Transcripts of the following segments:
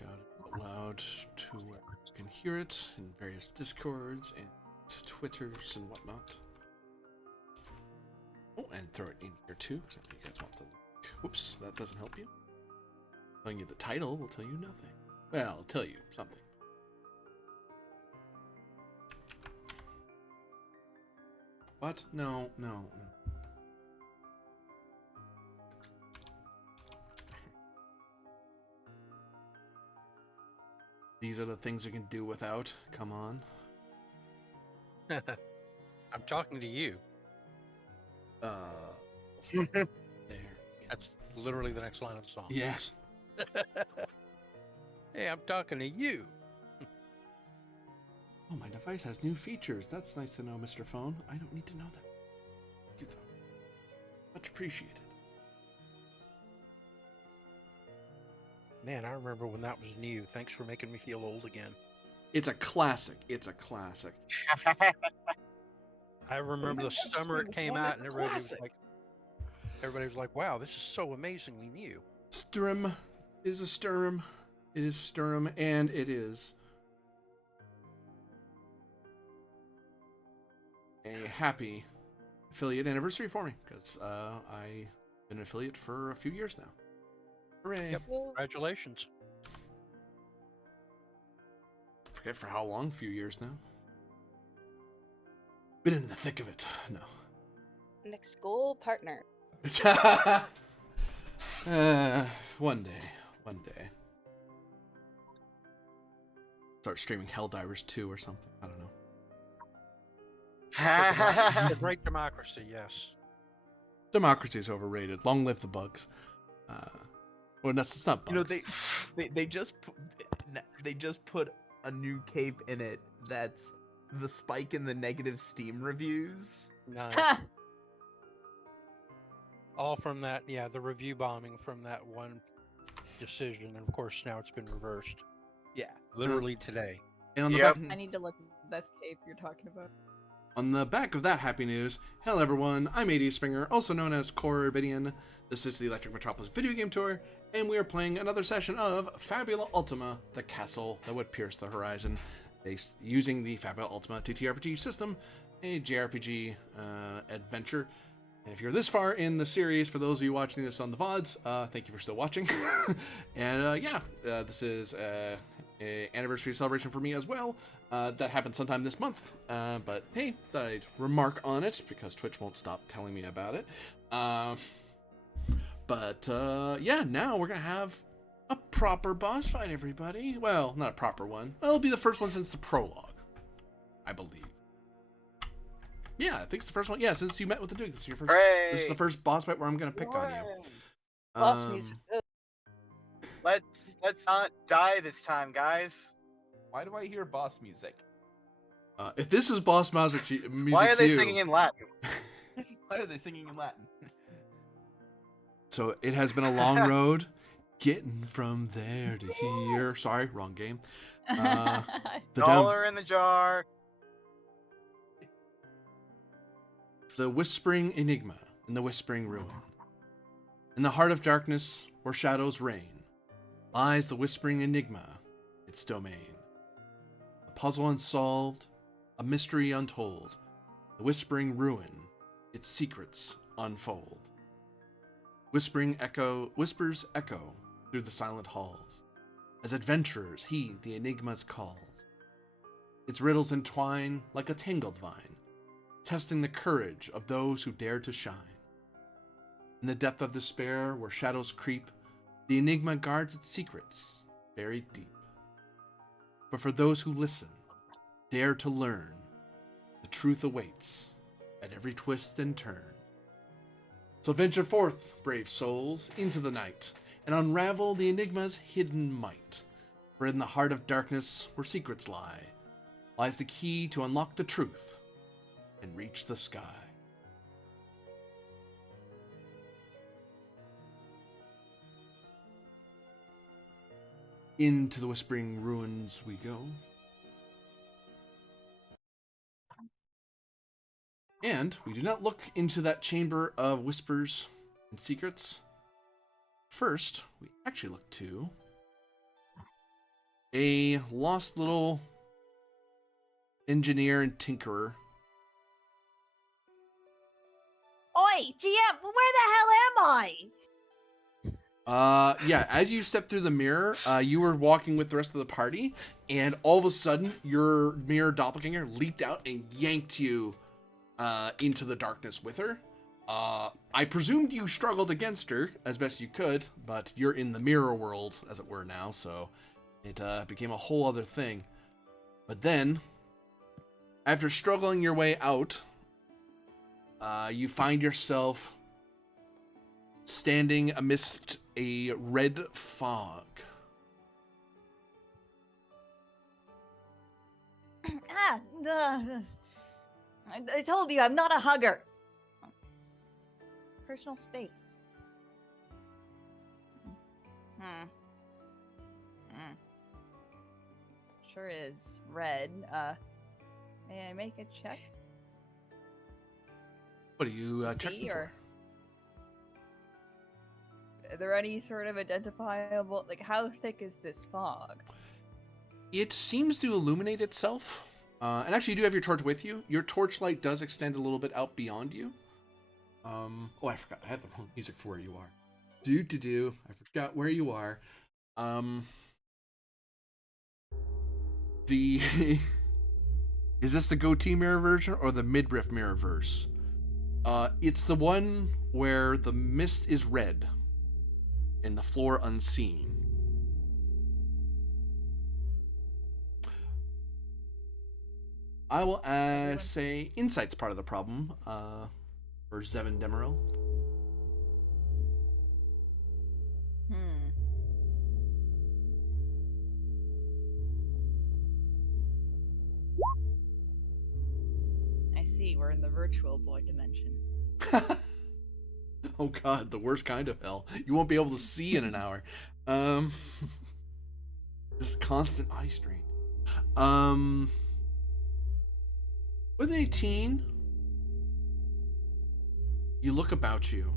shout it out loud to where you can hear it in various Discords and Twitters and whatnot. Oh, and throw it in here too, because I know you guys want the link. Whoops, that doesn't help you. Telling you the title will tell you nothing. Well, I'll tell you something. What? No. These are the things we can do without. Come on. I'm talking to you. There. That's literally the next line of the song. Yeah. Hey, I'm talking to you. Oh, my device has new features. That's nice to know, Mr. Phone. I don't need to know that. Thank you, though. Much appreciated. Man, I remember when that was new. Thanks for making me feel old again. It's a classic. It's a classic. I remember the summer it came out, and everybody was like, "Wow, this is so amazingly new." Sturm is a Sturm. It is Sturm, and it is a happy affiliate anniversary for me, because I've been an affiliate for a few years now. Hooray! Yep. Congratulations. Forget for how long? A few years now. Been in the thick of it. No. Next goal, partner. One day. Start streaming Helldivers 2 or something. I don't know. The great democracy, yes. Democracy is overrated. Long live the bugs. Well, it's not bugs. You know, they just put a new cape in it that's the spike in the negative Steam reviews. Nice. All from that, yeah, the review bombing from that one decision, and of course now it's been reversed. Yeah. Literally today. And on the Yep. back, I need to look at this cape you're talking about. on the back of that happy news, hello everyone, I'm AD Springer, also known as Corbidian. This is the Electric Metropolis video game tour, and we are playing another session of Fabula Ultima, the castle that would pierce the horizon, based using the Fabula Ultima TTRPG system, a JRPG adventure. And if you're this far in the series, for those of you watching this on the VODs, thank you for still watching. And this is an anniversary celebration for me as well. That happened sometime this month. But hey, I'd remark on it because Twitch won't stop telling me about it. Now we're going to have a proper boss fight, everybody. Well, not a proper one. Well, it'll be the first one since the prologue, I believe. Yeah, I think it's the first one. Yeah, since you met with the Duke, this is your first. Hooray! This is the first boss fight where I'm gonna pick on you. Boss music. Let's not die this time, guys. Why do I hear boss music? If this is boss music, Why are they too, singing in Latin? Why are they singing in Latin? So it has been a long road, getting from there to here. Sorry, wrong game. The Dollar in the jar. The Whispering Enigma in the Whispering Ruin. In the heart of darkness, where shadows reign, lies the Whispering Enigma, its domain. A puzzle unsolved, a mystery untold, the Whispering Ruin, its secrets unfold. Whispers echo through the silent halls, as adventurers heed the Enigma's calls. Its riddles entwine like a tangled vine, testing the courage of those who dare to shine. In the depth of despair, where shadows creep, the Enigma guards its secrets, buried deep. But for those who listen, dare to learn, the truth awaits at every twist and turn. So venture forth, brave souls, into the night, and unravel the Enigma's hidden might. For in the heart of darkness, where secrets lie, lies the key to unlock the truth and reach the sky. Into the Whispering Ruins we go. And we do not look into that chamber of whispers and secrets. First, we actually look to A lost little engineer and tinkerer. Oi, GM, where the hell am I? Yeah, as you step through the mirror, you were walking with the rest of the party, and all of a sudden, your mirror doppelganger leaped out and yanked you into the darkness with her. I presumed you struggled against her as best you could, but you're in the mirror world, as it were now, so it became a whole other thing. But then, after struggling your way out, you find yourself standing amidst a red fog. I told you I'm not a hugger. Personal space. Sure is red. May I make a check? What are you To checking see, for? or are there any sort of identifiable, like, how thick is this fog? It seems to illuminate itself. And actually, you do have your torch with you. Your torchlight does extend a little bit out beyond you. Oh, I forgot. I had the wrong music for where you are. I forgot where you are. The is this the goatee mirror version or the midriff mirror verse? It's the one where the mist is red and the floor unseen. I will say insight's part of the problem for Zevin Demeril. I see, we're in the virtual boy dimension. Oh god, the worst kind of hell. You won't be able to see in an hour. This constant eye strain. With 18, you look about you,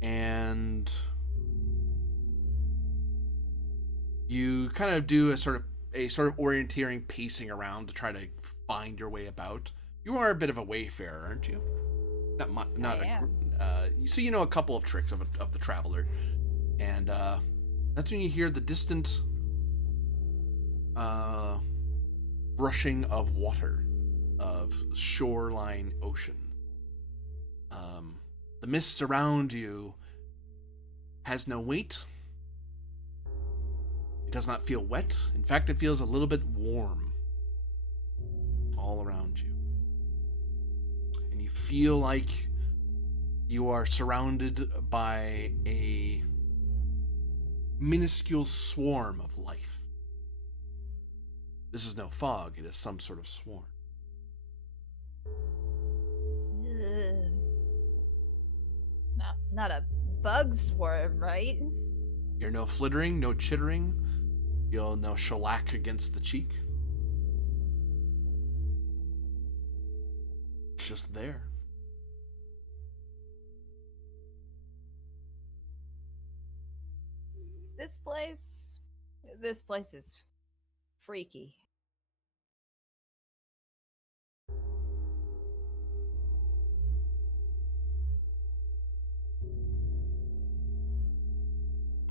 and you kind of do a sort of orienteering pacing around to try to find your way about. You are a bit of a wayfarer, aren't you? So you know a couple of tricks of the traveler, and that's when you hear the distant rushing of water, of shoreline ocean. The mist around you has no weight. It does not feel wet. In fact, it feels a little bit warm all around you. And you feel like you are surrounded by a minuscule swarm of life. This is no fog, it is some sort of swarm. Not a bug swarm, right? You're no flittering, no chittering. You'll no shellac against the cheek. It's just there. This place is freaky.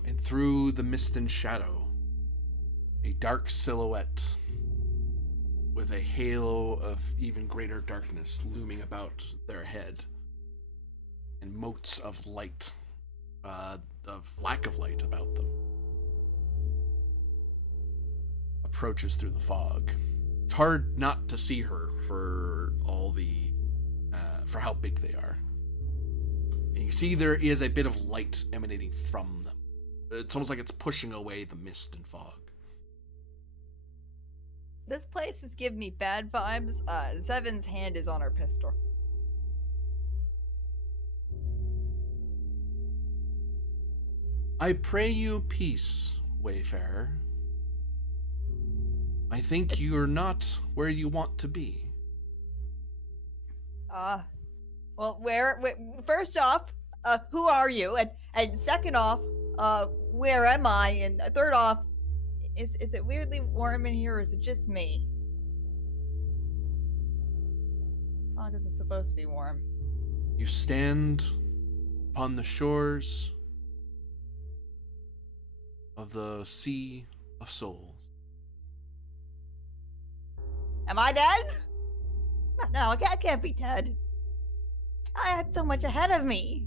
And through the mist and shadow, a dark silhouette with a halo of even greater darkness looming about their head, and motes of light, of lack of light about them, approaches through the fog. It's hard not to see her for for how big they are. And you see there is a bit of light emanating from them. It's almost like it's pushing away the mist and fog. This place is giving me bad vibes. Zevin's hand is on her pistol. I pray you peace, Wayfarer. I think you're not where you want to be. Well, first off, who are you? And second off, where am I? And third off, Is it weirdly warm in here, or is it just me? Fog isn't supposed to be warm. You stand upon the shores of the Sea of Souls. Am I dead? No, I can't be dead. I had so much ahead of me.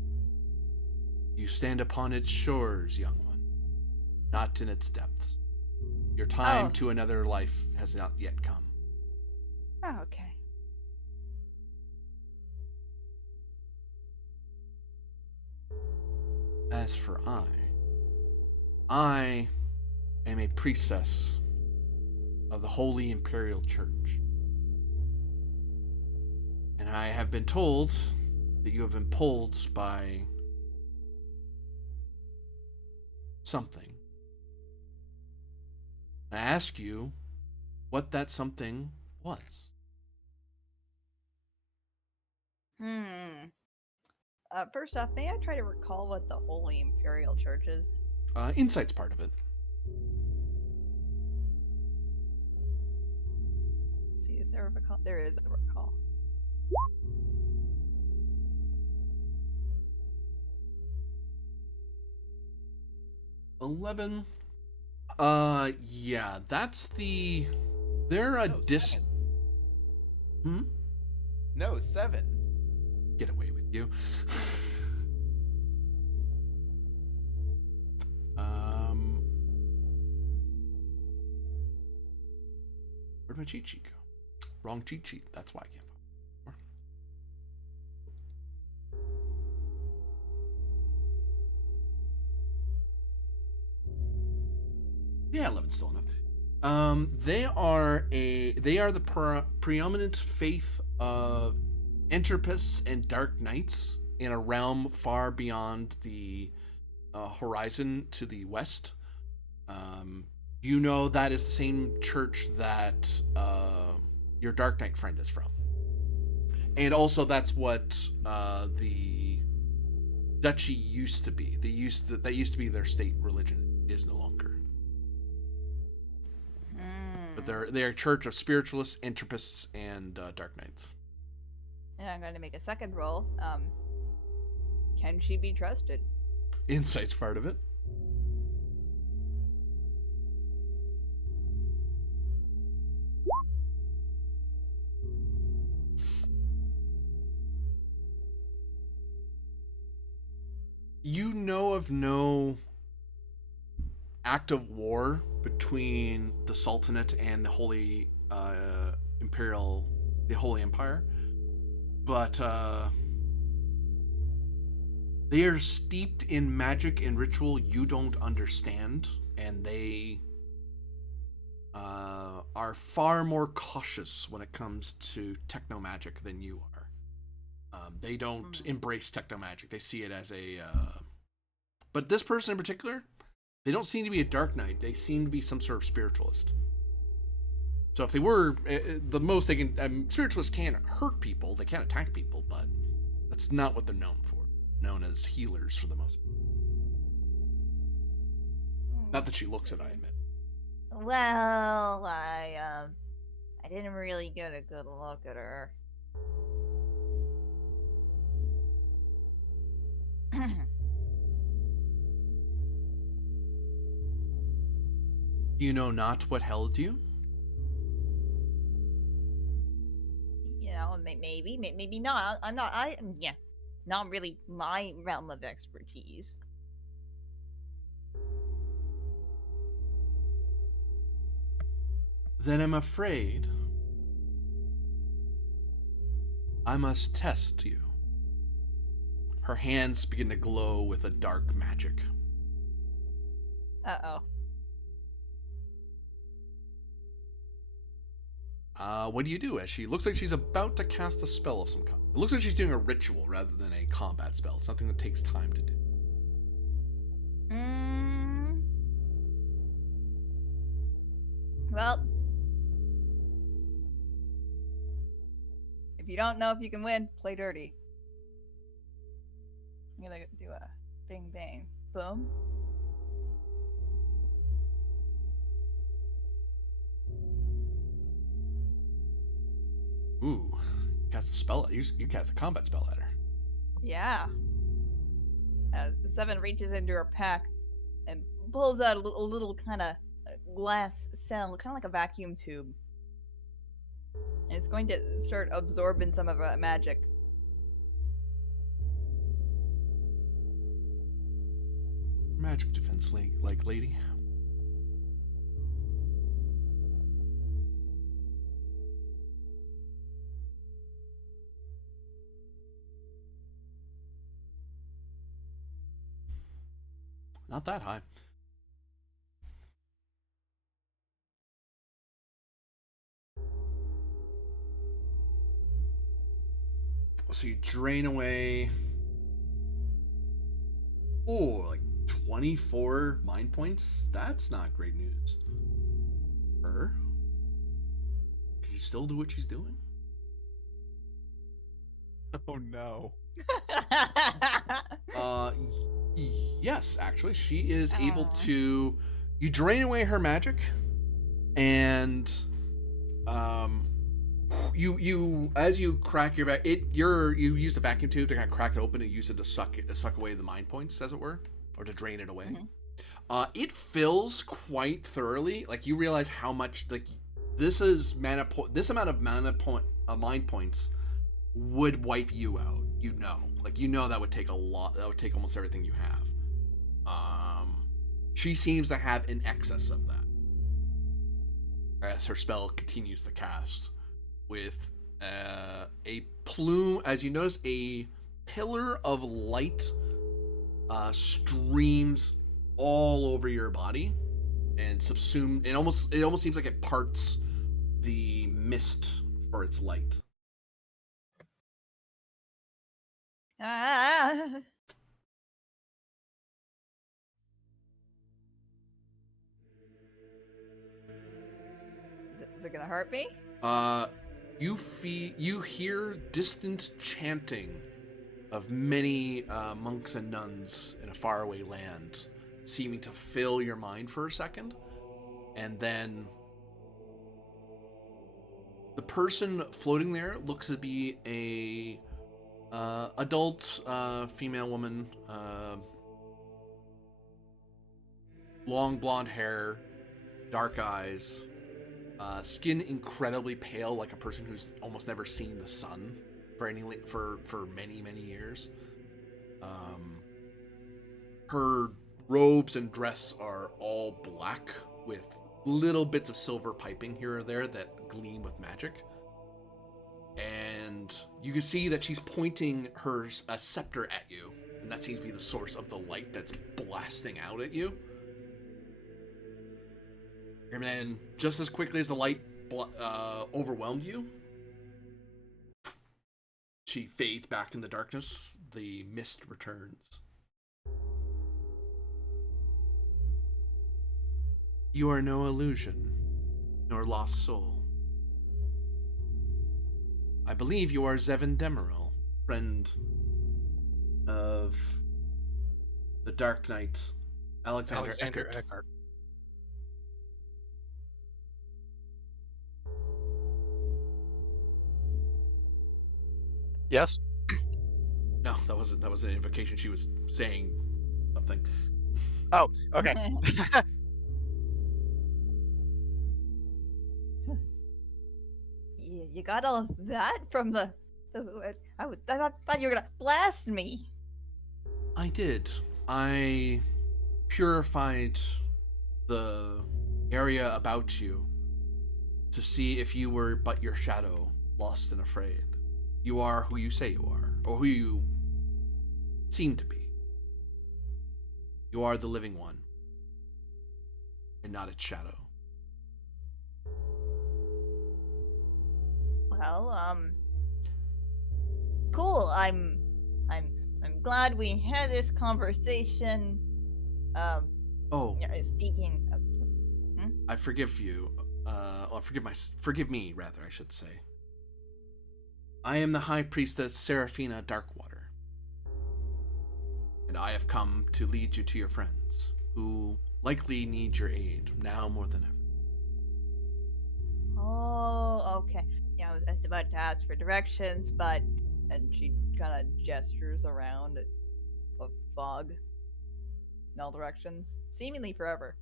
You stand upon its shores, young one, not in its depths. Your time Oh. to another life has not yet come. Oh, okay. As for I am a priestess of the Holy Imperial Church. And I have been told that you have been pulled by something. I ask you what that something was. First off, may I try to recall what the Holy Imperial Church is? Insight's part of it. Let's see, is there a recall? There is a recall. $11. Yeah, that's the. They're a No, dis. 7. Hmm? No, 7. Get away with you. Where'd my cheat sheet go? Wrong cheat sheet. That's why I can't. Yeah, 11's still enough. They are the preeminent faith of entropists and dark knights in a realm far beyond the horizon to the west. You know that is the same church that your Dark Knight friend is from, and also that's what the duchy used to be. That used to be their state religion. It is no longer. But they're a church of spiritualists, entropists, and dark knights. And I'm going to make a second roll. Can she be trusted? Insight's part of it. You know of no active war between the Sultanate and the Holy Holy Empire, but they are steeped in magic and ritual you don't understand, and they are far more cautious when it comes to techno magic than you are. They don't embrace techno magic. They see it as a but this person in particular, they don't seem to be a dark knight. They seem to be some sort of spiritualist. So if they were, the most they can, spiritualists can't hurt people. They can't attack people, but that's not what they're known for. Known as healers for the most part. Not that she looks it, I admit. Well, I didn't really get a good look at her. You know not what held you? You know, maybe not. Not really my realm of expertise. Then I'm afraid I must test you. Her hands begin to glow with a dark magic. Uh-oh. What do you do? As she looks like she's about to cast a spell of some kind. It looks like she's doing a ritual rather than a combat spell. It's something that takes time to do. Well, if you don't know if you can win, play dirty. I'm gonna do a bing bang boom. Ooh, cast a spell. You cast a combat spell at her. Yeah. Seven reaches into her pack and pulls out a little kind of glass cell, kind of like a vacuum tube. And it's going to start absorbing some of that magic. Magic defense league, like lady. Not that high. So you drain away. Oh, like 24 mind points? That's not great news. Her? Can she still do what she's doing? Oh no. Yes, actually. She is able Aw. to. You drain away her magic, and you as you crack your back, you use the vacuum tube to kind of crack it open and use it to suck away the mind points, as it were, or to drain it away. Mhm. It fills quite thoroughly. Like, you realize how much, like, this is this amount of mind points would wipe you out. You know that would take a lot. That would take almost everything you have. She seems to have in excess of that as her spell continues to cast, with a plume. As you notice, a pillar of light streams all over your body and subsume. It almost seems like it parts the mist for its light. Ah. Is it gonna hurt me? You hear distant chanting of many monks and nuns in a faraway land, seeming to fill your mind for a second, and then the person floating there looks to be a adult female woman, long blonde hair, dark eyes, skin incredibly pale, like a person who's almost never seen the sun for many years. Her robes and dress are all black with little bits of silver piping here or there that gleam with magic. And you can see that she's pointing a scepter at you, and that seems to be the source of the light that's blasting out at you. And then, just as quickly as the light overwhelmed you, she fades back in the darkness. The mist returns. You are no illusion, nor lost soul. I believe you are Zevin Demeril, friend of the Dark Knight, Alexander Eckert. Yes. No, that wasn't an invocation. She was saying something. Oh, okay. You got all that from the I thought you were gonna blast me. I did. I purified the area about you to see if you were but your shadow, lost and afraid. You are who you say you are, or who you seem to be. You are the living one, and not its shadow. Well, cool. I'm glad we had this conversation. Oh, Speaking of, I forgive you. Forgive me, rather, I should say. I am the High Priestess Seraphina Darkwater, and I have come to lead you to your friends, who likely need your aid now more than ever. oh, okay. I was about to ask for directions, but and she kind of gestures around at the fog in all directions, seemingly forever.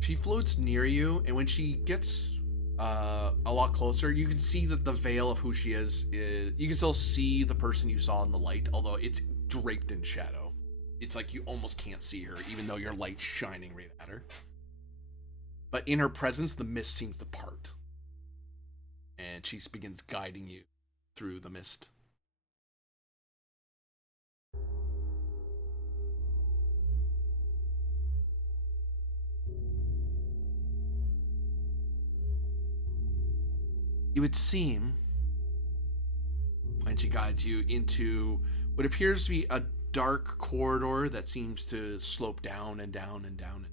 She floats near you, and when she gets a lot closer, you can see that the veil of who she is. You can still see the person you saw in the light, although it's draped in shadow. It's like you almost can't see her, even though your light's shining right at her. But in her presence, the mist seems to part, and she begins guiding you through the mist. It would seem, and she guides you into what appears to be a dark corridor that seems to slope down and down and down.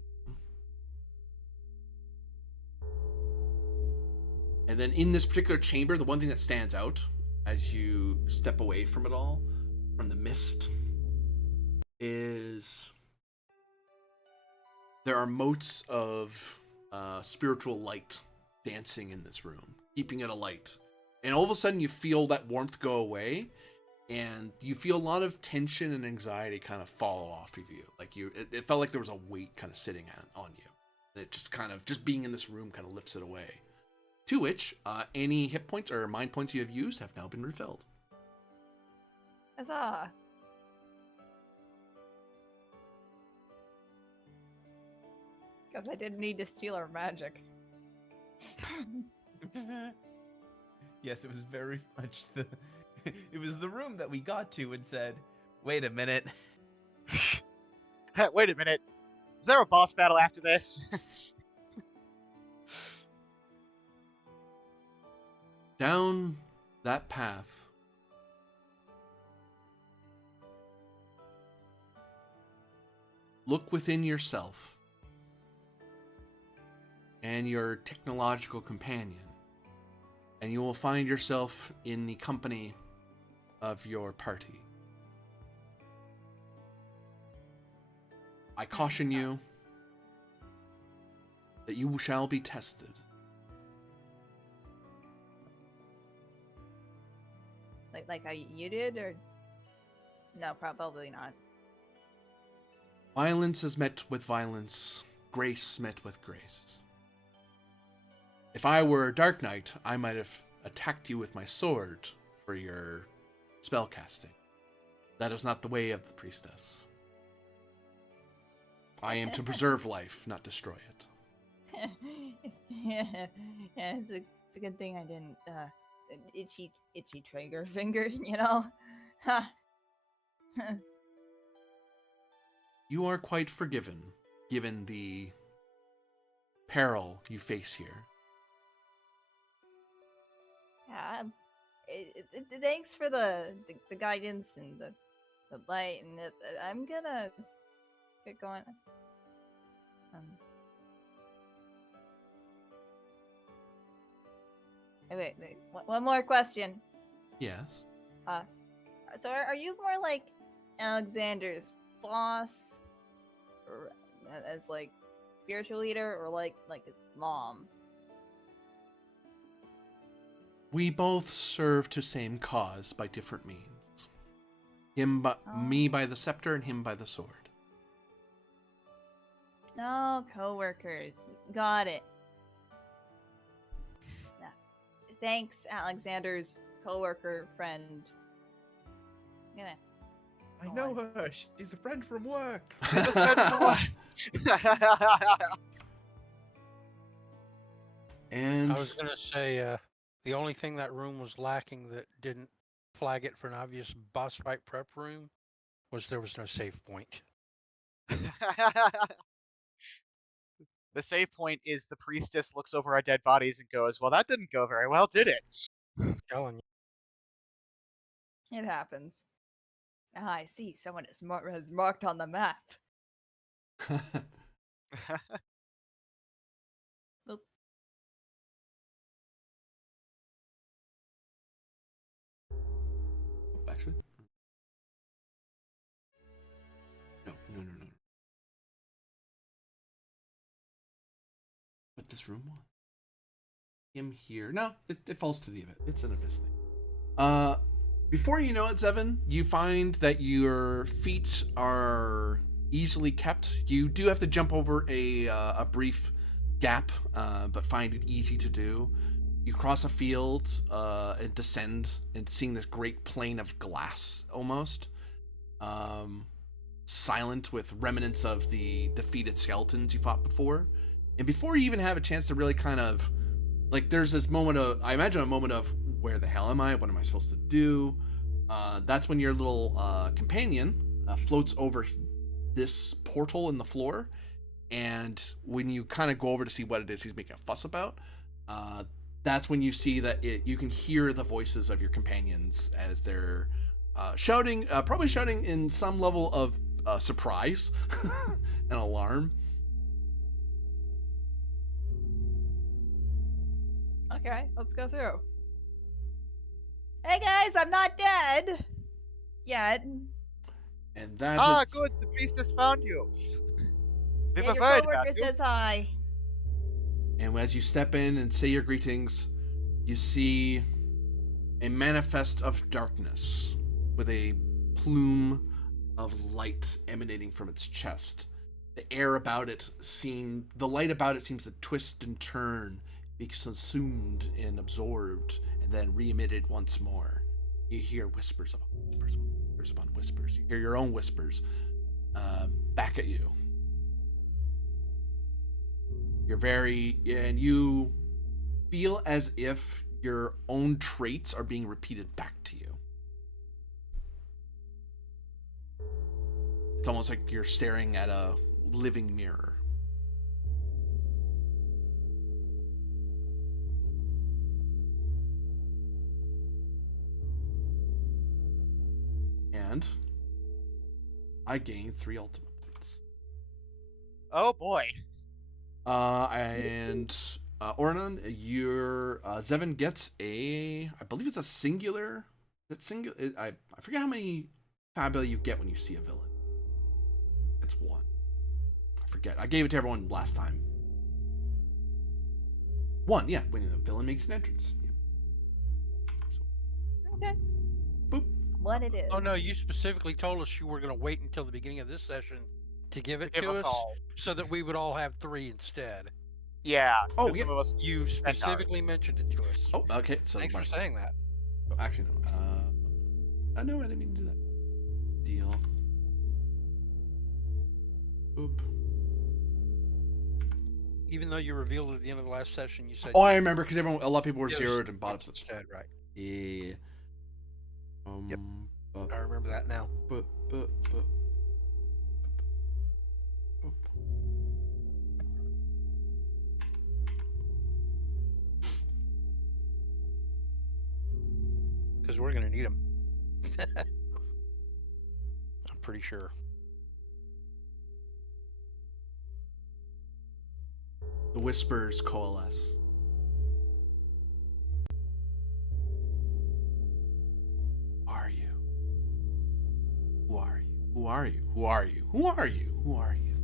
And then in this particular chamber, the one thing that stands out as you step away from it all, from the mist, is there are motes of spiritual light dancing in this room, keeping it alight. And all of a sudden, you feel that warmth go away, and you feel a lot of tension and anxiety kind of fall off of you. Like it felt like there was a weight kind of sitting on you. It just kind of, just being in this room kind of lifts it away. To which, any hit points or mind points you have used have now been refilled. Huzzah! Because I didn't need to steal our magic. Yes, it was very much the. It was the room that we got to and said, "Wait a minute." Wait a minute. Is there a boss battle after this? Down that path, look within yourself and your technological companion, and you will find yourself in the company of your party. I caution you that you shall be tested. Like how you did, or no? Probably not. Violence is met with violence, grace met with grace. If I were a Dark Knight, I might have attacked you with my sword for your spellcasting. That is not the way of the priestess. I am to preserve life, not destroy it. Yeah, it's a good thing I didn't itchy trigger finger, you know. Ha. You are quite forgiven, given the peril you face here. Yeah. Thanks for the guidance and the light, and I'm gonna get going. Wait. One more question. Yes. So are you more like Alexander's boss, or as like spiritual leader, or like his mom? We both serve to same cause by different means. Me by the scepter and him by the sword. No, co-workers. Got it. Yeah. Thanks, Alexander's co-worker friend. Yeah. I know her. She's a friend from work. And I was gonna say, the only thing that room was lacking that didn't flag it for an obvious boss fight prep room was there was no save point. The save point is the priestess looks over our dead bodies and goes, "Well, that didn't go very well, did it?" Telling you. It happens. Ah, I see. Someone has marked on the map. Oop. Actually, no. this room was. Him here. No, it falls to the abyss. It's an abyss thing. Before you know it, Zevin, you find that your feet are easily kept. You do have to jump over a brief gap, but find it easy to do. You cross a field and descend, and seeing this great plain of glass, almost silent with remnants of the defeated skeletons you fought before. And before you even have a chance to really kind of like, there's this moment of, I imagine a moment of, where the hell am I? What am I supposed to do? That's when your little companion floats over this portal in the floor. And when you kind of go over to see what it is he's making a fuss about, that's when you see that you can hear the voices of your companions as they're shouting, probably shouting in some level of surprise and alarm. Okay, let's go through. Hey guys, I'm not dead yet. And that's Ah, good. The priestess found you. We've Yeah, your worried about coworker you. says hi. And as you step in and say your greetings, you see a manifest of darkness with a plume of light emanating from its chest. The air about it the light about it seems to twist and turn, be consumed and absorbed, and then re-emitted once more. You hear whispers upon whispers, whispers upon whispers. You hear your own whispers back at you. And you feel as if your own traits are being repeated back to you. It's almost like you're staring at a living mirror. And I gained 3 Ultima points. Oh boy. And Ornan, your Zevin gets I believe it's a singular. That singular. I forget how many Fabula you get when you see a villain. It's 1. I forget. I gave it to everyone last time. 1, yeah. When a villain makes an entrance. Yeah. So, Okay. boop. What it is. Oh no, you specifically told us you were going to wait until the beginning of this session to give it Give to us us, all. so that we would all have 3 instead. Yeah. Oh, 'cause yeah. some of us You spent specifically ours. mentioned it to us. Oh, okay. So Thanks for saying that. Actually, no. I know I didn't mean to do that. Deal. Oop. Even though you revealed at the end of the last session, you said. Oh, I remember because a lot of people were give us zeroed 3 and bought points up. instead, right? Yeah. Yep. I remember that now. But. Because we're going to need them. I'm pretty sure. The whispers coalesce. Who are you? Who are you? Who are you? Who are you? Who are you? Who are you?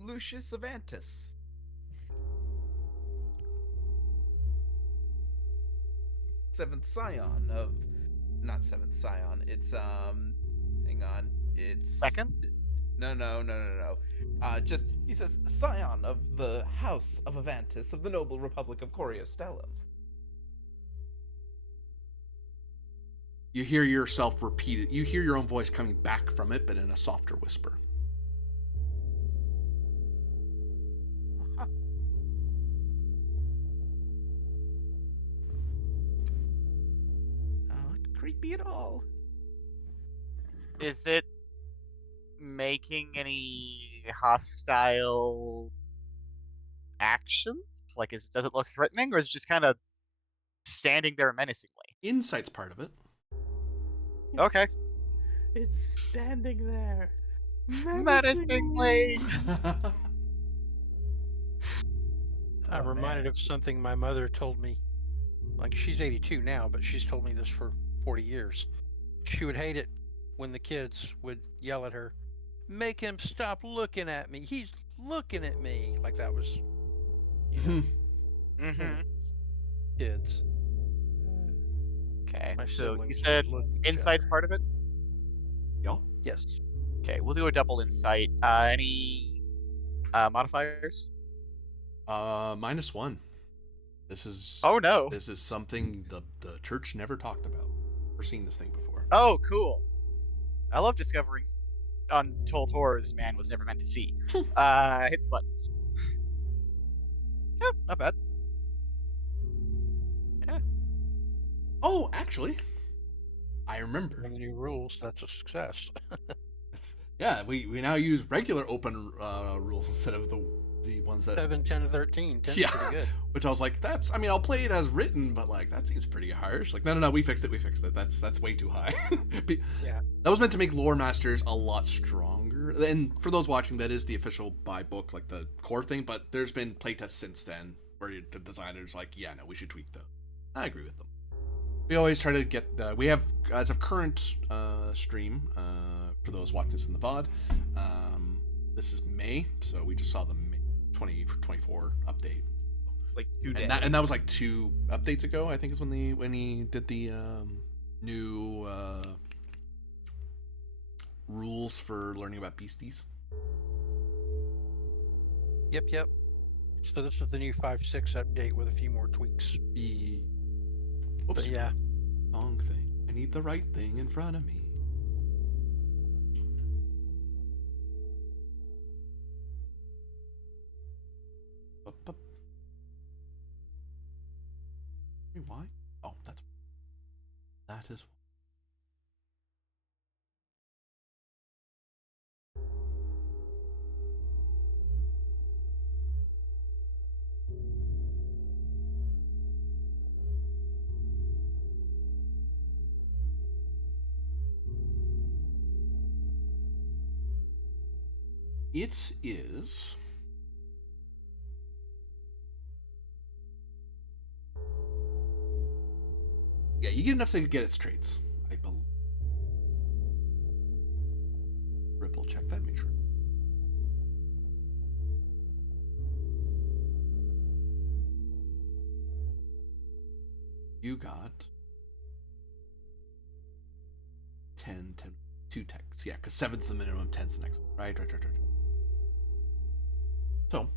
Lucius Avantis. Seventh scion of, not seventh scion. It's hang on. It's Second? No. Just he says scion of the House of Avantis of the noble Republic of Coriostellum. You hear yourself repeat it. You hear your own voice coming back from it, but in a softer whisper. Not creepy at all. Is it making any hostile actions? Like, does it look threatening, or is it just kind of standing there menacingly? Insight's part of it. Okay. It's standing there. Menacingly. I'm Oh, reminded man. of something my mother told me. Like, she's 82 now, but she's told me this for 40 years. She would hate it when the kids would yell at her, "Make him stop looking at me. He's looking at me." Like that was, you know, Mm-hmm. kids. Okay. My So you siblings said would look at each insight's other. part of it? Yup. Yes. Okay, we'll do a double insight. Any modifiers? -1. This is Oh no. this is something the church never talked about or seen this thing before. Oh, cool. I love discovering untold horrors man was never meant to see. Hit the button. Yeah, not bad. Yeah. Oh, actually, I remember. And the new rules, that's a success. Yeah, we now use regular open rules instead of the ones that 7, 10, 13. 10's Yeah. pretty good. Which I was like, I mean, I'll play it as written, but like that seems pretty harsh. Like, no, we fixed it. That's way too high. Yeah. That was meant to make lore masters a lot stronger. And for those watching, that is the official by book, like the core thing. But there's been playtests since then where the designer's like, yeah, no, we should tweak those. I agree with them. We always try to get we have, as of current stream, for those watching this in the VOD, this is May, so we just saw the May 2024 update. Like 2 days. And that was like 2 updates ago, I think, is when he did the new rules for learning about beasties. Yep. So this is the new 5.6 update with a few more tweaks. Oops. But yeah. Wrong thing. I need the right thing in front of me. Up. Why? Oh, that is. It is. Yeah, you get enough to get its traits, I believe. Ripple check that, make sure. You got 10, 2 techs. Yeah, because 7's the minimum, 10's the next one. Right. So,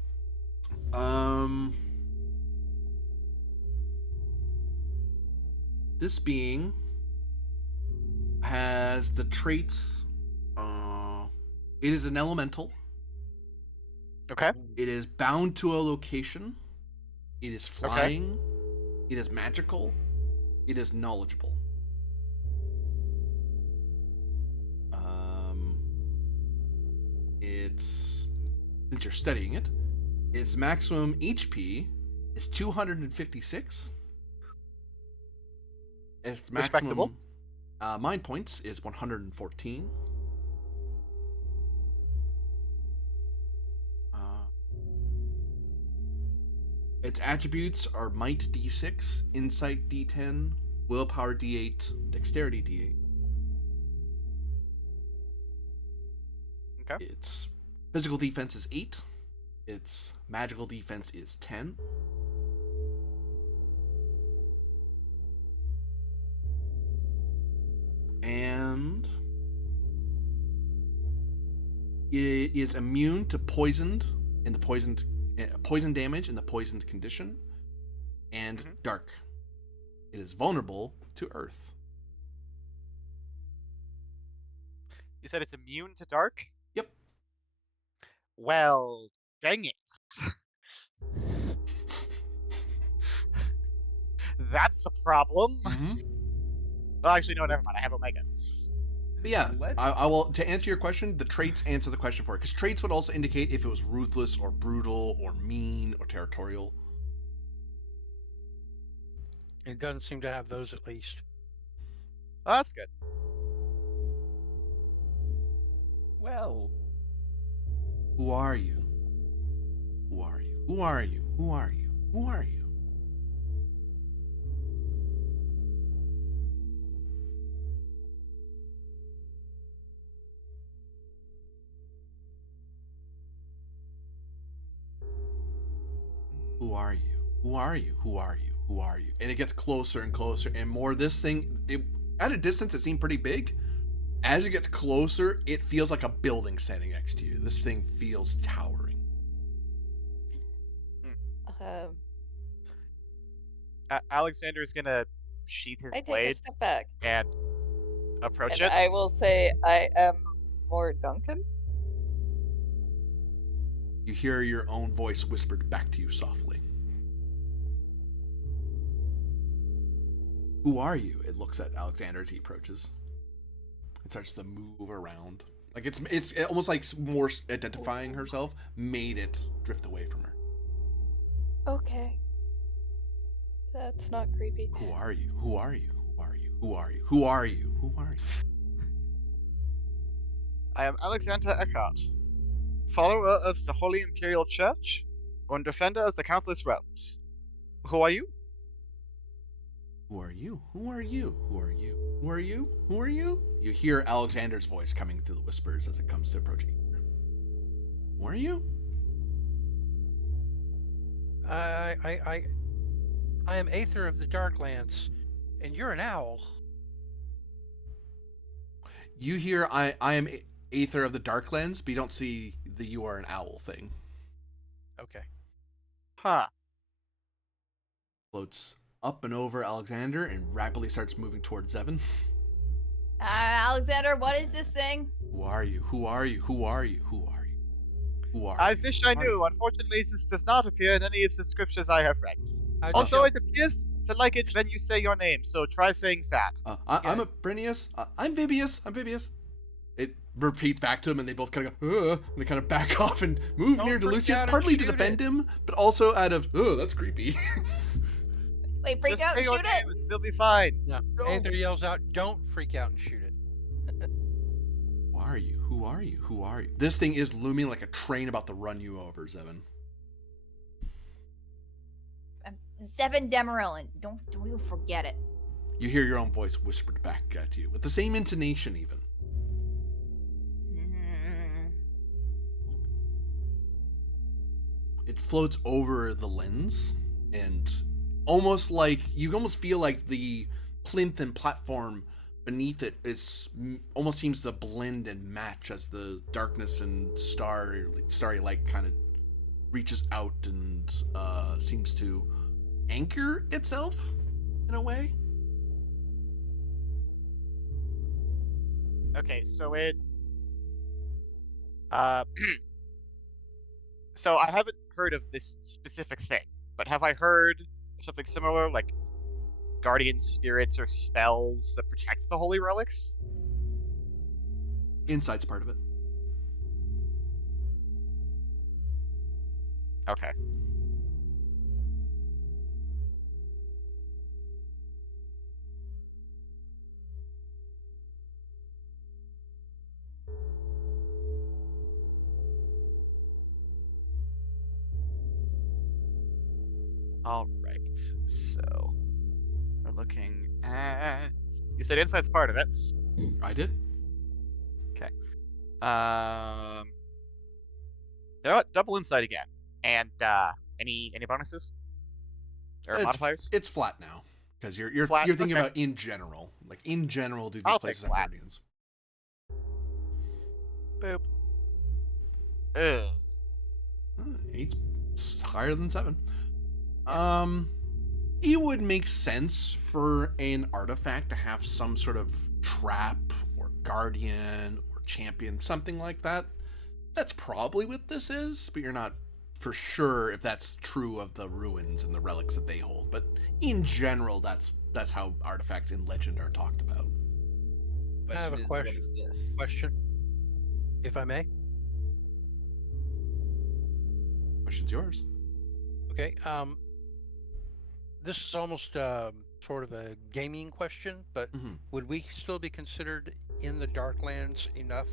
this being has the traits. It is an elemental. Okay. It is bound to a location. It is flying. It is magical. It is knowledgeable. It's, since you're studying it, its maximum HP is 256. Its Respectable. maximum mind points is 114. Its attributes are Might D6, Insight D10, Willpower D8, Dexterity D8. Okay. Its physical defense is 8. Its magical defense is 10. And it is immune to poison damage in the poisoned condition, and dark. It is vulnerable to earth. You said it's immune to dark? Yep. Well, dang it. That's a problem. Well, actually, no, never mind. I have Omega. But yeah, Let's- I will. To answer your question, the traits answer the question for it, because traits would also indicate if it was ruthless or brutal or mean or territorial. It doesn't seem to have those, at least. Oh, that's good. Well, Who are you? Who are you? Who are you? Who are you? Who are you? Who are you? Who are you? Who are you? Who are you? And it gets closer and closer and more. This thing, at a distance, it seemed pretty big. As it gets closer, it feels like a building standing next to you. This thing feels towering. Alexander is gonna sheath his I take a blade step back. and approach And it. I will say I am more Duncan. You hear your own voice whispered back to you softly. Who are you? It looks at Alexander as he approaches. It starts to move around. Like it's almost like more identifying herself made it drift away from her. Okay. That's not creepy. Who are you? Who are you? Who are you? Who are you? Who are you? Who are you? I am Alexander Eckhart, follower of the Holy Imperial Church and defender of the countless realms. Who are you? Who are you? Who are you? Who are you? Who are you? Who are you? You hear Alexander's voice coming through the whispers as it comes to approaching you. Who are you? I am Aether of the Darklands, and you're an owl. You hear I am Aether of the Darklands, but you don't see the you are an owl thing. Okay. Huh. Floats up and over Alexander and rapidly starts moving towards Zevin. Alexander, what is this thing? Who are you? Who are you? Who are you? Who are you? Who are I you? wish I Who are knew. you? Unfortunately, this does not appear in any of the scriptures I have read. How'd you Also, show- it appears to like it when you say your name, so try saying that. I'm a Brinius. I'm Vibius. I'm Vibius. It repeats back to him, and they both kind of go, and they kind of back off and move Don't near to freak Lucius, out and partly to shoot defend it. him, but also out of, that's creepy. Wait, freak Just out say and your shoot name it! and we'll be fine. No. Don't. Aether yells out, "Don't freak out and shoot it." Who are you? Who are you? Who are you? This thing is looming like a train about to run you over, Zevin. Seven Demeril, don't you forget it. You hear your own voice whispered back at you, with the same intonation even. It floats over the lens, and almost like you almost feel like the plinth and platform beneath it almost seems to blend and match as the darkness and starry light kind of reaches out and seems to anchor itself in a way. Okay, so it... so I haven't heard of this specific thing, but have I heard something similar, like guardian spirits or spells that protect the holy relics? Insight's part of it. Okay. Alright, so we're looking at... You said insight's part of it. I did. You know what? Double insight again. And any bonuses? Or modifiers? It's flat now. Because you're Flat, thinking okay. about in general. Like in general, do these I'll take places have flat. guardians? Boop. Ugh. 8's higher than 7. It would make sense for an artifact to have some sort of trap or guardian or champion, something like that. That's probably what this is, but you're not for sure if that's true of the ruins and the relics that they hold. But in general, that's how artifacts in legend are talked about. I have a What is this? Question, if I may. Question's yours. Okay. This is almost sort of a gaming question, but would we still be considered in the Darklands enough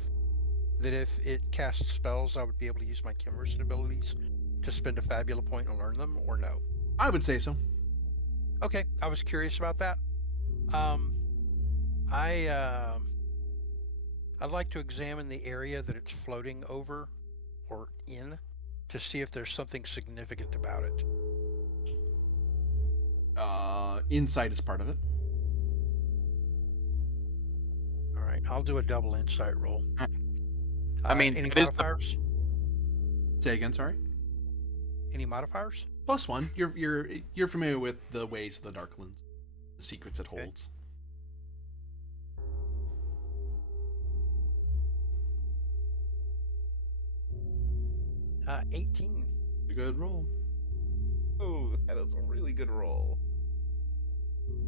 that if it casts spells, I would be able to use my Kimmerson abilities to spend a Fabula point and learn them, or no? I would say so. Okay, I was curious about that. I'd like to examine the area that it's floating over or in to see if there's something significant about it. Insight is part of it. All right, I'll do a double insight roll. I mean, any it is the- modifiers? Say again, sorry. Any modifiers? +1. You're familiar with the ways of the Darklands, the secrets it holds. 18. A good roll. Oh, that is a really good roll.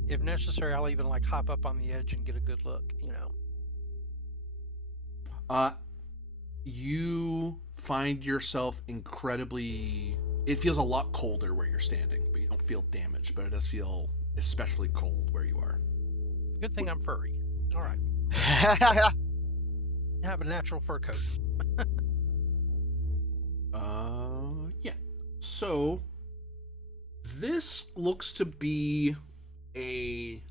If necessary, I'll even like hop up on the edge and get a good look. You find yourself incredibly. It feels a lot colder where you're standing, but you don't feel damaged. But it does feel especially cold where you are. Good thing I'm furry. All right. I have a natural fur coat. Yeah. So this looks to be this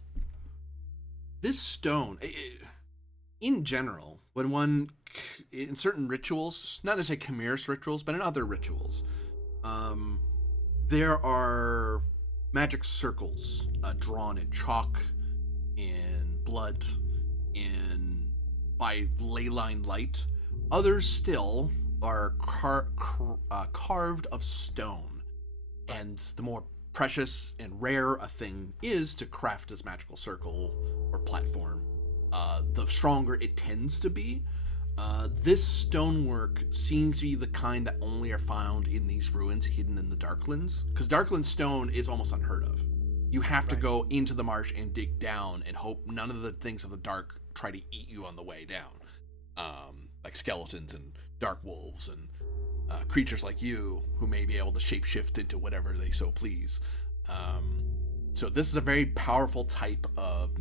stone. In general, when one in certain rituals, not necessarily Chimerous rituals, but in other rituals, there are magic circles drawn in chalk, in blood, by ley line light. Others still are carved of stone, and the more precious and rare a thing is to craft as magical circle or platform, the stronger it tends to be. This stonework seems to be the kind that only are found in these ruins hidden in the Darklands, because Darkland stone is almost unheard of. You have to go into the marsh and dig down and hope none of the things of the dark try to eat you on the way down, like skeletons and dark wolves and creatures like you who may be able to shapeshift into whatever they so please. So this is a very powerful type of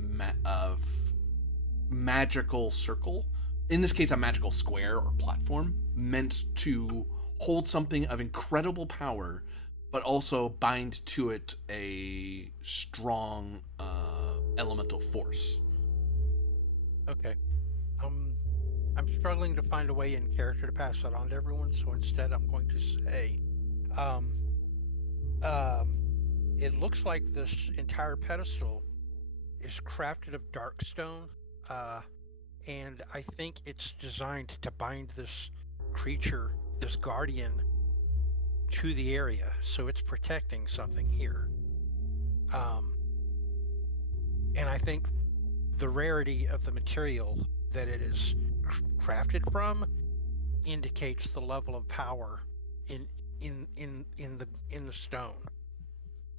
magical circle. In this case, a magical square or platform meant to hold something of incredible power, but also bind to it a strong elemental force. Okay. I'm struggling to find a way in character to pass that on to everyone, so instead I'm going to say, it looks like this entire pedestal is crafted of dark stone, and I think it's designed to bind this creature, this guardian, to the area, so it's protecting something here. And I think the rarity of the material that it is crafted from indicates the level of power in the stone.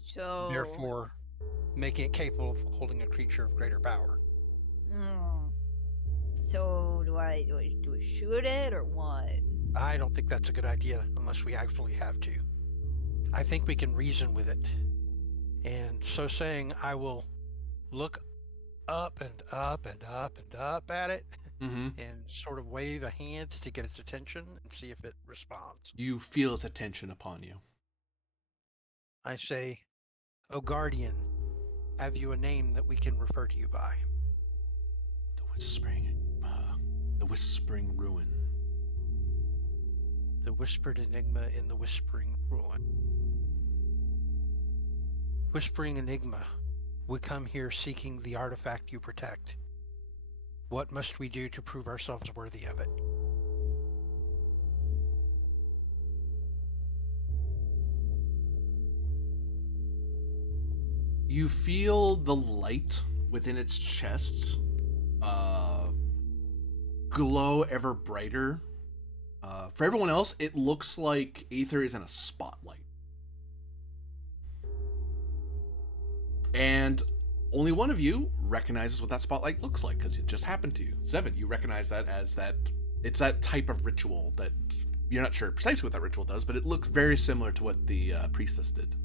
So Therefore, making it capable of holding a creature of greater power. So do I shoot it or what? I don't think that's a good idea unless we actually have to. I think we can reason with it. And so saying, I will look up and up and up and up at it and sort of wave a hand to get its attention and see if it responds. You feel its attention upon you. I say, "O Guardian, have you a name that we can refer to you by?" The Whispering Ruin. The whispered enigma in the Whispering Ruin. Whispering Enigma, we come here seeking the artifact you protect. What must we do to prove ourselves worthy of it? You feel the light within its chest glow ever brighter. For everyone else, it looks like Aether is in a spotlight. And only one of you recognizes what that spotlight looks like, because it just happened to you. Seven, you recognize that as it's that type of ritual that you're not sure precisely what that ritual does, but it looks very similar to what the priestess did.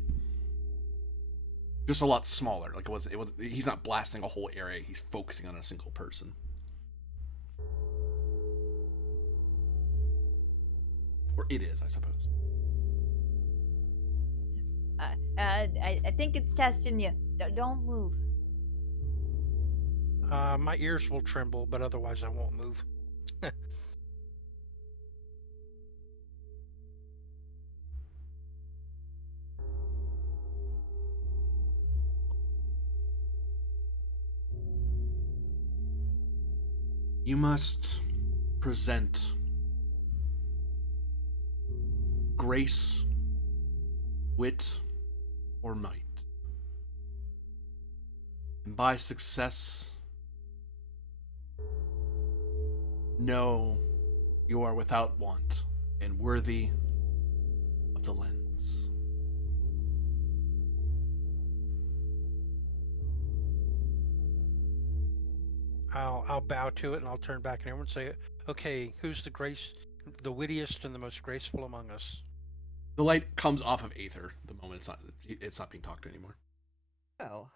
Just a lot smaller. Like it was. He's not blasting a whole area. He's focusing on a single person. Or it is, I suppose. I think it's testing you. Don't move. My ears will tremble, but otherwise I won't move. You must present grace, wit, or might. And by success, know you are without want and worthy of the lens. I'll bow to it and I'll turn back and everyone say, "Okay, who's the wittiest and the most graceful among us?" The light comes off of Aether the moment it's not being talked to anymore. Well,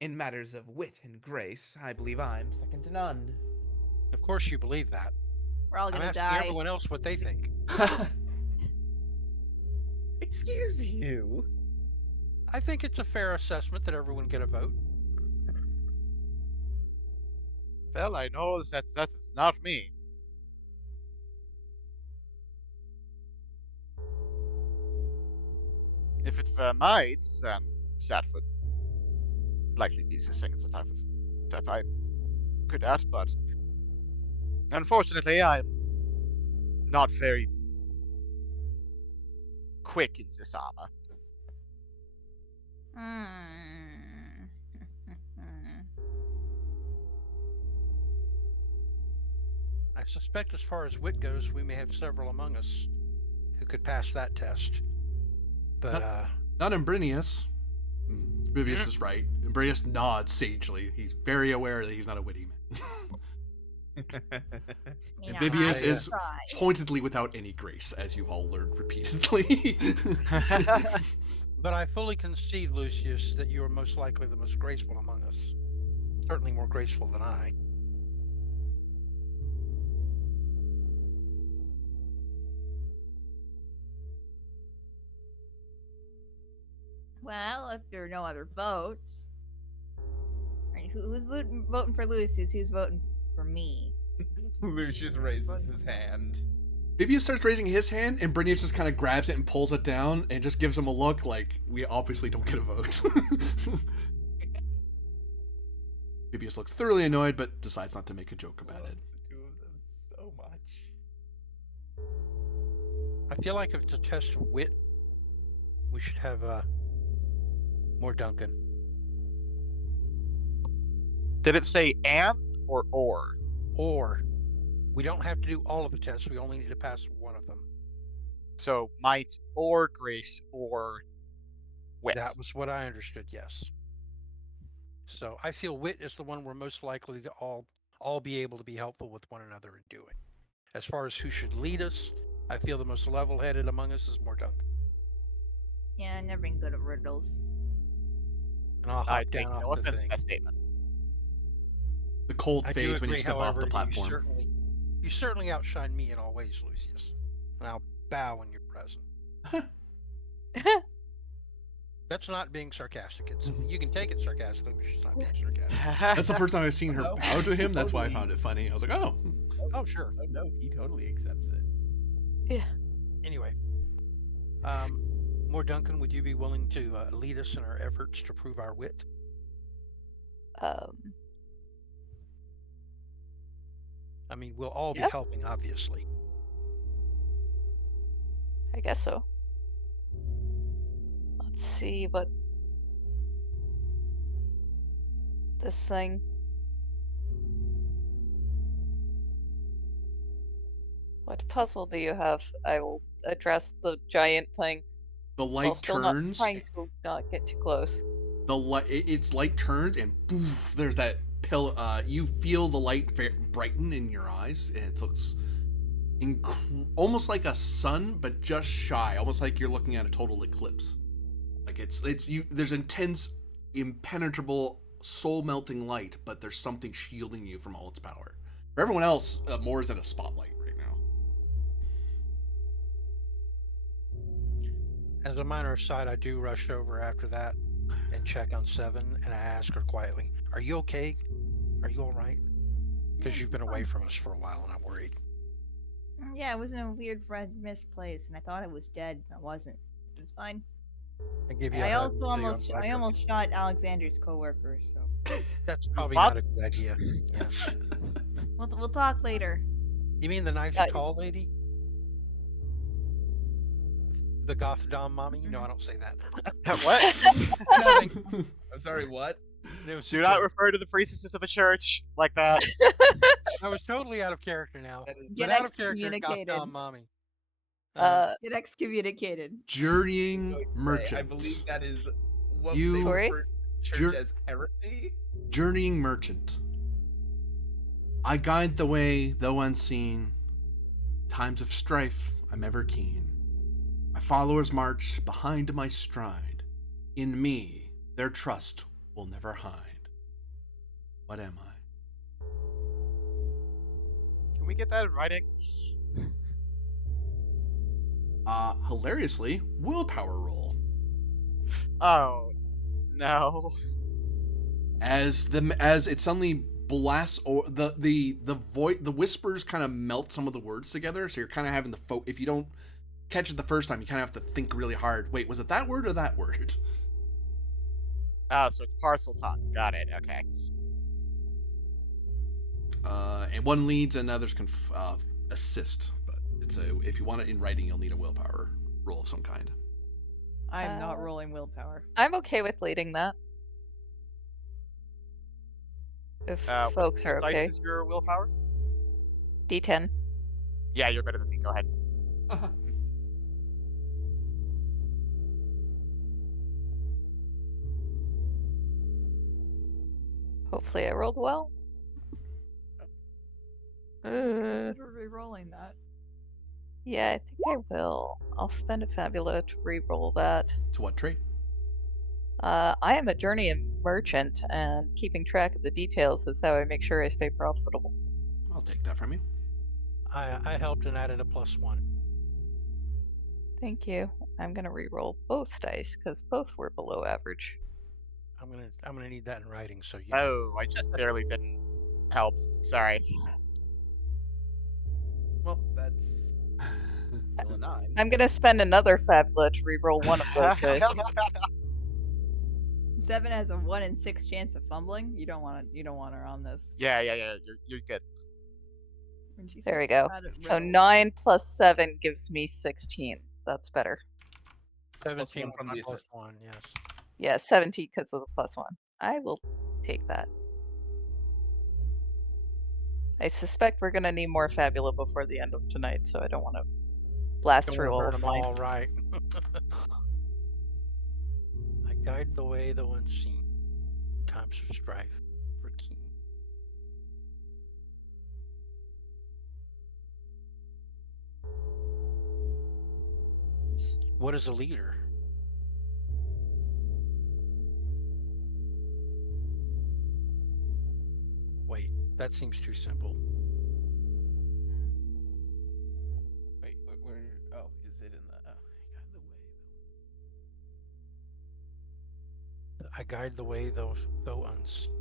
in matters of wit and grace, I believe I'm second to none. Of course, you believe that. We're all I'm gonna asking die. everyone else what they think. Excuse you. I think it's a fair assessment that everyone get a vote. Well, I know that is not me. If it were might, then that would likely be the thing that I could add, but unfortunately, I'm not very quick in this armor. I suspect as far as wit goes, we may have several among us who could pass that test. But, Not Imbrinius. Vivius is right. Imbrinius nods sagely. He's very aware that he's not a witty man. You know, Vivius I is try. pointedly without any grace, as you've all learned repeatedly. But I fully concede, Lucius, that you are most likely the most graceful among us. Certainly more graceful than I. Well, if there are no other votes, right, who's voting for Lucius? Who's voting for me? Lucius raises his hand. Vivius starts raising his hand, and Brinius just kind of grabs it and pulls it down and just gives him a look like, we obviously don't get a vote. Vivius looks thoroughly annoyed, but decides not to make a joke about it. The two of them so much. I feel like if it's a test of wit, we should have more Duncan. Did it say and or or? Or we don't have to do all of the tests. We only need to pass one of them. So might or grace or wit. That was what I understood, yes. So I feel wit is the one we're most likely to all be able to be helpful with one another in doing. As far as who should lead us, I feel the most level-headed among us is more Duncan. Yeah, I've never been good at riddles. And I'll I hop take down no off the offense to thing. that statement. The cold I do fades when you agree, step off however, the platform. you certainly outshine me in all ways, Lucius. And I'll bow when you're present. That's not being sarcastic. You can take it sarcastically, but she's not being sarcastic. That's the first time I've seen her No, bow to him. That's why I totally. found it funny. I was like, oh. Oh, sure. Oh no, he totally accepts it. Yeah. Anyway, more Duncan, would you be willing to lead us in our efforts to prove our wit? I mean, we'll all be Yep. helping, obviously. I guess so. Let's see what this thing. What puzzle do you have? I will address the giant thing The while light still turns. not trying to not get too close. Its light turns, and poof, there's that pill. You feel the light brighten in your eyes, and it looks almost like a sun, but just shy. Almost like you're looking at a total eclipse. Like it's you. There's intense, impenetrable, soul-melting light, but there's something shielding you from all its power. For everyone else, more is in a spotlight right now. As a minor aside, I do rush over after that and check on Seven, and I ask her quietly, "Are you okay? Are you all right? Because you've been away from us for a while, and I'm worried." Yeah, I was in a weird red mist place, and I thought I was dead. I wasn't. It was fine. I give you. I a hug also and tell you I'm almost glad I you're almost shot Alexander's coworker. So That's probably What? not a good idea. Yeah. we'll talk later. You mean the nice Yeah. tall lady? The goth dom mommy? No, I don't say that. What? Nothing. I'm sorry, what? It was Do a not joke. refer to the priestesses of a church like that. I was totally out of character now. That is- Get But out of character, goth excommunicated. dom mommy. Get excommunicated. Journeying I merchant. believe that is what You- they Sorry? refer to the church Jour- as heresy. Journeying merchant. I guide the way, though unseen. Times of strife, I'm ever keen. My followers march behind my stride. In me, their trust will never hide. What am I? Can we get that in writing? Hilariously, willpower roll. Oh no. As it suddenly blasts, or the whispers kind of melt some of the words together. So you're kind of having to if you don't catch it the first time, you kind of have to think really hard. Wait, was it that word or that word? Oh, so it's parcel talk. Got it. Okay. And one leads and others can assist. But if you want it in writing, you'll need a willpower roll of some kind. I am not Uh, rolling willpower. I'm okay with leading that. If folks are What okay. dice is your willpower? D10. Yeah, you're better than me. Go ahead. Hopefully I rolled well. Consider re-rolling that. Yeah, I think I will. I'll spend a Fabula to re-roll that. To what trait? I am a journeying merchant, and keeping track of the details is how I make sure I stay profitable. I'll take that from you. I helped and added a +1. Thank you. I'm gonna re-roll both dice because both were below average. I'm gonna need that in writing, so you know. Oh, I just barely didn't help. Sorry. Well, that's still a 9. I'm gonna spend another Fabula to re-roll one of those dice. 7 has a 1 in 6 chance of fumbling. You don't want her on this. Yeah. You're good. When she There says we go. bad at So riddles. 9 plus 7 gives me 16. That's better. 17 1 from from the the assist. +1, yes. Yeah, 17 because of the +1. I will take that. I suspect we're gonna need more Fabula before the end of tonight, so I don't want to blast Don't through wanna all burn of them mine. all right. I guide the way, though unseen. Times of strife for keen. What is a leader? Wait, that seems too simple. Wait, where? Oh, is it in the? Oh, I guide the way, though unseen.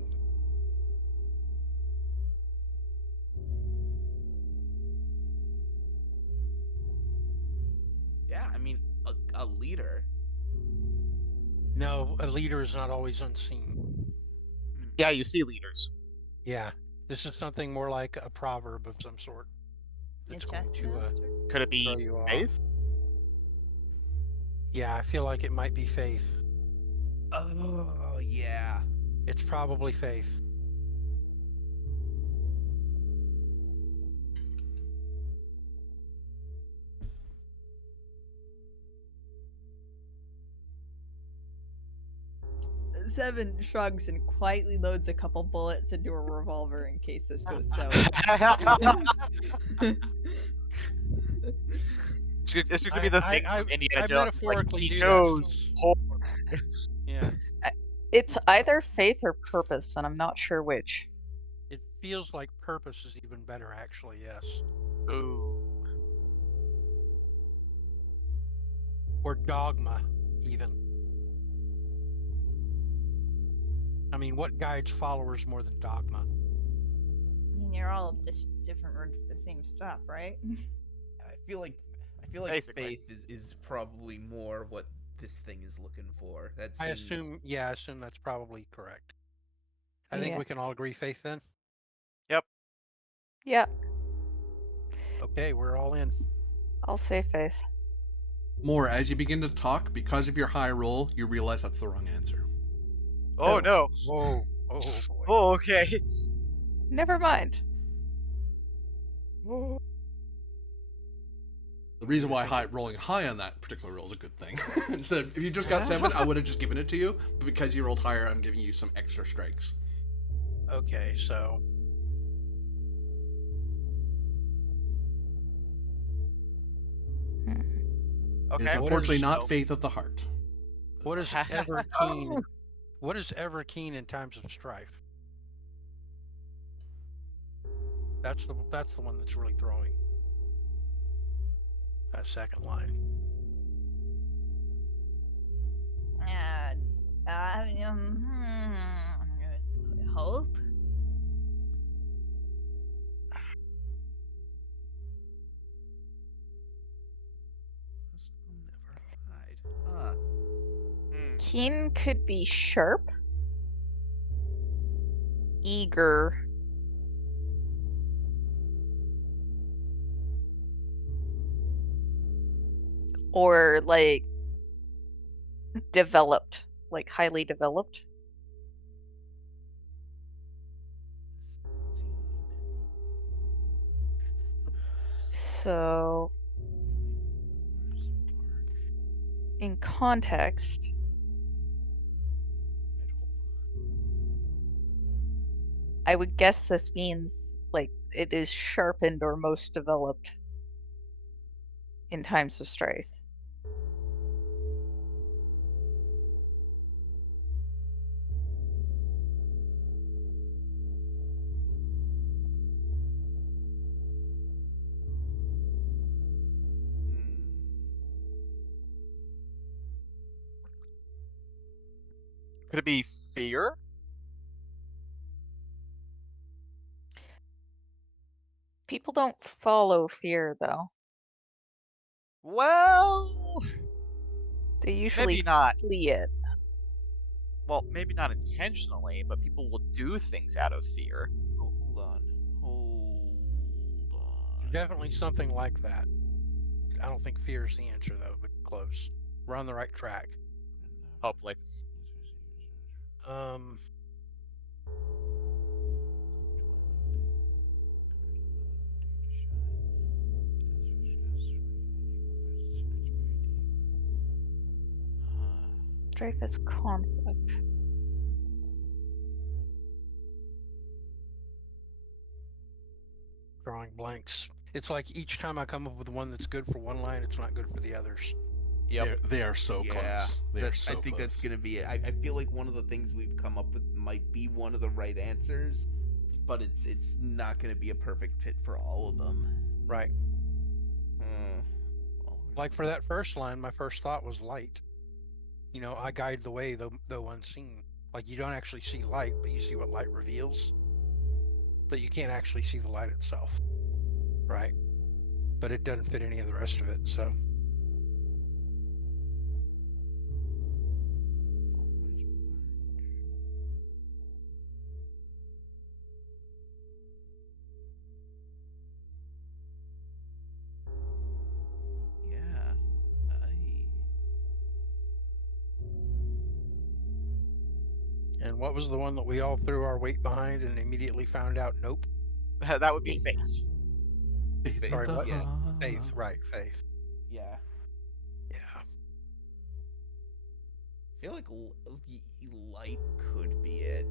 yeah, I mean, a leader. No, a leader is not always unseen. Yeah, you see leaders. Yeah, this is something more like a proverb of some sort. That's A going chess to master? Could it be throw you off. Faith? Yeah, I feel like it might be faith. Oh yeah. It's probably faith. Seven shrugs and quietly loads a couple bullets into a revolver in case this goes south. This could be the thing I from Indiana I Jones. Like, metaphorically he do that, chose so- horror. Yeah, It's either faith or purpose, and I'm not sure which. it feels like purpose is even better, actually. Yes, Ooh. or dogma, even. I mean, what guides followers more than dogma? I mean, you're all just different words for the same stuff, right? I feel like Basically. faith is probably more what this thing is looking for. That I seems... assume that's probably correct. I think Yeah. we can all agree, Faith, then? Yeah, Okay, we're all in. I'll say Faith. More, as you begin to talk, because of your high roll, you realize that's the wrong answer. Oh Oh. no. Whoa. Oh, boy. Oh, okay. Never mind. The reason why rolling high on that particular roll is a good thing. Instead, if you just got 7, I would have just given it to you. But because you rolled higher, I'm giving you some extra strikes. Okay, so Hmm. It's Okay. unfortunately not So- faith of the heart. what is ever keen? What is ever keen in times of strife? That's the one that's really throwing. That second line. Hope. Never hide. Huh. Hmm. Keen could be sharp, eager, or like developed, like highly developed. So, in context, I would guess this means like it is sharpened or most developed in times of strife. Could it be fear? People don't follow fear though. Well, They usually maybe not. flee it. Well, maybe not intentionally, but people will do things out of fear. Oh, hold on. Hold on. Definitely something like that. I don't think fear is the answer though, but close. We're on the right track. Hopefully. Um, Strife is conflict. drawing blanks. It's like each time I come up with one that's good for one line, it's not good for the others. Yep. They are so close. They are so I think close. that's gonna be it. I feel like one of the things we've come up with might be one of the right answers, but it's not gonna be a perfect fit for all of them. Right. Like for that first line, my first thought was light. You know, I guide the way, though unseen. Like you don't actually see light, but you see what light reveals. But you can't actually see the light itself. Right. But it doesn't fit any of the rest of it, so. Yeah. And what was the one that we all threw our weight behind and immediately found out? Nope. That would be faith. Faith of Sorry, the what? Yeah. heart. Faith, right? Faith. Yeah. Yeah. I feel like light could be it.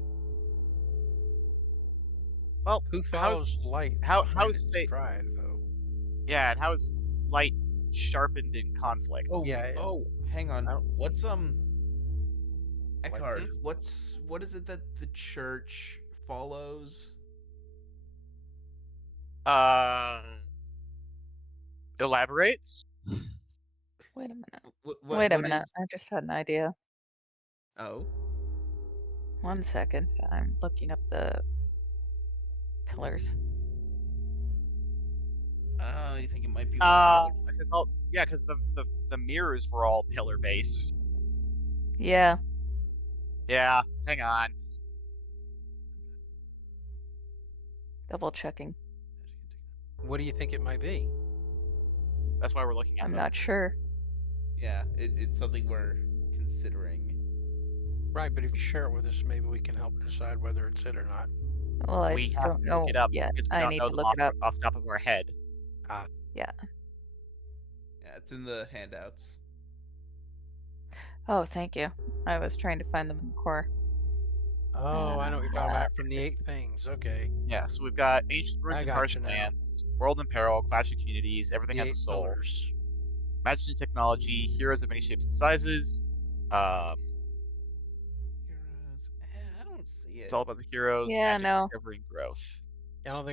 Well, Who follows light? how behind is its faith? stride, though? Yeah, and how is light sharpened in conflict? Oh, Yeah. hang on. I don't- What's Eckhart, Hmm? what is it that the church follows? Elaborate. Wait a minute. What Wait a what minute. is- I just had an idea. Oh. 1 second. I'm looking up the pillars. Oh, you think it might be Because because the mirrors were all pillar based. Yeah. Yeah, hang on. Double checking. What do you think it might be? That's why we're looking at I'm them. not sure. Yeah, it's something we're considering. Right, but if you share it with us, maybe we can help decide whether it's it or not. Well, I We have don't to look know it up yet. because we I don't need know to them look it up. off the top of our head. Yeah. Yeah, it's in the handouts. Oh, thank you. I was trying to find them in the core. Oh, I know what you're talking about from the this- 8 things. Okay. Yeah, so we've got ancient ruins I and got harsh you now. lands, world in peril, clashing communities, everything The has a 8 soul, pillars. magic and technology, heroes of many shapes and sizes. Heroes. I don't see It's it. all about the heroes, Yeah, magic, no. discovery, and growth. I don't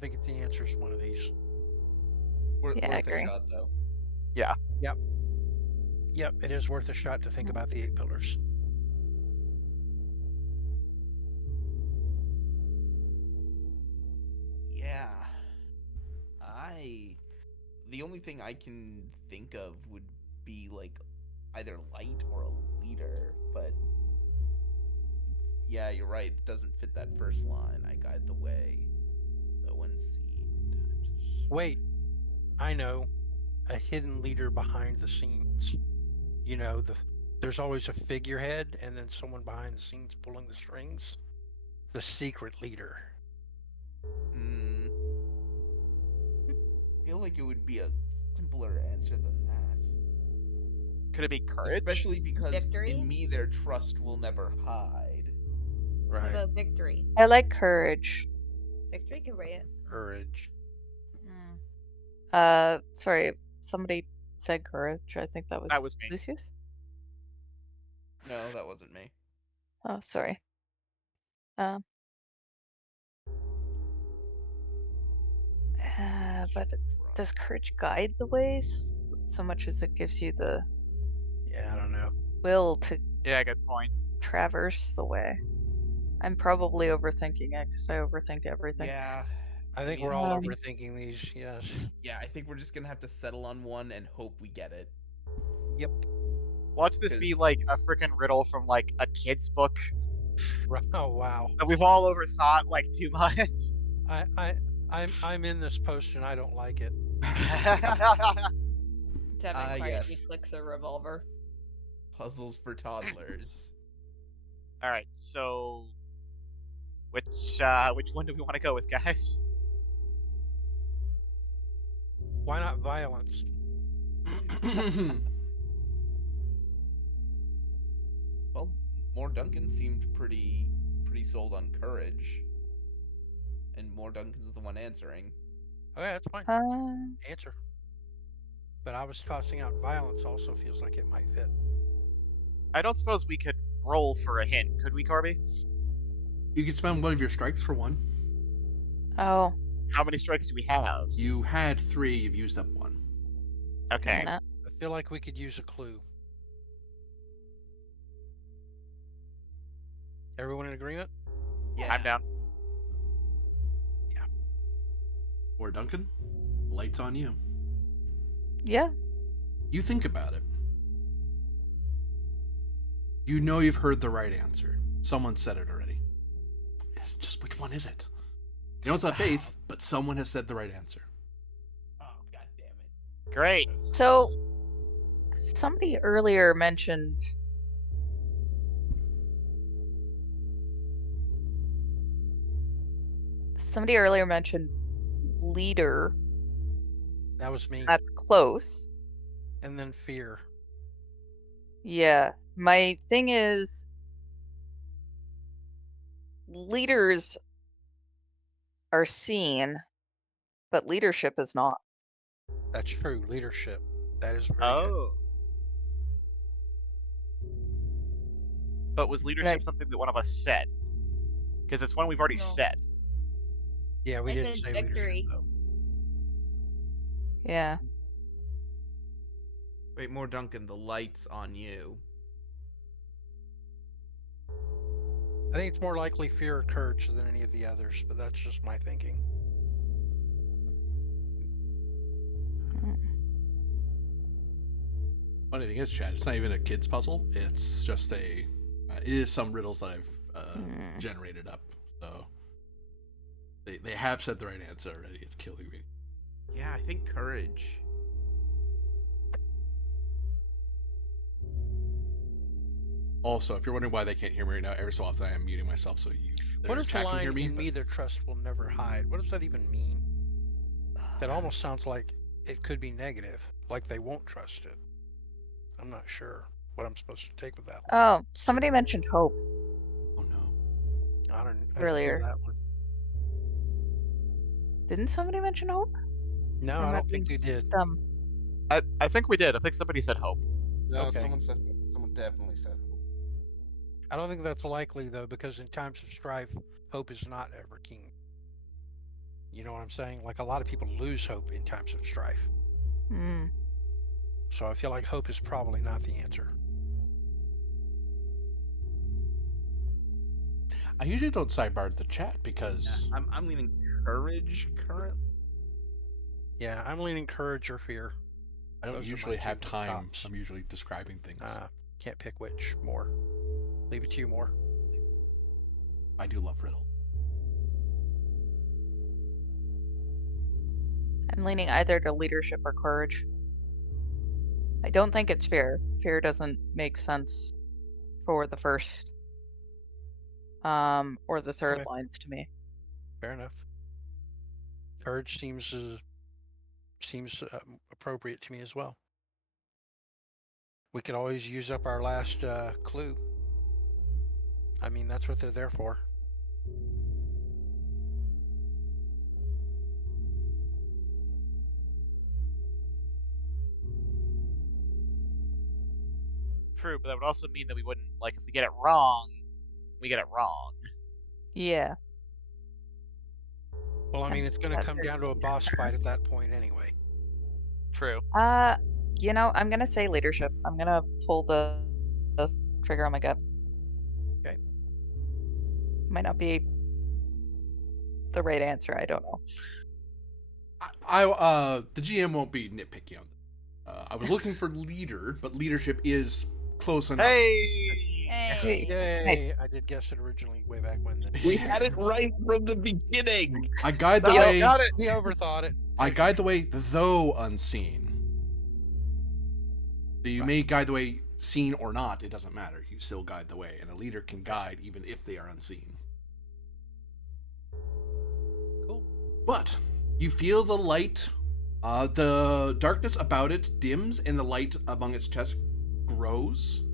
think the answer is one of these. Yeah, I Worth a agree. shot though. Yeah, Yep, it is worth a shot to think about the 8 pillars. Yeah. The only thing I can think of would be like either light or a leader, but yeah, you're right. It doesn't fit that first line. I guide the way, though when seen in times of Wait, I know. A hidden leader behind the scenes. You know, there's always a figurehead and then someone behind the scenes pulling the strings. The secret leader. Hmm. I feel like it would be a simpler answer than that. could it be courage? Especially because Victory? in me their trust will never hide. What Right. about victory? I like courage. Victory could rate it. Courage. Sorry, somebody said courage. I think that was me. Lucius. No, that wasn't me. Oh, sorry. But does courage guide the ways so much as it gives you the Yeah, I don't know. will to Yeah, good point. traverse the way? I'm probably overthinking it because I overthink everything. Yeah. I think mean, we're all Um, overthinking these. Yes. Yeah, I think we're just gonna have to settle on one and hope we get it. Yep. Watch this be like a freaking riddle from like a kid's book Oh wow. that we've all overthought like too much. I'm in this post and I don't like it. Devin quietly yes. clicks a revolver. Puzzles for toddlers. All right, so which one do we want to go with, guys? Why not violence? Well, More Duncan seemed pretty sold on courage. And More Duncan's the one answering. Okay, that's fine. Answer. But I was tossing out violence also feels like it might fit. I don't suppose we could roll for a hint, could we, Corby? You could spend one of your strikes for one. Oh, How many strikes do we have? You had 3, you've used up 1. Okay. no. I feel like we could use a clue. Everyone in agreement? Yeah. I'm down. Or Duncan, light's on you. Yeah. You think about it. You know you've heard the right answer. Someone said it already. It's just which one is it? You know it's not Faith, but someone has said the right answer. Oh, god damn it. Great. So somebody earlier mentioned leader. That was me. That's close. And then fear. Yeah. My thing is leaders are seen, but leadership is not. That's true. Leadership. That is very good. Oh. But was leadership something that one of us said? Because it's one we've already No. said. Yeah, we I didn't said say victory. leadership though. Yeah. Wait, More Duncan, the light's on you. I think it's more likely fear or courage than any of the others, but that's just my thinking. Funny thing is, Chad, it's not even a kid's puzzle. It's just it is some riddles that I've generated up. So they have said the right answer already. It's killing me. Yeah, I think courage. Also, if you're wondering why they can't hear me right now, every so often I am muting myself so What their is the chat can hear line, me. in me their trust will never hide? What does that even mean? That almost sounds like it could be negative, like they won't trust it. I'm not sure what I'm supposed to take with that one. Oh, somebody mentioned hope Oh no. I didn't earlier. hear that one. Didn't somebody mention hope? No, Or I am don't being think you did. dumb? I think we did. I think somebody said hope. No, Okay. someone said hope. Someone definitely said hope. I don't think that's likely though, because in times of strife, hope is not ever king. You know what I'm saying? Like a lot of people lose hope in times of strife. Hmm. So I feel like hope is probably not the answer. I usually don't sidebar the chat because I'm leaning courage currently. Yeah, I'm leaning courage or fear. I don't Those are my usually have two time. tops. I'm usually describing things. Can't pick which more. Leave it to you more. I do love riddle. I'm leaning either to leadership or courage. I don't think it's fear. Fear doesn't make sense for the first or the third Okay. lines to me. Fair enough. Courage seems appropriate to me as well. We could always use up our last clue. I mean, that's what they're there for. True, but that would also mean that we wouldn't, like, if we get it wrong, we get it wrong. Yeah. Well, I mean, it's going to come down to a boss fight at that point anyway. True. You know, I'm gonna say leadership. I'm gonna pull the trigger on my gut. Okay. Might not be the right answer. I don't know. The GM won't be nitpicky on this. I was looking for leader, but leadership is close enough. Hey! Hey. Yay! I did guess it originally way back when. Then. We had it right from the beginning. I guide the No, way. got it. We overthought it. I guide the way, though unseen. So you may guide the way seen or not. It doesn't matter. You still guide the way, and a leader can guide even if they are unseen. Cool. But you feel the light. The darkness about it dims, and the light among its chest grows.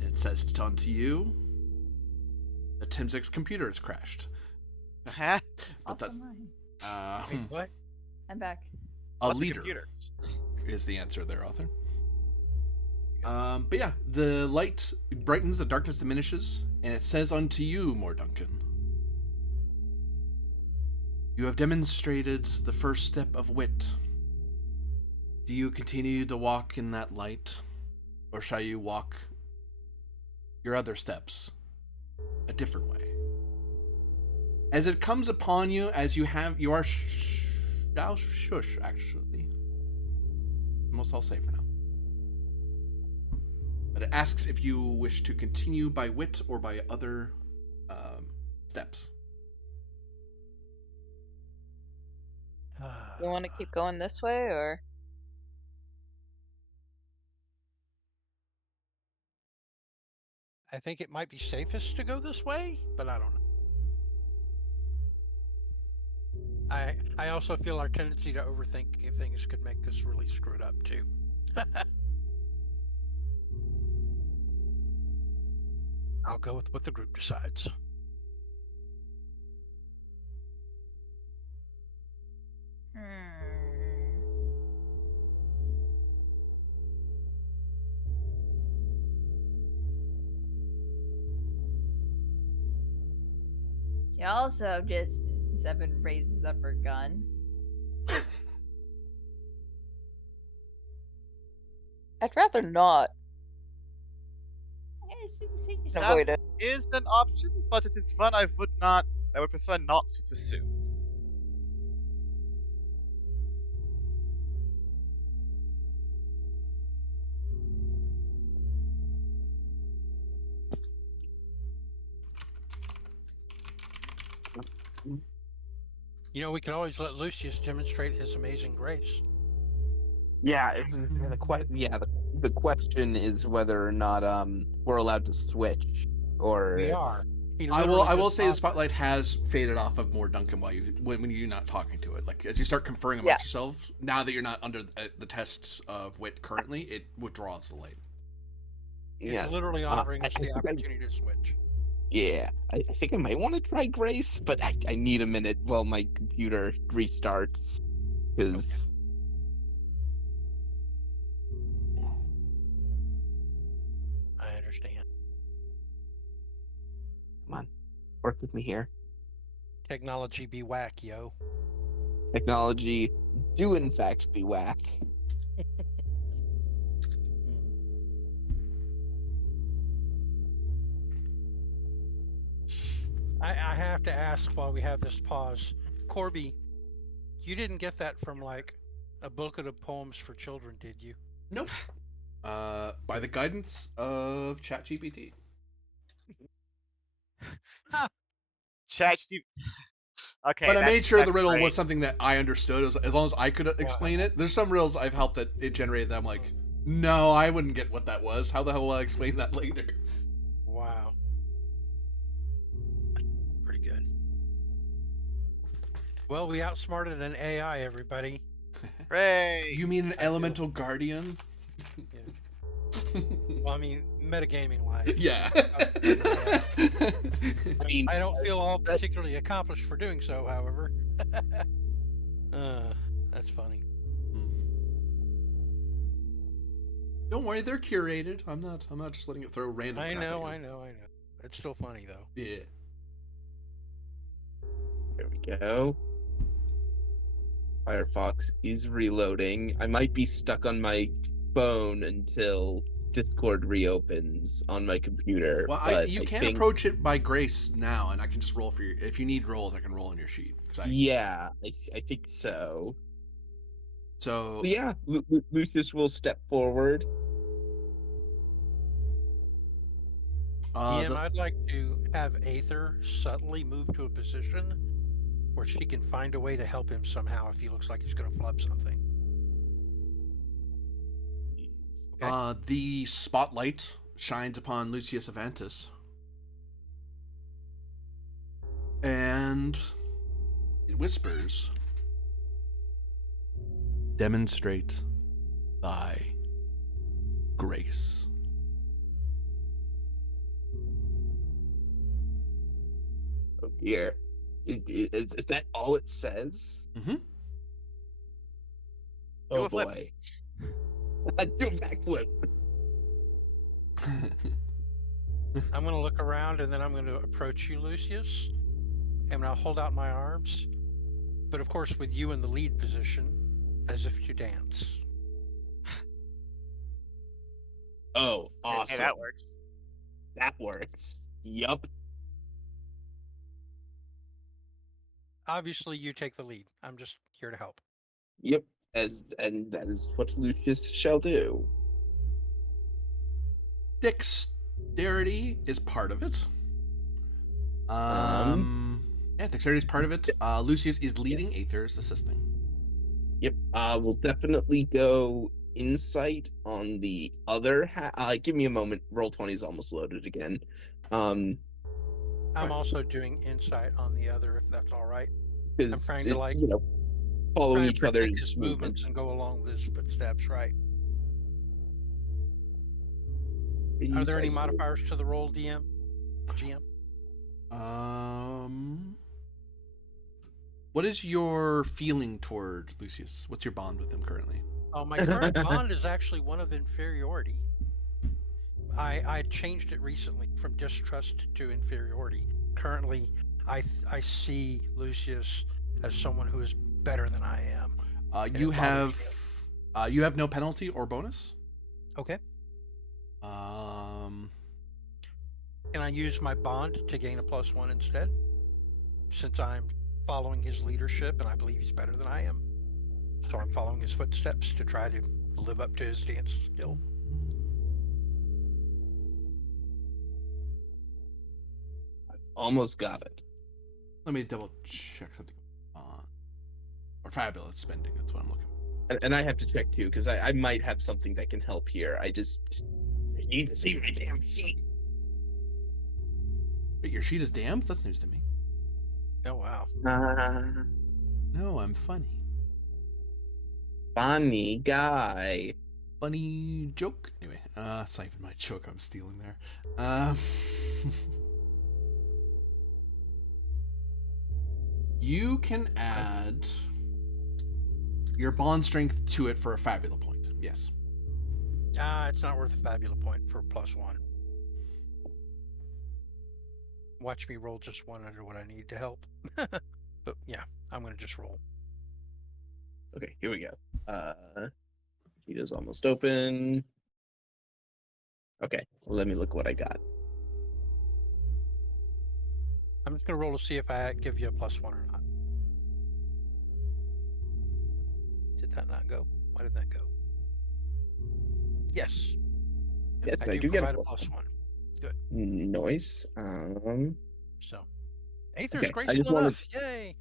It says unto you that Timzik's computer has crashed. Huh? But Also mine. Wait, what? I'm back. a What's a leader computer? is the answer there, author. But yeah, the light brightens, the darkness diminishes, and it says unto you, More Duncan, you have demonstrated the first step of wit. Do you continue to walk in that light, or shall you walk your other steps a different way? As it comes upon you, as you are shush, actually. Most I'll say for now. But it asks if you wish to continue by wit or by other steps. You want to keep going this way, or I think it might be safest to go this way, but I don't know. I also feel our tendency to overthink things could make this really screwed up too. I'll go with what the group decides. You also just Seven raises up her gun. I'd rather not That avoid it. is an option, but it is one I would prefer not to pursue. You know, we could always let Lucius demonstrate his amazing grace. Yeah, the question is whether or not we're allowed to switch or We are. He I literally will just say the offered. spotlight has faded off of more Duncan while when you're not talking to it. Like as you start conferring amongst yourselves, now that you're not under the test of wit currently, it withdraws the light. He's yeah. literally offering us the think opportunity to switch. I think I might want to try Grace, but I need a minute while my computer restarts because I understand. come on, work with me here. Technology be whack, yo. Technology do in fact be whack. I have to ask while we have this pause. Corby, you didn't get that from like a booklet of poems for children, did you? Nope. By the guidance of ChatGPT. ChatGPT. Okay, But I made sure the that's riddle great. was something that I understood as long as I could explain it. There's some riddles I've helped that it generated that I'm like, no, I wouldn't get what that was. How the hell will I explain that later? Wow. Pretty good. Well, we outsmarted an AI, everybody. Hooray! You mean an elemental guardian? Well, I mean, metagaming wise. Yeah. I mean, I don't feel all particularly accomplished for doing so, however. That's funny. Don't worry, they're curated. I'm not just letting it throw random. I crap at know. you. It's still funny though. Yeah. there we go. Firefox is reloading. I might be stuck on my phone until Discord reopens on my computer. Well, but you I can think, approach it by grace now, and I can just roll for you. If you need rolls, I can roll on your sheet. Yeah, I think so. So Yeah, Lucius will step forward. I'd like to have Aether subtly move to a position where she can find a way to help him somehow if he looks like he's going to flub something. Okay. The spotlight shines upon Lucius Avantis, and it whispers, "Demonstrate thy grace." Oh dear. Is that all it says? Mm-hmm. Do Oh a flip. boy. Do a backflip. I'm going to look around and then I'm going to approach you, Lucius, and I'll hold out my arms, but of course with you in the lead position, as if to dance. Oh, awesome. Hey, that works. That works. Yup. Obviously, you take the lead. I'm just here to help. Yep. And that is what Lucius shall do. Dexterity is part of it. Dexterity is part of it. Lucius is leading, Aether is assisting. Yep. We'll definitely go insight on the other give me a moment. Roll20 is almost loaded again. I'm also doing insight on the other, if that's all right. I'm trying to follow each predict other's his movements and go along with his footsteps, right? Are there any modifiers to the roll, GM? What is your feeling toward Lucius? What's your bond with him currently? Oh, my current bond is actually one of inferiority. I changed it recently from distrust to inferiority. Currently, I see Lucius as someone who is better than I am. You have no penalty or bonus. Okay. Can I use my bond to gain a +1 instead? Since I'm following his leadership and I believe he's better than I am. So I'm following his footsteps to try to live up to his dance skill. Almost got it. Let me double check something. Or Fabula spending. That's what I'm looking for. And I have to check too, because I might have something that can help here. I need to see my damn sheet. Wait, your sheet is damned? That's news to me. Oh wow. No, I'm funny. Funny guy. Funny joke. Anyway, it's not even my joke I'm stealing there. You can add your bond strength to it for a Fabula point. Yes. It's not worth a Fabula point for +1. Watch me roll just one under what I need to help. But yeah, I'm gonna just roll. Okay, here we go. Sheet is almost open. Okay, let me look what I got. I'm just gonna roll to see if I give you a +1 or not. Did that not go? Why did that go? Yes. Yes, I do get provide a a +1. +1. Good. Noise. So, Aether's Okay, I graceful just wanted- enough. Yay!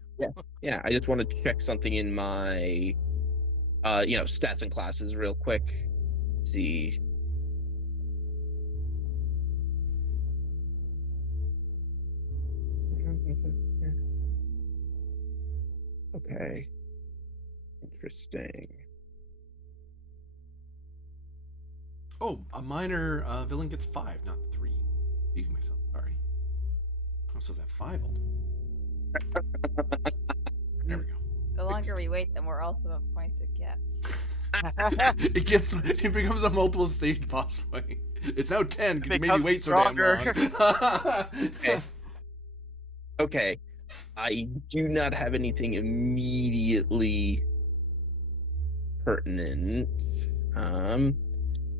Yeah, I just want to check something in my, stats and classes real quick. Let's see. Okay. Interesting. Oh, a minor villain gets 5, not 3. Beating myself. Sorry. I'm supposed to have 5 ultimate. There we go. The longer we wait, the more ultimate points it gets. It becomes a multiple stage boss fight. It's now 10 because you made me becomes wait stronger. so damn long. Okay. I do not have anything immediately pertinent.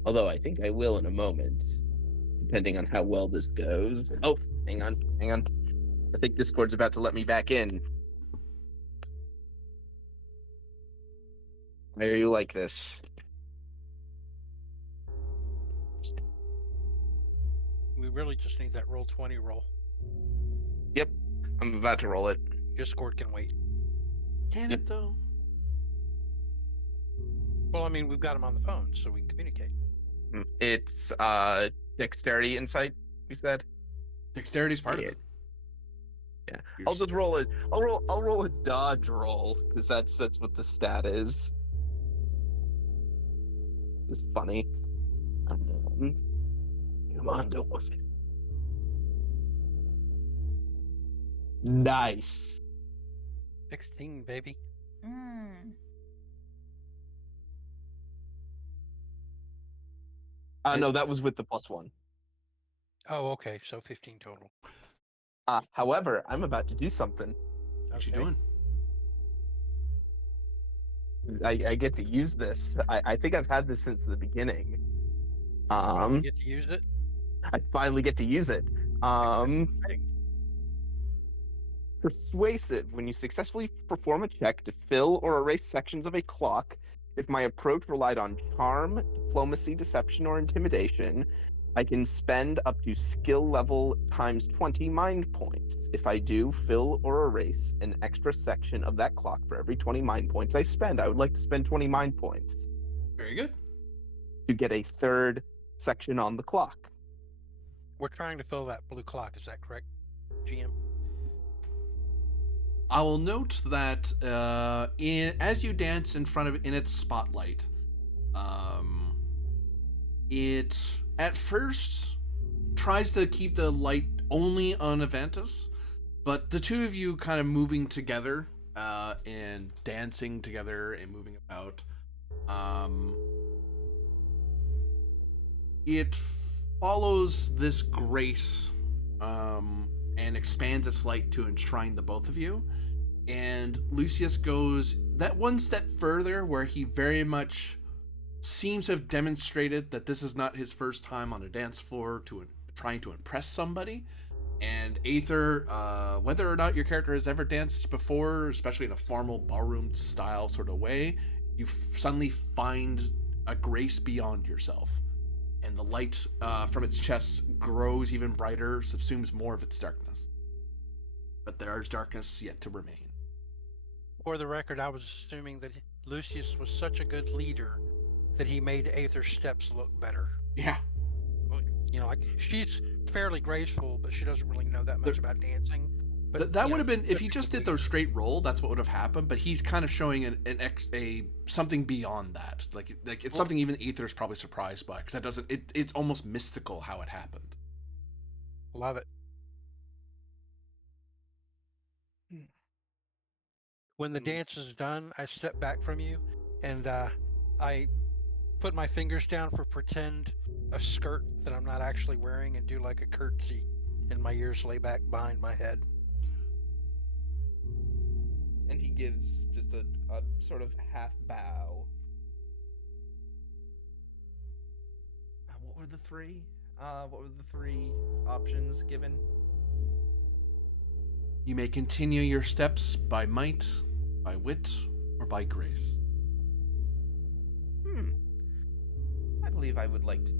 Although I think I will in a moment, depending on how well this goes. Oh, hang on. I think Discord's about to let me back in. Why are you like this? We really just need that roll 20 roll. Yep, I'm about to roll it. Discord can wait. Can it though? Well, I mean, we've got him on the phone, so we can communicate. It's dexterity insight, you said? Dexterity's part of Yeah. it. Yeah. You're I'll just roll it. I'll roll a dodge roll, because that's what the stat is. It's funny. Come on, don't move it. Nice. 16, baby. Mm. No, that was with the +1. Oh, okay. So 15 total. However, I'm about to do something. What you doing? I get to use this. I think I've had this since the beginning. You get to use it. I finally get to use it. Exciting. Persuasive. When you successfully perform a check to fill or erase sections of a clock, if my approach relied on charm, diplomacy, deception, or intimidation, I can spend up to skill level times 20 mind points. If I do fill or erase an extra section of that clock for every 20 mind points I spend, I would like to spend 20 mind points Very good. to get a third section on the clock. We're trying to fill that blue clock. Is that correct, GM? I will note that as you dance in front of it in its spotlight, it at first tries to keep the light only on Avantis, but the two of you kind of moving together and dancing together and moving about, it follows this grace and expands its light to enshrine the both of you. And Lucius goes that one step further, where he very much seems to have demonstrated that this is not his first time on a dance floor trying to impress somebody. And Aether, whether or not your character has ever danced before, especially in a formal ballroom style sort of way, you suddenly find a grace beyond yourself. And the light from its chest grows even brighter, subsumes more of its darkness. But there is darkness yet to remain. For the record, I was assuming that Lucius was such a good leader that he made Aether's steps look better. Yeah. You know, like she's fairly graceful, but she doesn't really know that much about dancing. But That you would know, have been if he such a just good did the leader. straight roll. That's what would have happened. But he's kind of showing something beyond that. Like it's something even Aether is probably surprised by because that doesn't. It's almost mystical how it happened. Love it. When the dance is done, I step back from you, and I put my fingers down for pretend a skirt that I'm not actually wearing, and do like a curtsy, and my ears lay back behind my head. And he gives just a sort of half bow. What were the three? What were the three options given? You may continue your steps by might, by wit, or by grace. I believe I would like to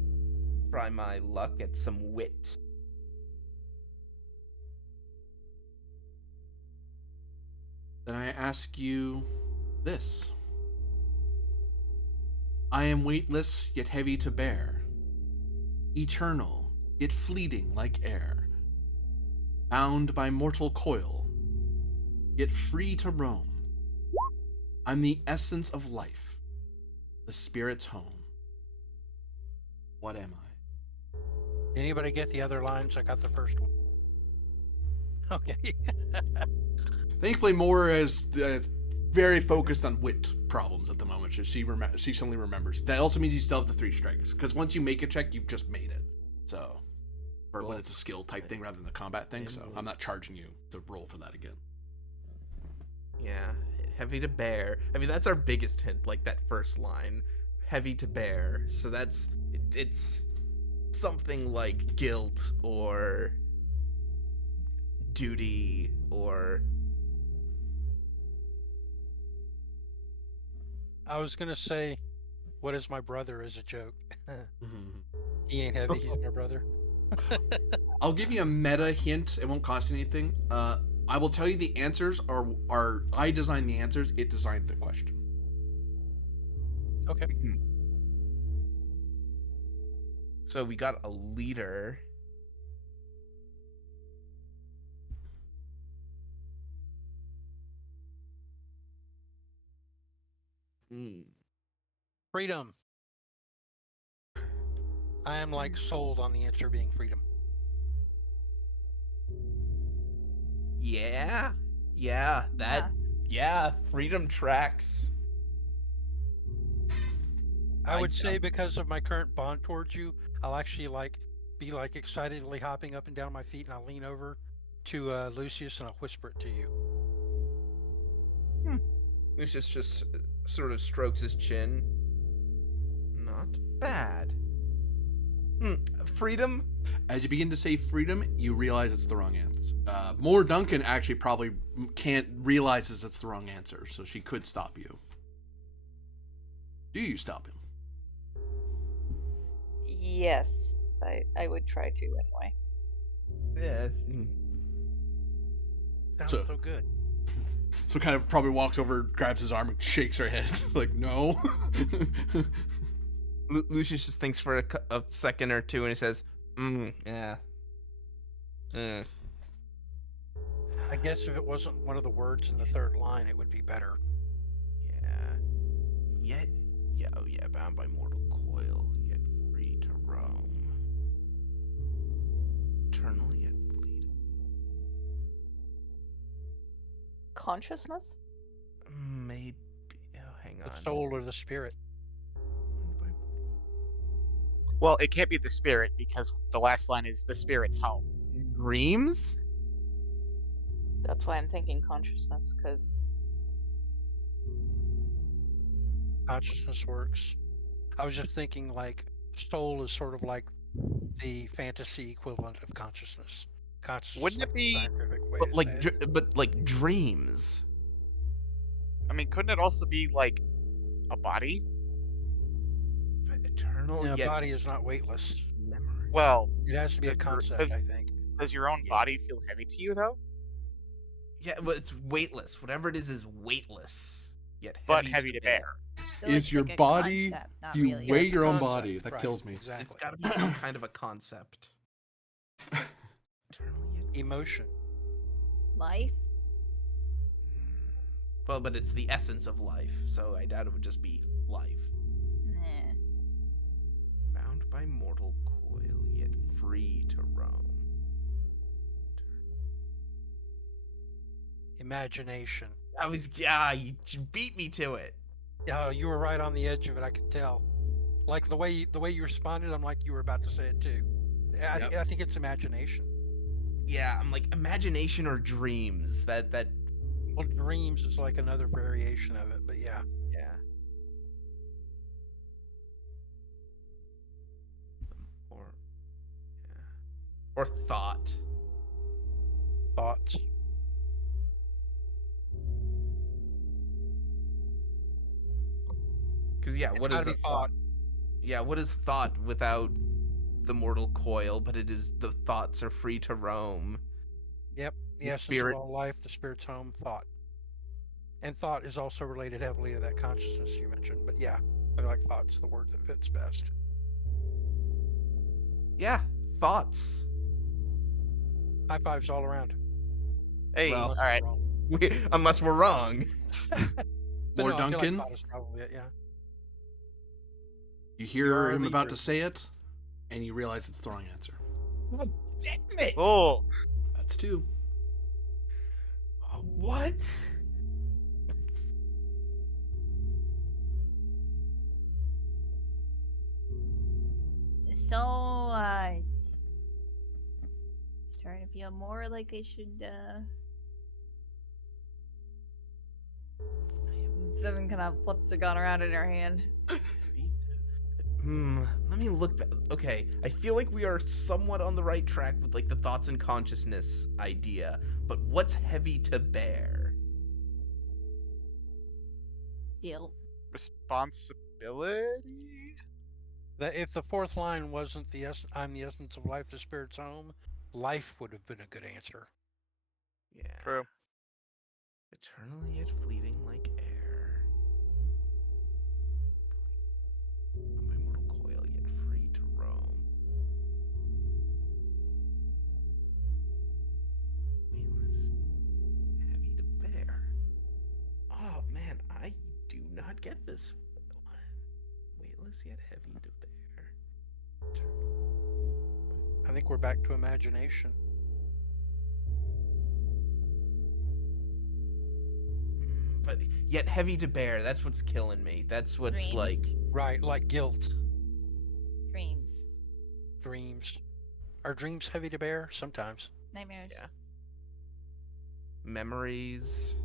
try my luck at some wit. Then I ask you this. I am weightless, yet heavy to bear. Eternal, yet fleeting like air. Bound by mortal coil, yet free to roam. I'm the essence of life, the spirit's home. What am I? Anybody get the other lines? I got the first one. Okay. Thankfully, Moira is very focused on wit problems at the moment. She suddenly remembers. That also means you still have the 3 strikes, because once you make a check, you've just made it. So, or when it's a skill type thing rather than a combat thing. So I'm not charging you to roll for that again. Yeah, heavy to bear. I mean, that's our biggest hint, like that first line. Heavy to bear. So it's something like guilt or duty or... I was gonna say, "What is my brother?" as a joke. Mm-hmm. He ain't heavy. He's my brother. I'll give you a meta hint. It won't cost you anything. I will tell you the answers are I designed the answers. It designed the question. Okay. So we got a leader. Freedom. I am like sold on the answer being freedom. Yeah, freedom tracks. I would say because of my current bond towards you, I'll actually be excitedly hopping up and down my feet, and I'll lean over to Lucius and I'll whisper it to you. Lucius just sort of strokes his chin. Not bad. Freedom? As you begin to say freedom, you realize it's the wrong answer. More Duncan actually probably realizes it's the wrong answer, so she could stop you. Do you stop him? Yes, I would try to anyway. Yeah. Sounds So- so good. So kind of probably walks over, grabs his arm, and shakes her head like, no. Lucius just thinks for a second or two and he says, yeah. I guess if it wasn't one of the words in the third line, it would be better. Yeah. Bound by mortal coil, yet free to roam. Eternal yet fleeting. Consciousness? Maybe. Oh, hang on. The soul or the spirit. Well, it can't be the spirit because the last line is the spirit's home. Dreams? That's why I'm thinking consciousness, because Consciousness works. I was just thinking like soul is sort of like the fantasy equivalent of consciousness. Consciousness Wouldn't it is the be- scientific way But to like, say it. but like dreams. I mean, couldn't it also be like a body? Eternal Yeah, yet body is not weightless. memory. Well, It has to be a Does your- concept, I think. does your own Yeah. body feel heavy to you though? Yeah, well, it's weightless. Whatever it is weightless, yet But heavy, heavy to bear. So Is it's your like a body? concept, not Do you really. weigh it's a your own concept, body? That right, kills me. Exactly. It's got to be some kind of a concept. Eternally yet Emotion. Life? Well, but it's the essence of life, so I doubt it would just be life. Nah. Bound by mortal coil, yet free to roam. Imagination. You beat me to it. Oh, you were right on the edge of it. I could tell. Like the way you responded, I'm like you were about to say it too. Yep. I think it's imagination. Yeah, I'm like imagination or dreams. That Well, dreams is like another variation of it, but yeah. yeah. Or yeah. Or thought. Thoughts. Because yeah, It's what gotta is a be thought. Yeah, what is thought without the mortal coil? But it is the thoughts are free to roam. Yep. The The essence spirit- of all life, the spirit's home, thought. And thought is also related heavily to that consciousness you mentioned. But yeah, I feel like thought's the word that fits best. Yeah, thoughts. High fives all around. Hey, Well, Unless all right. we're wrong. Unless we're wrong. But Lord no, I feel like Duncan, thought is probably it, yeah. you You hear are him about Libra. to say it, and you realize it's the wrong answer. Damn it! Oh, That's 2. What? So, starting to feel more like I should, Seven kind of flips the gun around in her hand. Let me look back. Okay, I feel like we are somewhat on the right track with like the thoughts and consciousness idea, but what's heavy to bear? Deal. responsibility. That if the fourth line wasn't I'm the essence of life, the spirit's home, life would have been a good answer. Yeah. True. Eternally yet fleeting like air. My mortal coil yet free to roam. Weightless, heavy to bear. Oh man, I do not get this one. Weightless yet heavy to bear. I think we're back to imagination. But yet heavy to bear, that's what's killing me. That's what's Dreams? like Right, like guilt, Dreams. dreams. Are dreams heavy to bear? Sometimes. Nightmares. Yeah. Memories.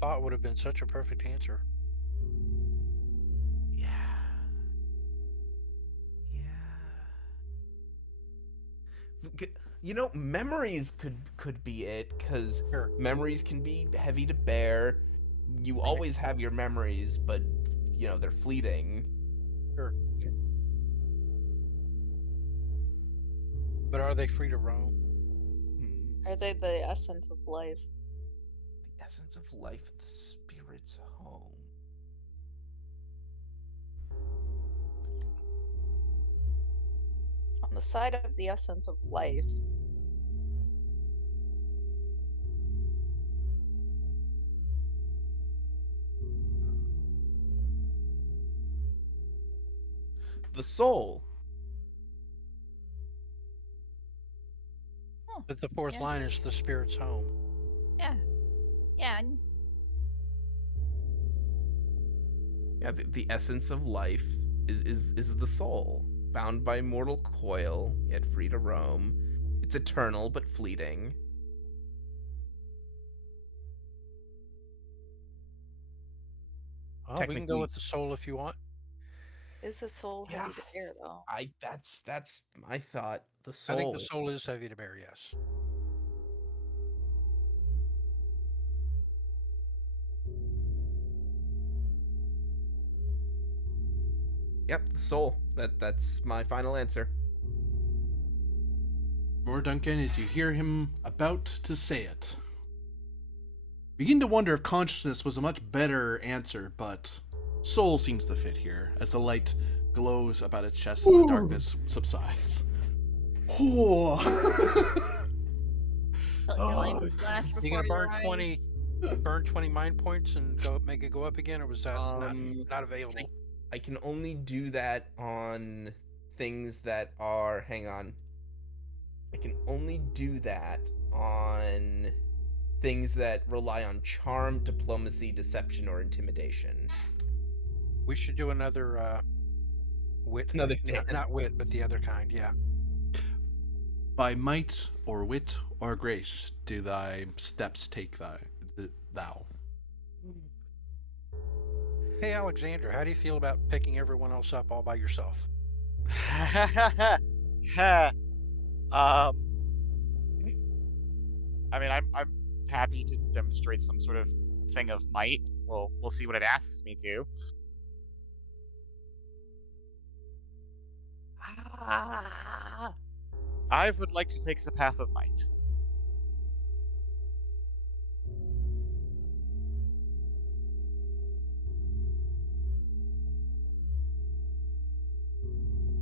Thought would have been such a perfect answer. Yeah. Yeah. You know, memories could be it, because Sure. memories can be heavy to bear. You always have your memories, but you know they're fleeting. Sure. But are they free to roam? Hmm. Are they the essence of life? The essence of life, the spirit's home. On the side of the essence of life, The soul. Oh, But the fourth yeah. line is the spirit's home. Yeah. Yeah. Yeah, the essence of life is the soul, bound by mortal coil, yet free to roam. It's eternal but fleeting. Oh, we can go with the soul if you want. is the soul Yeah. heavy to bear though? That's my thought. The I think soul. the soul is heavy to bear, yes. Yep, the soul. That's my final answer. More Duncan, as you hear him about to say it. Begin to wonder if consciousness was a much better answer, but soul seems to fit here, as the light glows about its chest and the darkness subsides. Oh. Felt your life flash You before gonna your burn eyes. 20 mind points and make it go up again, or was that not available? I can only do that on things that are. Hang on. I can only do that on things that rely on charm, diplomacy, deception, or intimidation. We should do another wit. Another Not wit, but the other kind. Yeah. By might or wit or grace do thy steps take thou. Hey, Alexander, how do you feel about picking everyone else up all by yourself? I mean, I'm happy to demonstrate some sort of thing of might. We'll see what it asks me to. I would like to take the path of might.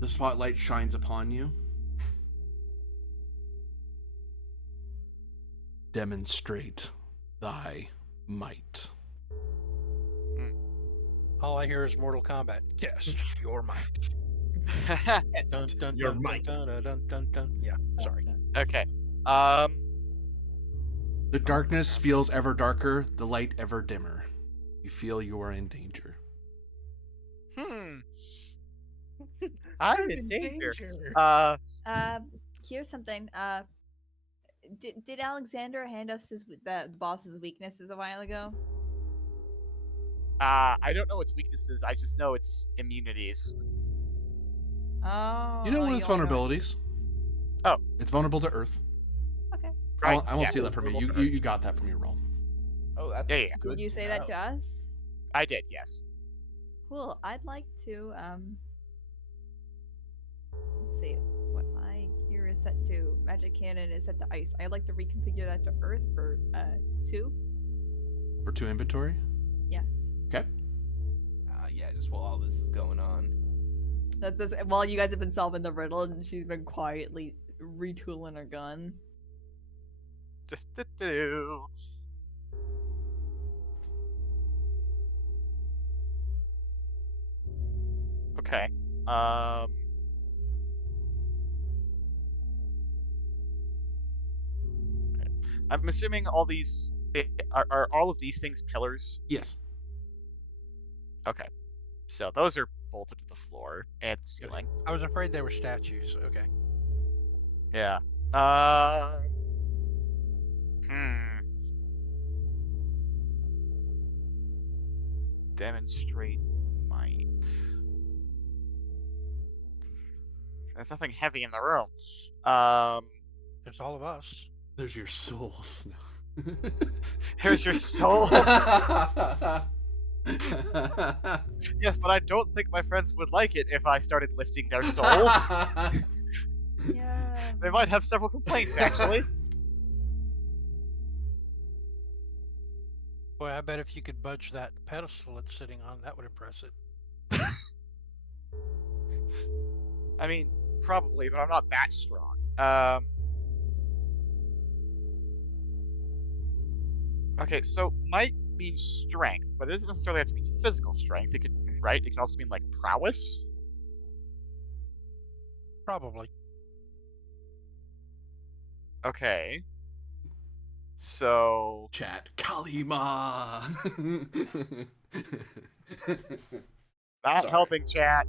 The spotlight shines upon you. Demonstrate thy might. All I hear is Mortal Kombat. Yes, your might. Dun, dun, Your dun, might. Dun, dun, dun, dun, dun. Yeah, sorry. Okay. The darkness feels ever darker, the light ever dimmer. You feel you are in danger. I'm in danger. Here's something. Did Alexander hand us the boss's weaknesses a while ago? I don't know its weaknesses. I just know its immunities. Oh. You know what its only know it. vulnerabilities? Oh. It's vulnerable to earth. Okay. Right. I won't yes. steal that from you. You got that from your roll. Oh, that's Yeah. good. Did you say that to us? I did, yes. Cool. I'd like to let's see what my gear is set to. Magic cannon is set to ice. I'd like to reconfigure that to earth for 2. For 2 inventory? Yes. Okay. Yeah, just while all this is going on. That's while you guys have been solving the riddle and she's been quietly retooling her gun. Just to do. Okay. I'm assuming all these are all of these things pillars. Yes. Okay. So those are bolted to the floor and the ceiling. I was afraid they were statues. Okay. Yeah. Demonstrate might. There's nothing heavy in the room. It's all of us. There's your souls. Here's your soul. Yes, but I don't think my friends would like it if I started lifting their souls. Yeah. They might have several complaints, actually. Boy, I bet if you could budge that pedestal it's sitting on, that would impress it. I mean, probably, but I'm not that strong. Okay, so might mean strength, but it doesn't necessarily have to mean physical strength. It could, right? It can also mean like prowess. Probably. Okay. So Chat. Kalima. not Sorry. helping chat.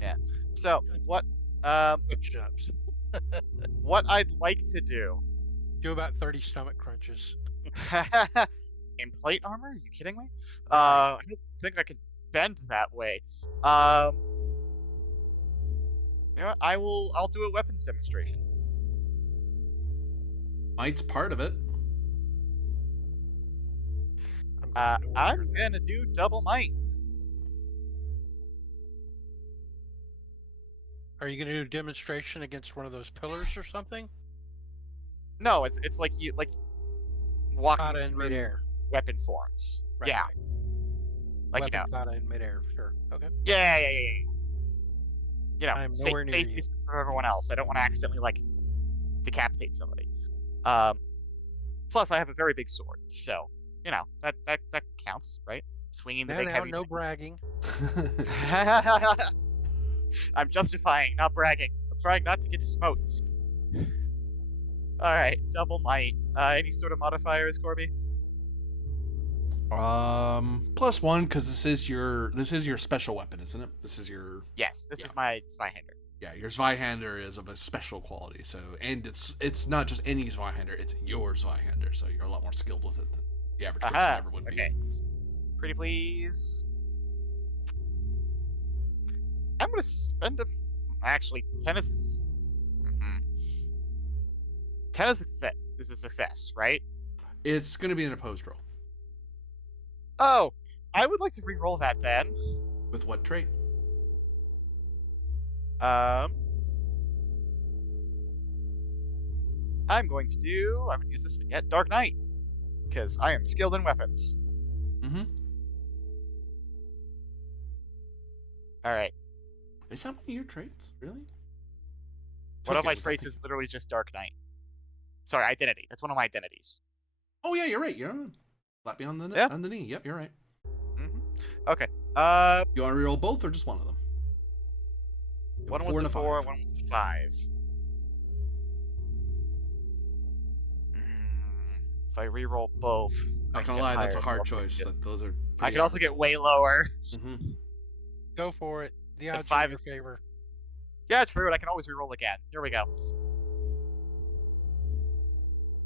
Yeah. So what Push-ups. what I'd like to do Do about 30 stomach crunches. in plate armor? Are you kidding me? Right. I don't think I could bend that way. You know what? I'll do a weapons demonstration. Might's part of it. nowhere near I'm gonna do double might. that. Are you gonna do a demonstration against one of those pillars or something? No, it's like walking Kata in through midair. weapon forms. Right, Yeah, right. like Weapon kata in midair. Sure. Okay. yeah. I'm nowhere near safe you. distance from everyone else. I don't want to accidentally like decapitate somebody. Plus, I have a very big sword, so that counts, right? Swinging the big heavy. No bragging. I'm justifying, not bragging. I'm trying not to get smoked. All right, double might. Any sort of modifiers, Corby? +1 because this is your special weapon, isn't it? This is your Yes, this is my Zweihander. Yeah, your Zweihander is of a special quality. So, and it's not just any Zweihander; it's your Zweihander. So you're a lot more skilled with it than the average person ever would be. Okay. Pretty please. I'm gonna spend actually 10 is. 10 is a success, right? It's gonna be an opposed roll. Oh, I would like to re-roll that then. With what trait? I'm going to do. I haven't used this one yet. Dark Knight, because I am skilled in weapons. Mm-hmm. All right. Is that one of your traits? Really? One of my traits is literally just Dark Knight. Sorry, identity. That's one of my identities. Oh yeah, you're right. You're flat beyond the on the knee. Yep, you're right. Okay. You want to reroll both or just one of them? One was a 4, one was a 5. If I reroll both, not gonna lie, that's a hard choice. Those are. I could also get way lower. Mm-hmm. Go for it. The odds are in your favor. Yeah, true. And I can always reroll again. Here we go.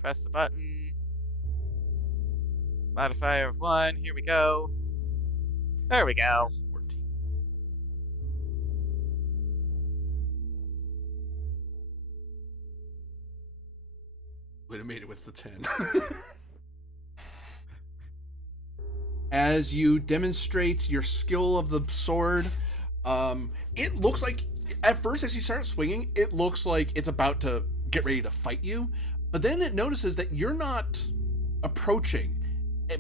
Press the button. Modifier of 1. Here we go. There we go. 14. Would have made it with the 10. As you demonstrate your skill of the sword, it looks like, at first as you start swinging, it looks like it's about to get ready to fight you, but then it notices that you're not approaching,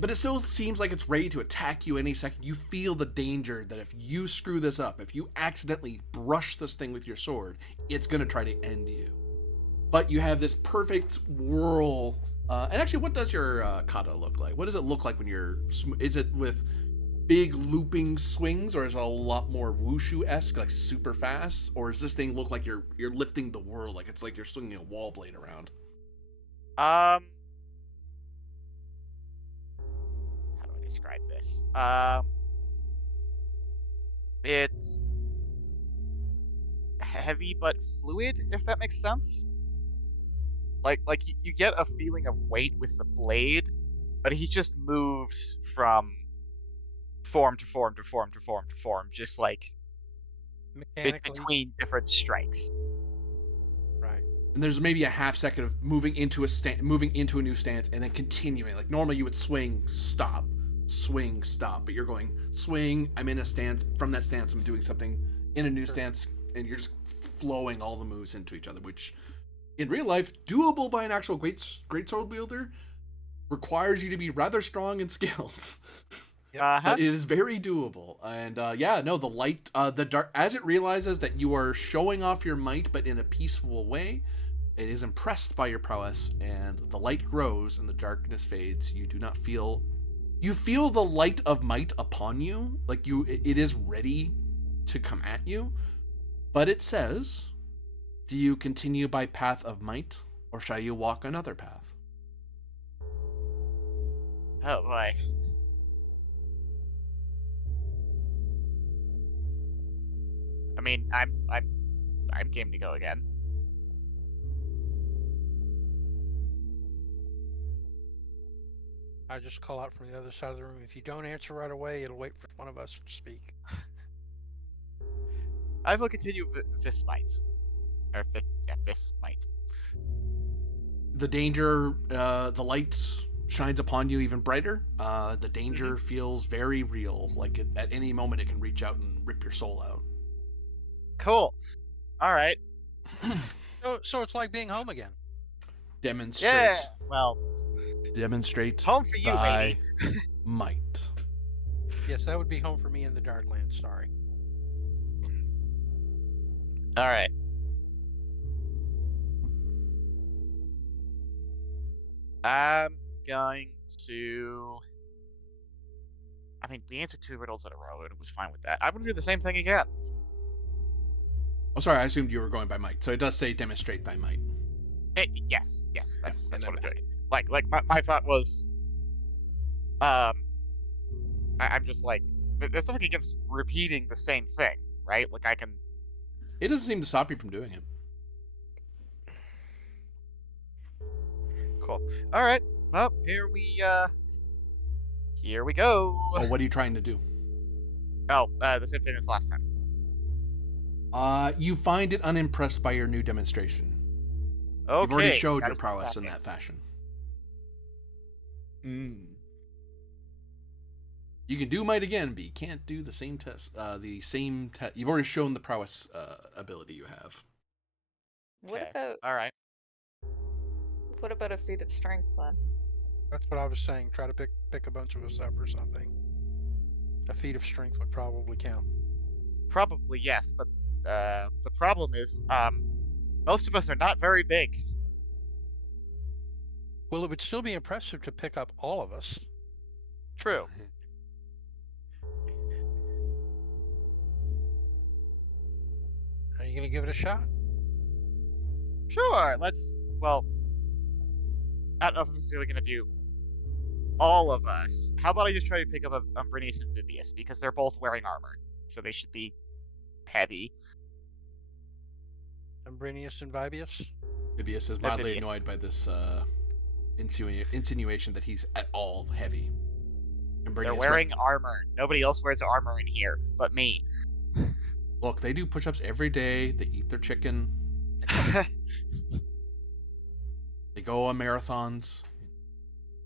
but it still seems like it's ready to attack you any second. You feel the danger that if you screw this up, if you accidentally brush this thing with your sword, it's going to try to end you. But you have this perfect whirl. And actually, what does your kata look like? What does it look like when you're... Is it with big looping swings, or is it a lot more wushu-esque, like super fast? Or does this thing look like you're lifting the world, like it's like you're swinging a wall blade around? How do I describe this? It's heavy but fluid, if that makes sense. Like you get a feeling of weight with the blade, but he just moves from form to form to form to form to form, just like between different strikes. Right. And there's maybe a half second of moving into a new stance, and then continuing. Like normally you would swing, stop, but you're going swing. I'm in a stance. From that stance, I'm doing something in a new stance, and you're just flowing all the moves into each other, which in real life, doable by an actual great sword wielder, requires you to be rather strong and skilled. But it is very doable. And the light, the dark, as it realizes that you are showing off your might, but in a peaceful way, it is impressed by your prowess, and the light grows and the darkness fades. You feel the light of might upon you, like it is ready to come at you, but it says, do you continue by path of might, or shall you walk another path? Oh boy. I mean, I'm game to go again. I just call out from the other side of the room. If you don't answer right away, it'll wait for one of us to speak. I will continue Fist Might. Fist Might. The danger, the light shines upon you even brighter. The danger feels very real. Like at any moment it can reach out and rip your soul out. Cool. All right. So it's like being home again. Demonstrate. Yeah. Well, Demonstrate home for you, thy baby. might. Yes, that would be home for me in the Darklands. Sorry. All right. I'm going to. I mean, we answered 2 riddles in a row, and it was fine with that. I'm going to do the same thing again. Oh, sorry, I assumed you were going by might. So it does say demonstrate thy might. Yes, that's and what I'm I'm doing. Like my thought was, I'm just like, there's nothing against repeating the same thing, right? Like I can. It doesn't seem to stop you from doing it. Cool. All right. Well, here we go. Oh, what are you trying to do? Oh, the same thing as last time. You find it unimpressed by your new demonstration. Okay. You've already showed gotta your keep prowess in that practice. fashion. Mm. You can do might again, but you can't do the same test. You've already shown the prowess ability you have. What Okay. All right. about a feat of strength then? That's what I was saying. Try to pick a bunch of us up or something. A feat of strength would probably count. Probably yes, but the problem is, most of us are not very big. Well, it would still be impressive to pick up all of us. True. Are you going to give it a shot? Sure. Well, I don't know if I'm necessarily going to do all of us. How about I just try to pick up Brinius and Vibius, because they're both wearing armor, so they should be heavy. Ambrinius and Vibius? Vibius is mildly Vibius. annoyed by this insinuation that he's at all heavy. And They're Brinius wearing armor. Nobody else wears armor in here but me. Look, they do push-ups every day. They eat their chicken. They go on marathons.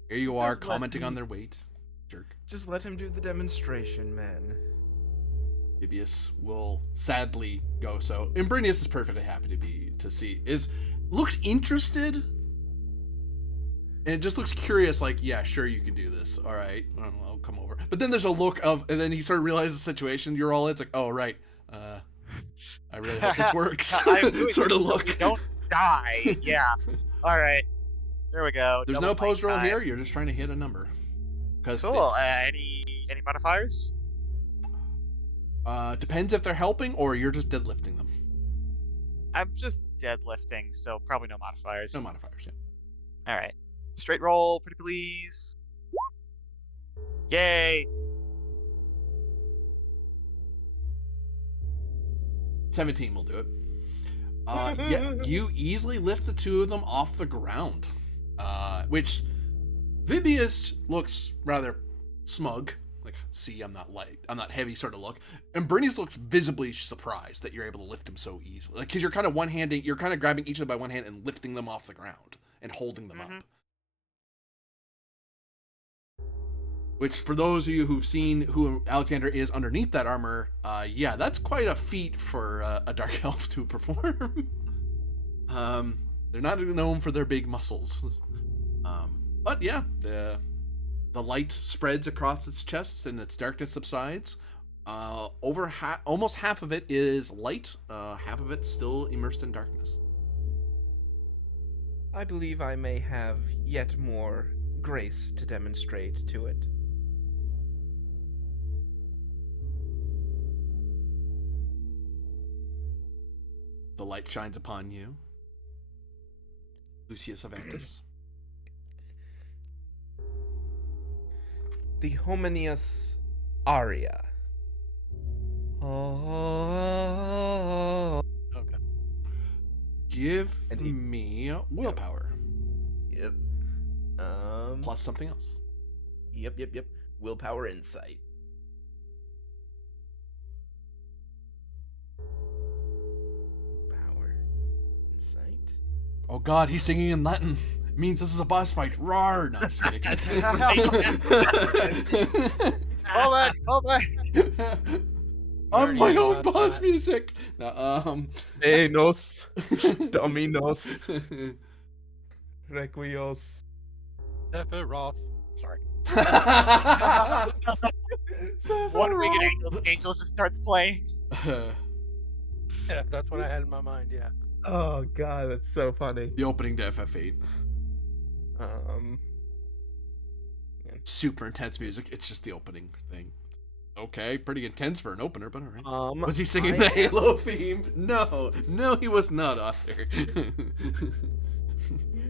Here you are, Just let commenting him- on their weight. Jerk. Just let him do the demonstration, man. Vibius will sadly go so. Imbrinius is perfectly happy looks interested. And it just looks curious, like, yeah, sure, you can do this. All right, I'll come over. But then there's a look of, and then he sort of realizes the situation you're all in. It's like, oh, right. I really hope this works. I'm doing sort of this so look. we don't die. Yeah. All right. There we go. There's Double no post might roll time. here. You're just trying to hit a number. Cool. Any modifiers? Depends if they're helping or you're just deadlifting them. I'm just deadlifting, so probably no modifiers. No modifiers, yeah. All right. Straight roll, pretty please. Yay! 17 will do it. Yeah, you easily lift the two of them off the ground. Which Vibius looks rather smug. Like, see, I'm not heavy sort of look. And Bernice looks visibly surprised that you're able to lift him so easily. Like, because you're kind of grabbing each of them by one hand and lifting them off the ground and holding them up. Which, for those of you who've seen who Alexander is underneath that armor, yeah, that's quite a feat for a Dark Elf to perform. They're not known for their big muscles. But yeah, the light spreads across its chest and its darkness subsides. Almost half of it is light, half of it still immersed in darkness. I believe I may have yet more grace to demonstrate to it. The light shines upon you, Lucius Avantis. The Hominius Aria. Oh. Okay. Give me willpower. Yep. Plus something else. Yep. Willpower insight. Power insight. Oh god, he's singing in Latin. means this is a boss fight. Roar! No, I'm just kidding. Fall back! Fall back! I'm already my knew own about boss that. music. No, Enos, Dominos, Requios. Sephiroth. Sorry. One winged angel just starts playing. Yeah, that's what I had in my mind. Yeah. Oh god, that's so funny. The opening to FF8. Um, Super intense music. It's just the opening thing. Okay, pretty intense for an opener, but alright. Was he singing I the am- Halo theme? No, he was not, Arthur.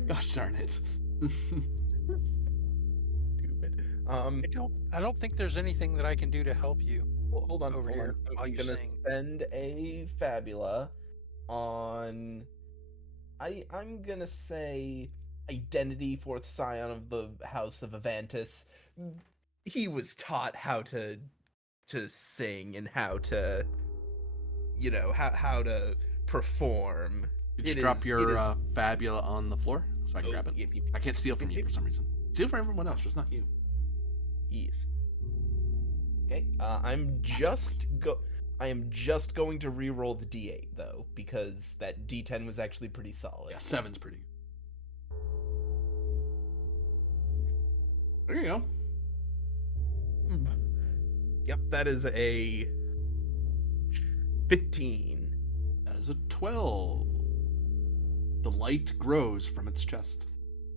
Gosh darn it. Stupid. I don't think there's anything that I can do to help you. Well, hold on. over here while I'm you gonna sing. spend a Fabula on. I'm gonna say Identity, fourth scion of the House of Avantis. He was taught how to sing and how to, how to perform. Did you It drop is- your it is- Fabula on the floor so I can Oh, grab it? yep, I can't steal from you for some reason. Steal from everyone else, just not you. Yes. Okay. I am just going to re-roll the D8 though, because that D10 was actually pretty solid. Yeah, 7's pretty good. There you go. Yep, that is a 15. That is a 12. The light grows from its chest.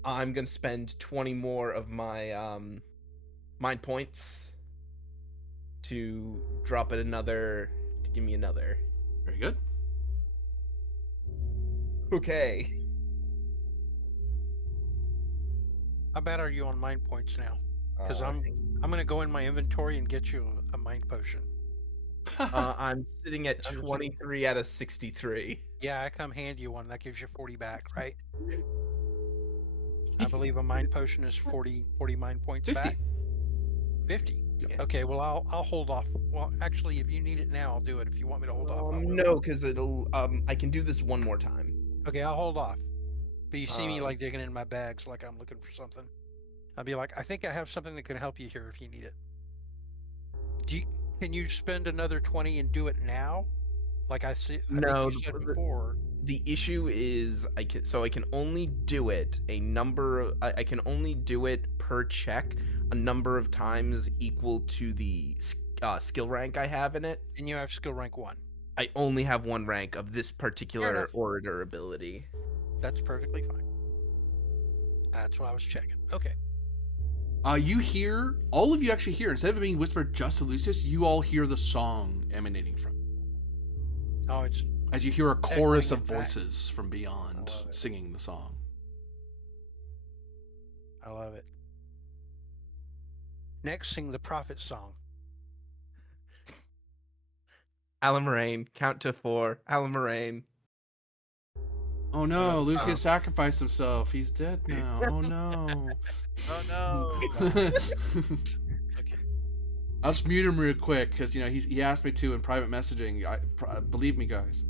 I'm gonna spend 20 more of my mind points to drop it another. To give me another. Very good. Okay. How bad are you on mind points now? Because Uh, I'm gonna go in my inventory and get you a mind potion. I'm sitting at Understood. 23 out of 63. Yeah, I come hand you one. That gives you 40 back, right? I believe a mind potion is 40 mind points 50. back. 50. Yeah. Okay, well I'll hold off. Well, actually, if you need it now, I'll do it. If you want me to hold off, I will. No, because it'll. I can do this one more time. Okay, I'll hold off. But you see me Um, like digging in my bags, like I'm looking for something. I'll be like, I think I have something that can help you here if you need it. Can you spend another 20 and do it now? Like I see. I No, think you said the- before. The issue is I can only do it I can only do it per check a number of times equal to the skill rank I have in it. And you have skill rank 1. I only have one rank of this particular enough. orator ability. That's perfectly fine. That's what I was checking. Okay. You hear, all of you actually hear, instead of it being whispered just to Lucius, you all hear the song emanating from. Oh, it's As you hear a chorus Echoing of it back. voices from beyond I love it. singing the song. I love it. Next, sing the prophet song. Alan Moraine, count to 4. Alan Moraine. Oh no, Lucius sacrificed himself. He's dead now. Oh no. Oh no! Okay. I'll just mute him real quick because he asked me to in private messaging. Believe me, guys.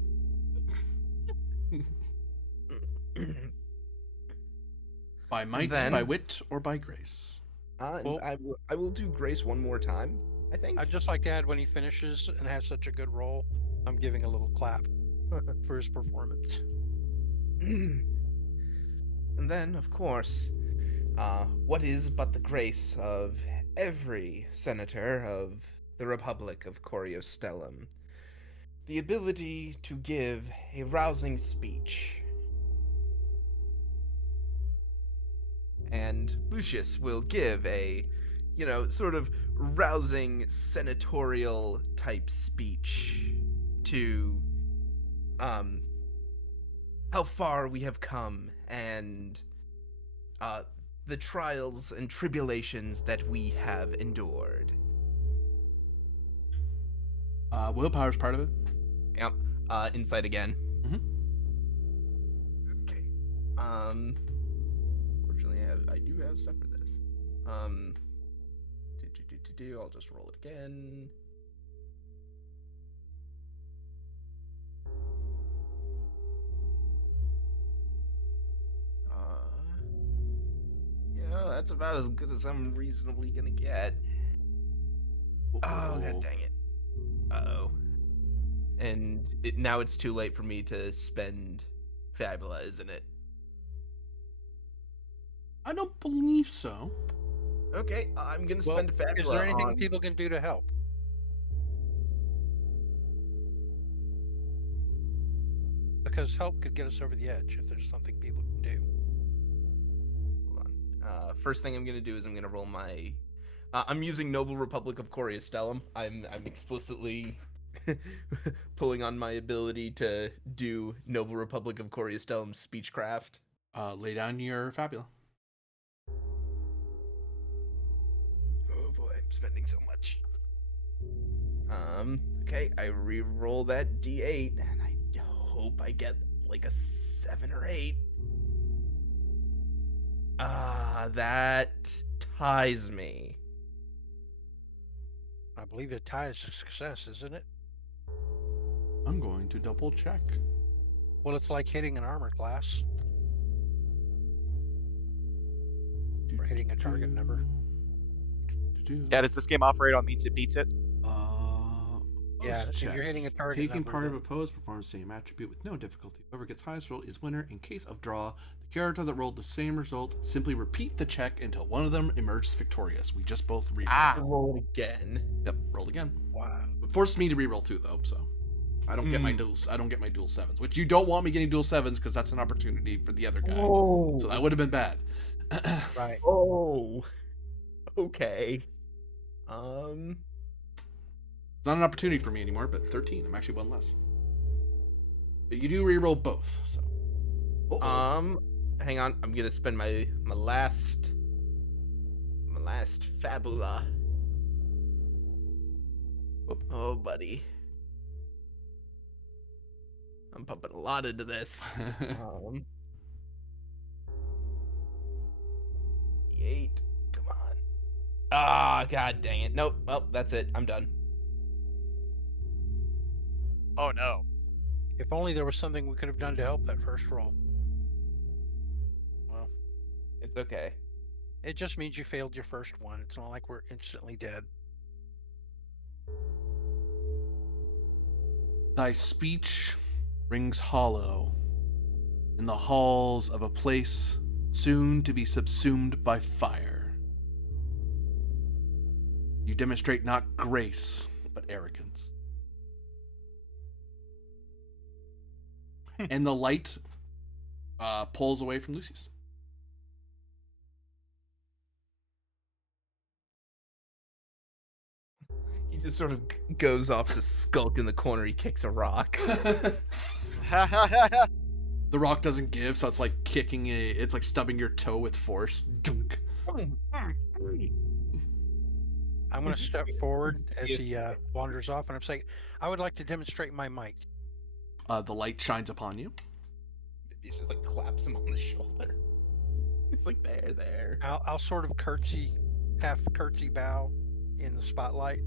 By might, Then- by wit, or by grace. Well- I will do Grace one more time, I think. I'd just like to add when he finishes and has such a good roll, I'm giving a little clap for his performance. And then, of course, what is but the grace of every senator of the Republic of Coriostellum? The ability to give a rousing speech. And Lucius will give a, sort of rousing senatorial type speech to, how far we have come and the trials and tribulations that we have endured. Willpower's part of it. Yep. Insight again. Mhm. Okay. Fortunately, I do have stuff for this. I'll just roll it again. that's about as good as I'm reasonably gonna get. Oh, god dang it. Uh-oh. And now it's too late for me to spend Fabula, isn't it? I don't believe so. Okay, I'm gonna Well, spend Fabula is there anything on... people can do to help? Because help could get us over the edge if there's something people can do. Hold on. First thing I'm gonna do is I'm gonna roll my... I'm using Noble Republic of Coriastellum. I'm explicitly pulling on my ability to do Noble Republic of Coriastellum speechcraft. Lay down your Fabula. Oh boy, I'm spending so much. Okay, I re-roll that D8, and I hope I get like a 7 or 8. That ties me. I believe a tie is a success, isn't it? I'm going to double check. Well, it's like hitting an armor class. Or hitting a target number. Yeah, does this game operate on meets it beats it? Yeah, if check. you're hitting a target Taking number, part of then- a pose performs the same attribute with no difficulty. Whoever gets highest roll is winner. In case of draw, the character that rolled the same result simply repeat the check until one of them emerges victorious. We just both re-roll. Roll it again. Yep, roll again. Wow. It forced me to re-roll too, though, so I don't get my duels. I don't get my dual 7s, which you don't want me getting dual 7s because that's an opportunity for the other guy. Oh. So that would have been bad. Right. Oh. Okay. It's not an opportunity for me anymore, but 13. I'm actually one less. But you do re-roll both, so. Uh-oh. Hang on. I'm gonna spend my last Fabula. Oh, buddy. I'm pumping a lot into this. 8. Come on. God dang it. Nope. Well, that's it. I'm done. Oh no. If only there was something we could have done to help that first roll. Well, It's okay. it just means you failed your first one. It's not like we're instantly dead. Thy speech rings hollow in the halls of a place soon to be subsumed by fire. You demonstrate not grace, but arrogance. And the light pulls away from Lucius. He just sort of goes off to skulk in the corner. He kicks a rock. The rock doesn't give, so it's like it's like stubbing your toe with force. Dunk. I'm going to step forward as he wanders off, and I'm saying, I would like to demonstrate my might. The light shines upon you. He just like claps him on the shoulder. It's like there. I'll sort of half curtsy bow in the spotlight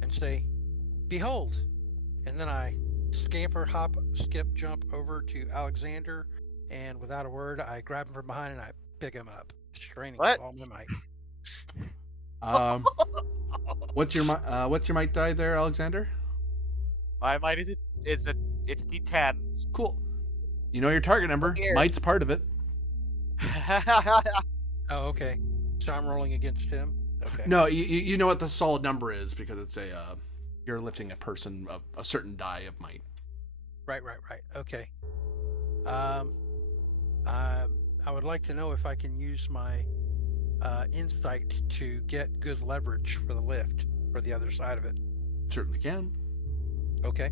and say, behold. And then I scamper, hop, skip, jump over to Alexander, and without a word, I grab him from behind and I pick him up, straining with all my might. What's your might die there, Alexander? My might is it's a D10. Cool. You know your target number. Weird. Might's part of it. Oh, okay. So I'm rolling against him? Okay. No, you know what the solid number is because it's you're lifting a person of a certain die of might. Right. Okay. I would like to know if I can use my insight to get good leverage for the lift for the other side of it. Certainly can. Okay.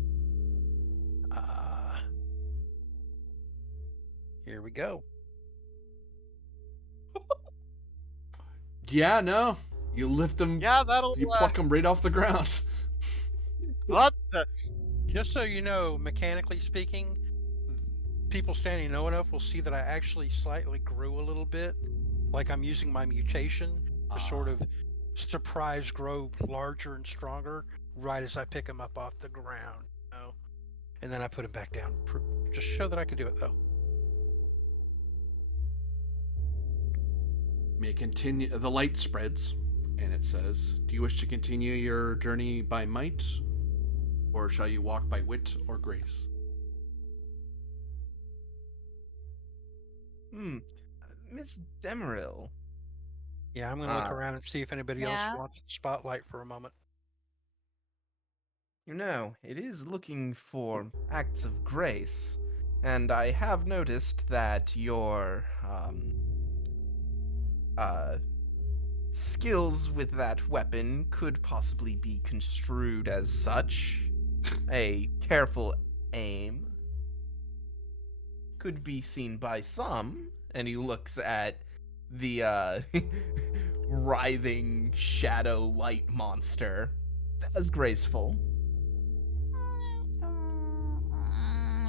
Here we go. Yeah, no. You lift them. Yeah, that'll. You pluck them right off the ground. Just so you know, mechanically speaking, people standing low enough will see that I actually slightly grew a little bit. Like I'm using my mutation to sort of surprise grow larger and stronger right as I pick them up off the ground. You know? And then I put them back down. Just show that I can do it, though. may continue. The light spreads, and it says, "Do you wish to continue your journey by might, or shall you walk by wit or grace?" Miss Demeril. Yeah, I'm gonna look around and see if anybody else Yeah? wants the spotlight for a moment. You know, it is looking for acts of grace, and I have noticed that your skills with that weapon could possibly be construed as such. A careful aim could be seen by some, and he looks at the writhing shadow light monster as graceful.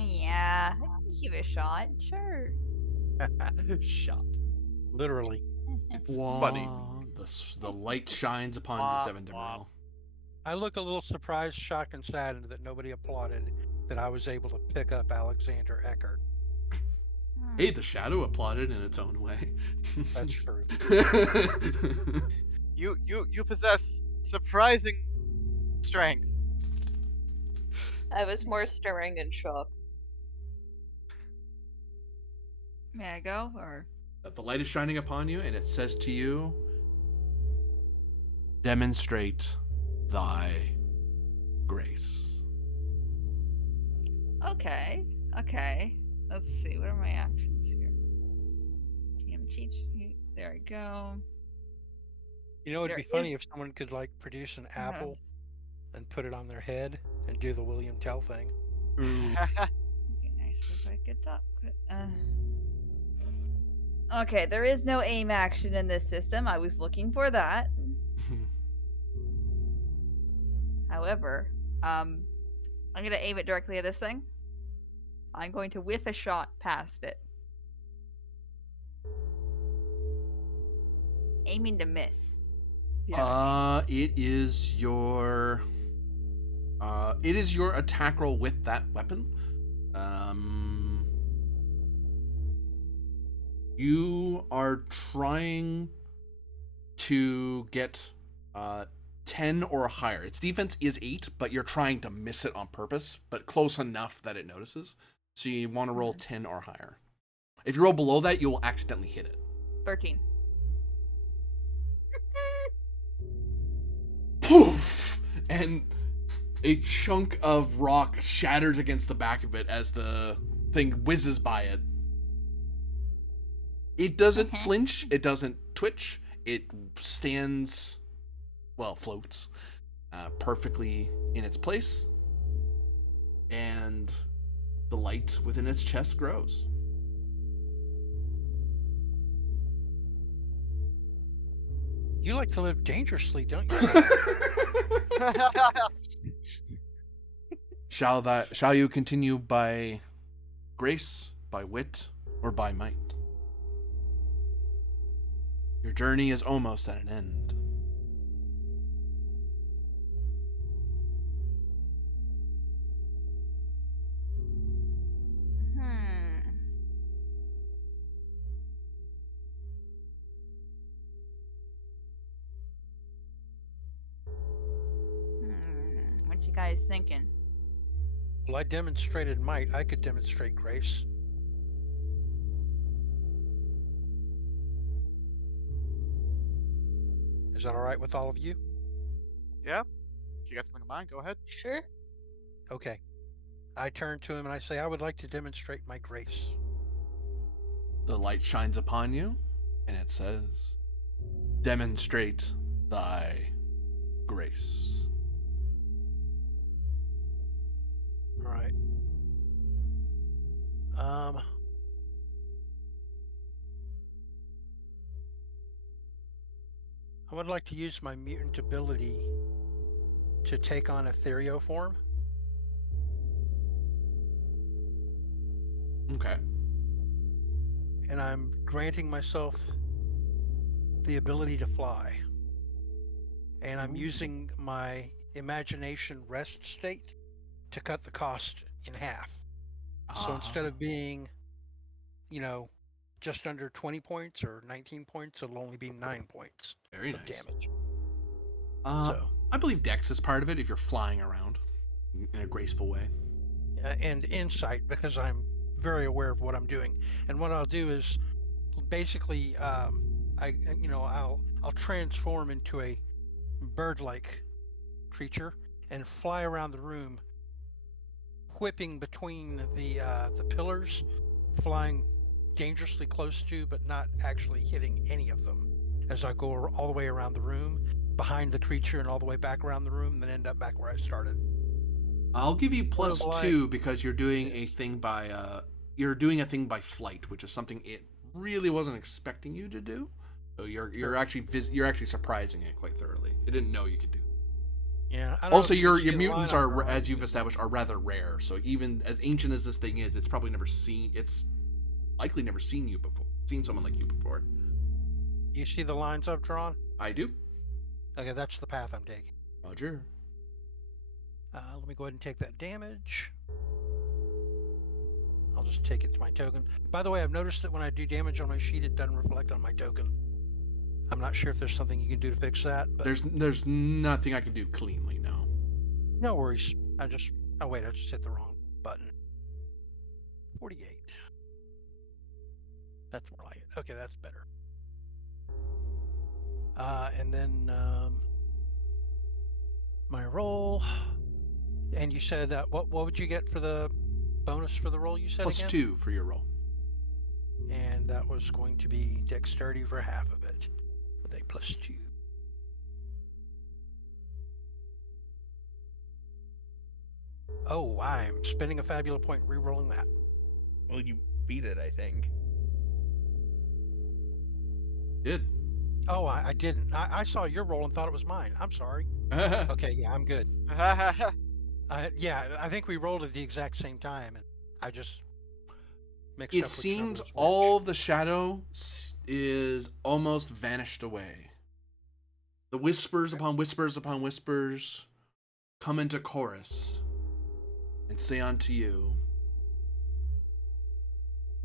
Yeah, I can give it a shot. Sure. Shot. Literally. It's funny. The light shines upon you, Seven Demeril. I look a little surprised, shocked, and saddened that nobody applauded that I was able to pick up Alexander Eckert. Hey, the shadow applauded in its own way. That's true. You possess surprising strength. I was more staring in shock. May I go or? The light is shining upon you, and it says to you, "Demonstrate thy grace." Okay. Okay. Let's see. What are my actions here? GM cheat sheet. There we go. You know, it'd There be funny is- if someone could like produce an apple and put it on their head and do the William Tell thing. It'd be nice if I could talk. But, Okay, there is no aim action in this system. I was looking for that. However, I'm gonna aim it directly at this thing. I'm going to whiff a shot past it. Aiming to miss. Yeah. It is your attack roll with that weapon. You are trying to get 10 or higher. Its defense is 8, but you're trying to miss it on purpose, but close enough that it notices. So you want to roll 10 or higher. If you roll below that, you will accidentally hit it. 13. Poof! And a chunk of rock shatters against the back of it as the thing whizzes by it. It doesn't flinch, it doesn't twitch, it stands, well, floats perfectly in its place, and the light within its chest grows. You like to live dangerously, don't you? Shall you continue by grace, by wit, or by might? Your journey is almost at an end. What you guys thinking? Well, I demonstrated might. I could demonstrate grace. Is that all right with all of you? Yeah. If you got something in mind, go ahead. Sure. Okay. I turn to him and I say, I would like to demonstrate my grace. The light shines upon you, and it says, "Demonstrate thy grace." All right. I would like to use my mutant ability to take on ethereal form. Okay. And I'm granting myself the ability to fly. And I'm using my imagination rest state to cut the cost in half. So instead of being, just under 20 points or 19 points. It'll only be 9 points Very of nice. damage. So I believe Dex is part of it if you're flying around in a graceful way. And insight, because I'm very aware of what I'm doing. And what I'll do is basically, I'll transform into a bird-like creature and fly around the room, whipping between the pillars, flying dangerously close to, but not actually hitting any of them, as I go all the way around the room, behind the creature, and all the way back around the room, and then end up back where I started. I'll give you +2 because you're doing a thing by flight, which is something it really wasn't expecting you to do. So you're actually surprising it quite thoroughly. It didn't know you could do that. Yeah. Also, your mutants are, as you've established, are rather rare. So even as ancient as this thing is, it's probably it's likely never seen you before. Seen someone like you before. You see the lines I've drawn? I do. Okay, that's the path I'm taking. Roger. Let me go ahead and take that damage. I'll just take it to my token. By the way, I've noticed that when I do damage on my sheet, it doesn't reflect on my token. I'm not sure if there's something you can do to fix that, but There's nothing I can do cleanly now. no worries. I just hit the wrong button. 48. That's more like it. Okay, that's better. And then my roll. And you said what would you get for the bonus for the roll? You said again? +2 for your roll. And that was going to be dexterity for half of it, with a +2. Oh, I'm spending a Fabula point re-rolling that. Well, you beat it, I think. Did. Oh, I didn't. I saw your roll and thought it was mine. I'm sorry. Okay, yeah, I'm good. I think we rolled at the exact same time, and I just mixed up. It seems all of the shadow is almost vanished away. The whispers upon whispers upon whispers come into chorus and say unto you,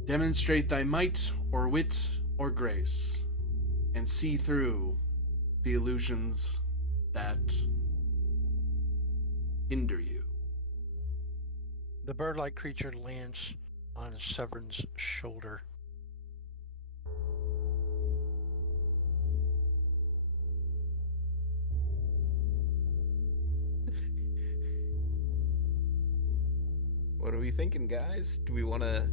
demonstrate thy might or wit or grace, and see through the illusions that hinder you. The bird-like creature lands on Severin's shoulder. What are we thinking, guys? Do we want to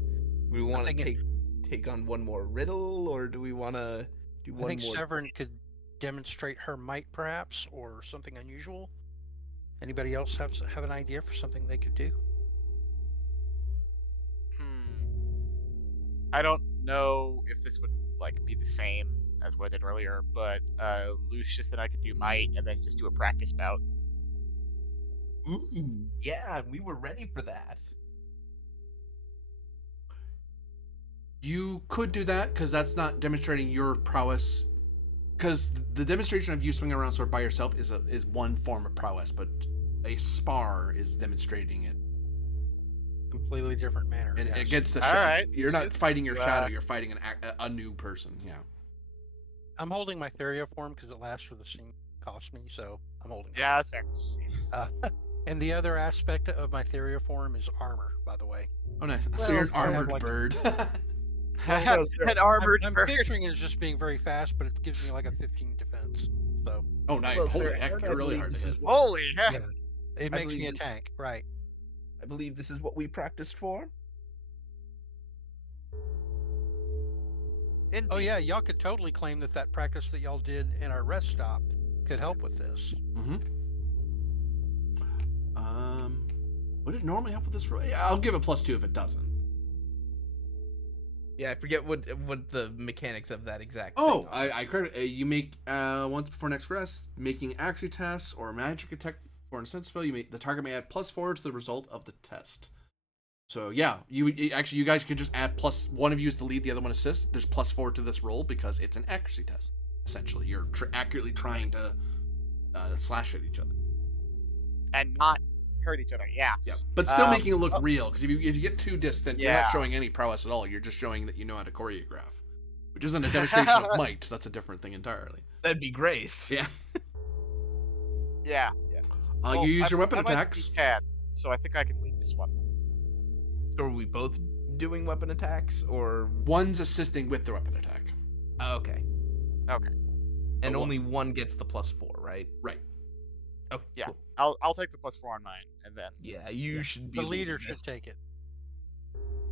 take on one more riddle, or do we want to do one more? I think Severin could demonstrate her might, perhaps, or something unusual. Anybody else have an idea for something they could do? I don't know if this would be the same as what I did earlier, but Lucius and I could do might and then just do a practice bout. Ooh, yeah, we were ready for that. You could do that because that's not demonstrating your prowess. Because the demonstration of you swinging around sword by yourself is one form of prowess, but a spar is demonstrating it. Completely different manner. And yes. against the All right. you're not fighting your shadow, you're fighting a new person. Yeah. I'm holding my Therioform because it lasts for the same cost me, so I'm holding it. Yeah, that's fair. And the other aspect of my Therioform is armor, by the way. Oh, nice. Well, So you're an it's kind of armored like- bird. An armored I'm bird. picturing it as just being very fast, but it gives me like a 15 defense. So Oh, nice. Well, Holy sir, heck, I you're really believe hard to this hit. is what- Holy heck! yeah, it I makes me a believe- tank, right? I believe this is what we practiced for. Indeed. Oh yeah, y'all could totally claim that practice that y'all did in our rest stop could help with this. Mm-hmm. Would it normally help with this roll? Yeah, I'll give it +2 if it doesn't. Yeah, I forget what the mechanics of that exact. Oh, thing are. I credit. You make once before next rest, making accuracy tests or magic attack for an sense fail. The target may add +4 to the result of the test. So yeah, you guys can just add one of you is the lead, the other one assists. There's +4 to this roll because it's an accuracy test. Essentially, you're accurately trying to slash at each other. And not hurt each other. Yeah. Yeah, but still making it look oh. real, because if you get too distant, you're Yeah. not showing any prowess at all. You're just showing that you know how to choreograph, which isn't a demonstration of might. That's a different thing entirely. That'd be grace. Yeah. Yeah. Well, You use your weapon I might attacks. be 10, so I think I can lead this one. So are we both doing weapon attacks, or One's assisting with the weapon attack. oh, okay? Okay. And Oh, only one gets the +4, right? Right. Oh, Yeah. cool. I'll take the +4 on mine, and then. Yeah, you should be The leader leading should this. take it.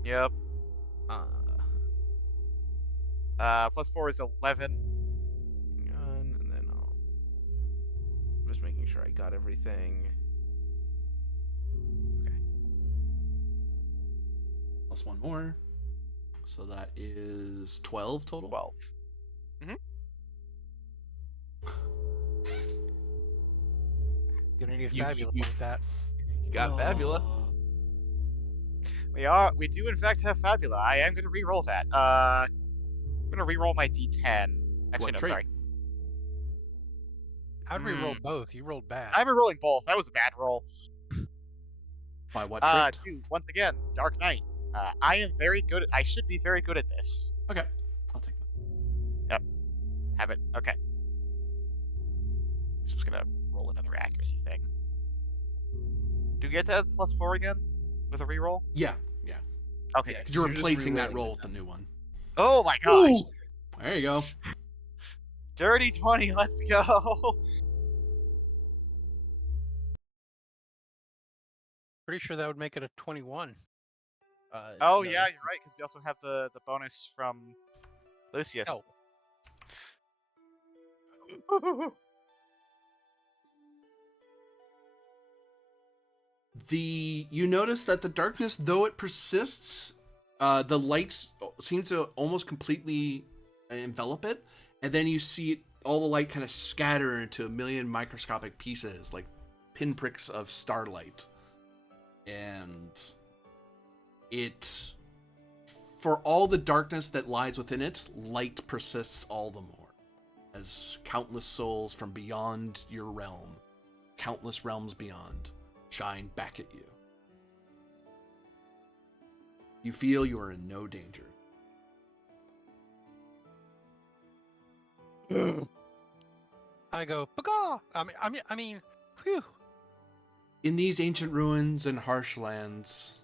Yep. Uh, +4 is 11. hang on, and then I'll just making sure I got everything. Okay. Plus one more. So that is 12 total. 12. Gonna need a You- Fabula you- point that. You got Fabula. We do in fact have Fabula. I am gonna re-roll that. I'm gonna re-roll my D10. Actually, What no, trait? sorry. How'd we roll both? You rolled bad. I'm re-rolling both. That was a bad roll. By what trait? Dude, once again, Dark Knight. I am very good. I should be very good at this. Okay, I'll take that. Have it. Okay. So I'm just gonna roll another accuracy thing. Do you get that +4 again with a re-roll? Yeah. Okay. Yeah. Because you're You're just replacing that re-rolling roll it. with the new one. Oh my gosh! Ooh! There you go. Dirty 20. Let's go. Pretty sure that would make it a 21. Oh No. yeah, you're right. Because we also have the bonus from Lucius. Oh. You notice that the darkness, though it persists, the lights seem to almost completely envelop it, and then you see all the light kind of scatter into a million microscopic pieces, like pinpricks of starlight. And it, for all the darkness that lies within it, light persists all the more, as countless souls from beyond your realm, countless realms beyond, shine back at you. You feel you are in no danger. I go, Paga! I mean, whew. In these ancient ruins and harsh lands,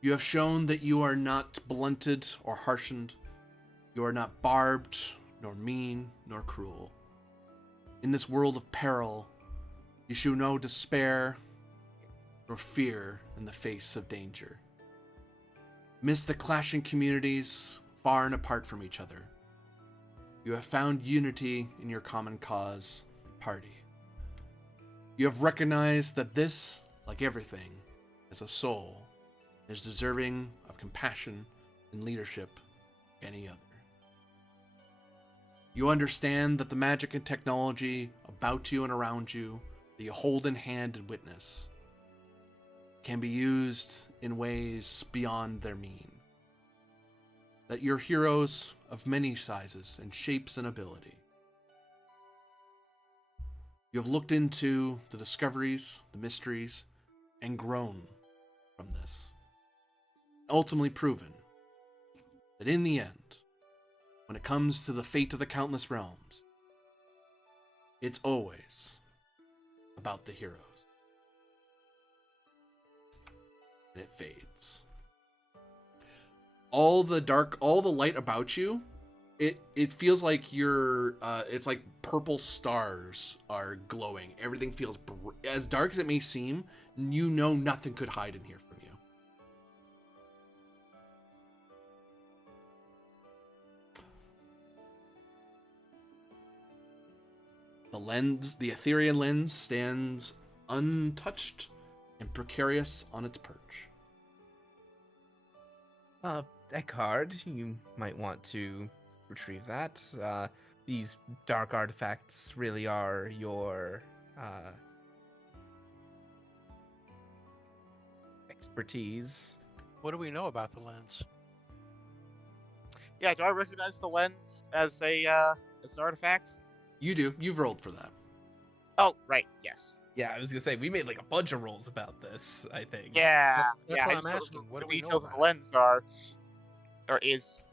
you have shown that you are not blunted or harshened. You are not barbed, nor mean, nor cruel. In this world of peril, you show no despair nor fear in the face of danger. Amidst the clashing communities, far and apart from each other, you have found unity in your common cause and party. You have recognized that this, like everything, is a soul, is deserving of compassion and leadership like any other. You understand that the magic and technology about you and around you that you hold in hand and witness can be used in ways beyond their mean. That you're heroes of many sizes and shapes and ability. You have looked into the discoveries, the mysteries, and grown from this. Ultimately proven that in the end, when it comes to the fate of the countless realms, it's always about the heroes. And it fades. All the light about you, it feels like it's like purple stars are glowing. Everything feels as dark as it may seem. You know nothing could hide in here from you. The Etherean lens stands untouched and precarious on its perch. That card, you might want to retrieve that. These dark artifacts really are your expertise. What do we know about the lens? Yeah, do I recognize the lens as an artifact? You do. You've rolled for that. Oh, right. Yes. Yeah, I was gonna say we made like a bunch of rolls about this. I think. Yeah. That's Yeah. why I I'm just don't know asking, what the do we know details of about the lens are, or is.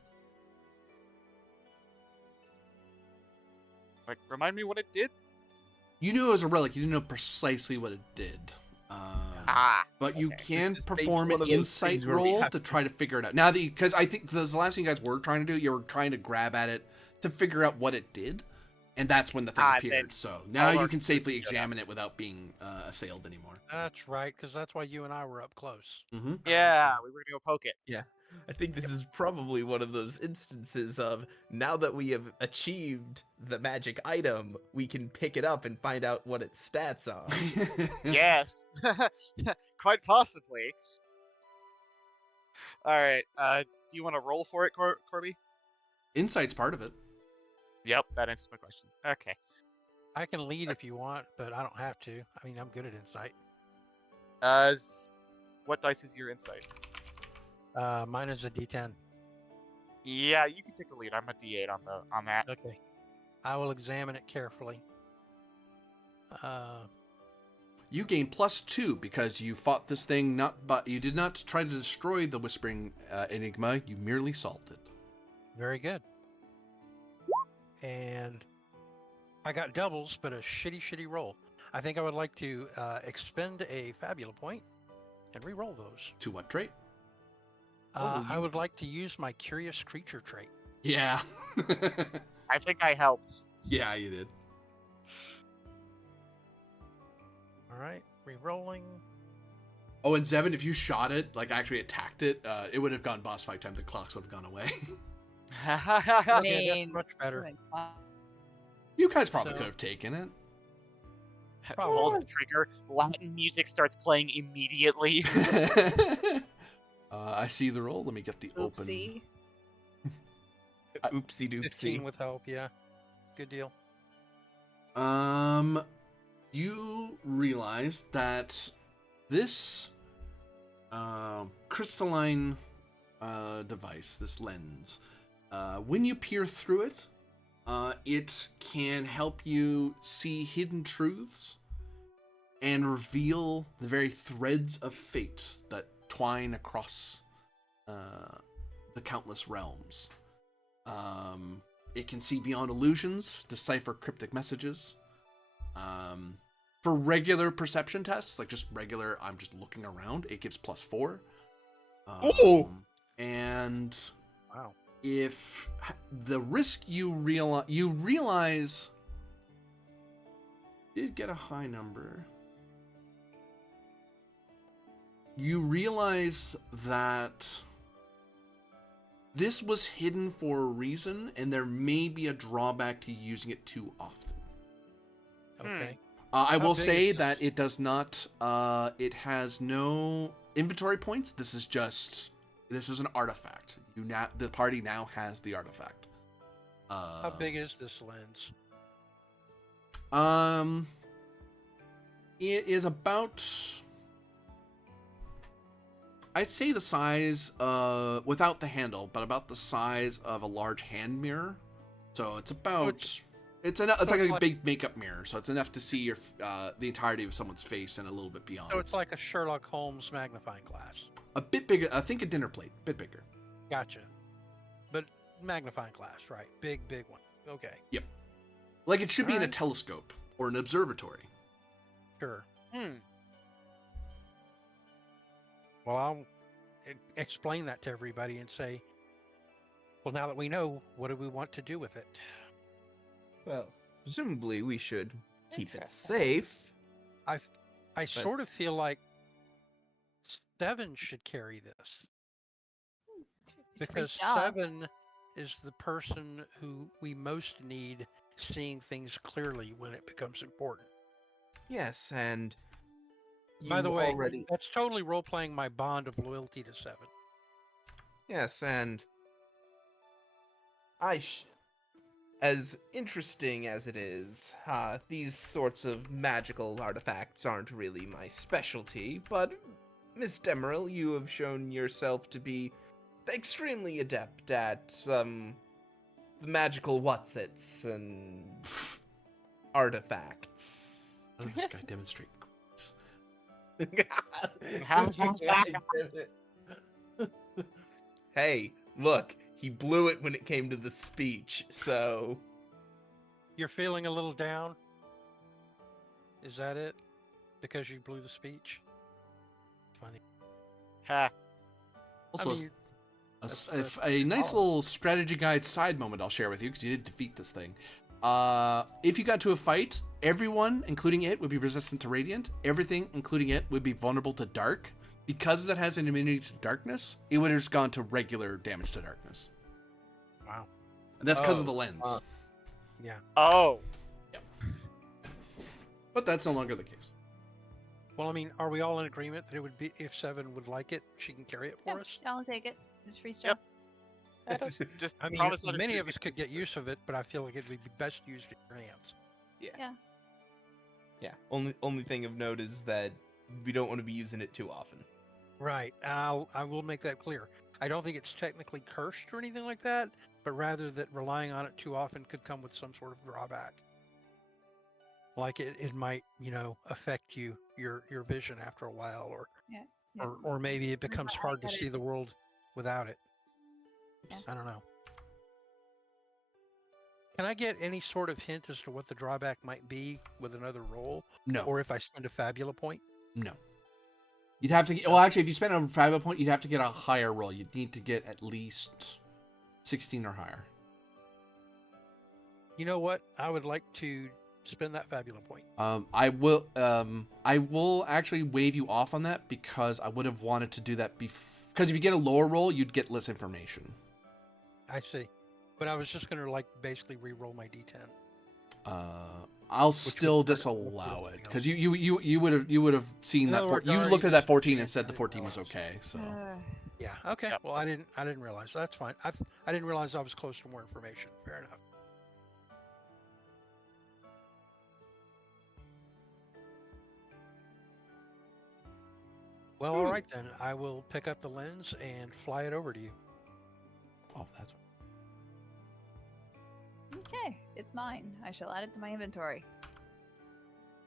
Like, remind me what it did. You knew it was a relic. You didn't know precisely what it did. But you Okay. can This may be perform an one of those insight things where we roll have to to- try to figure it out. Now, because I think the last thing you guys were trying to do, you were trying to grab at it to figure out what it did, and that's when the thing Then appeared. So now I'll you learn can to safely figure it out. examine it without being assailed anymore. That's right, because that's why you and I were up close. Mm-hmm. Yeah, we were gonna go poke it. Yeah, I think this is probably one of those instances of now that we have achieved the magic item, we can pick it up and find out what its stats are. Yes, quite possibly. All right. Do you want to roll for it, Corby? Insight's part of it. Yep, that answers my question. Okay. I can lead if you want, but I don't have to. I mean, I'm good at insight. What dice is your insight? Mine is a D10. Yeah, you can take the lead. I'm a D8 on that. Okay. I will examine it carefully. You gain +2 because you fought this thing, but you did not try to destroy the Whispering Enigma. You merely solved it. Very good. And I got doubles, but a shitty roll. I think I would like to expend a Fabula point and re-roll those. To what trait? I would like to use my Curious Creature trait. Yeah. I think I helped. Yeah, you did. All right, re-rolling. Oh, and Zevin, if you shot it, like actually attacked it, it would have gone boss fight time. The clocks would have gone away. Yeah, mean, that's much better. You guys probably So- could have taken it. Pulls the trigger. Latin music starts playing immediately. I see the roll. Let me get the open. Oopsie. Oopsie 15 doopsie. with help, yeah. Good deal. You realize that this crystalline device, this lens, when you peer through it, it can help you see hidden truths and reveal the very threads of fate that twine across the countless realms. It can see beyond illusions, decipher cryptic messages. For regular perception tests, like just regular, I'm just looking around, it gives +4. Oh! And Wow. if the risk you realize did get a high number. You realize that this was hidden for a reason, and there may be a drawback to using it too often. Okay. I How will big say is this? that it does not. It has no inventory points. This is an artifact. The party now has the artifact. How big is this lens? It is about. I'd say the size, without the handle, but about the size of a large hand mirror. So it's about. It's like a big makeup mirror, so it's enough to see your the entirety of someone's face and a little bit beyond. So it's like a Sherlock Holmes magnifying glass. A bit bigger. I think a dinner plate, a bit bigger. Gotcha. But magnifying glass, right? Big one. Okay. Yep. Like it should be in a Alright. telescope or an observatory. Sure. Hmm. Well, I'll explain that to everybody and say, well, now that we know, what do we want to do with it? Well, presumably we should keep it Interesting. safe. I sort That's- of feel like Seven should carry this. Because freaked out. Seven is the person who we most need seeing things clearly when it becomes important. Yes, and By the you way, already that's totally role playing my bond of loyalty to Seven. yes, and as interesting as it is, these sorts of magical artifacts aren't really my specialty, but Miss Demeril, you have shown yourself to be extremely adept at the magical whatsits and artifacts. How did this guy demonstrate? Hey, look, he blew it when it came to the speech, so You're feeling a little down? Is that it? Because you blew the speech? Funny. Ha. Also, mean, if a nice little strategy guide side moment I'll share with you because you did defeat this thing. If you got to a fight, everyone, including it, would be resistant to radiant. Everything, including it, would be vulnerable to dark. Because it has an immunity to darkness, it would have just gone to regular damage to darkness. Wow. And that's because of Oh, the lens. Yeah. Oh. But that's no longer the case. Well, I mean, are we all in agreement that it would be, if Seven would like it, she can carry it for Yeah, us? I'll take it. It's free stuff. Just I mean, promise not to many shoot of us could get use of it, but I feel like it would be best used in your hands. yeah. Only thing of note is that we don't want to be using it too often. Right. I will make that clear. I don't think it's technically cursed or anything like that, but rather that relying on it too often could come with some sort of drawback. Like it might, affect your vision after a while, or maybe it becomes hard to see the world without it. Yeah. I don't know. Can I get any sort of hint as to what the drawback might be with another roll? No. Or if I spend a Fabula point? No. You'd have to get, well, actually, if you spend a Fabula point, you'd have to get a higher roll. You'd need to get at least 16 or higher. You know what? I would like to spend that Fabula point. I will actually waive you off on that because I would have wanted to do that because if you get a lower roll, you'd get less information. I see. But I was just going to basically re-roll my D10. I'll still would hurt disallow everything it because you would have seen that you looked at that 14 and regardless, said the I 14 didn't was okay. So Yeah. Okay. Yep. Well, I didn't realize. That's fine. I didn't realize I was close to more information. Fair enough. Well, all right then. I will pick up the lens and fly it over to you. oh, that's Okay, it's mine. I shall add it to my inventory.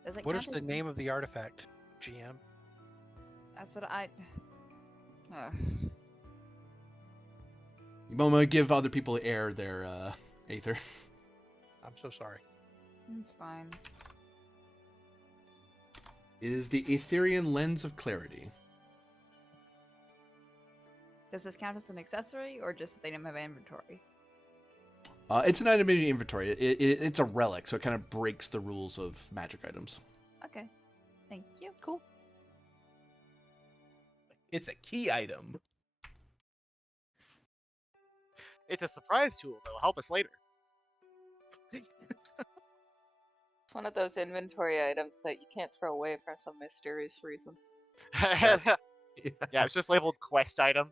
Does it What count is the as- name of the artifact, GM? That's what I. you want to give other people air their aether. I'm so sorry. It's fine. It is the Aetherian Lens of Clarity. Does this count as an accessory or just a thing in my inventory? It's an item in your inventory. It's a relic, so it kind of breaks the rules of magic items. Okay. Thank you. Cool. It's a key item. It's a surprise tool that'll help us later. It's one of those inventory items that you can't throw away for some mysterious reason. Yeah, it's just labeled quest item.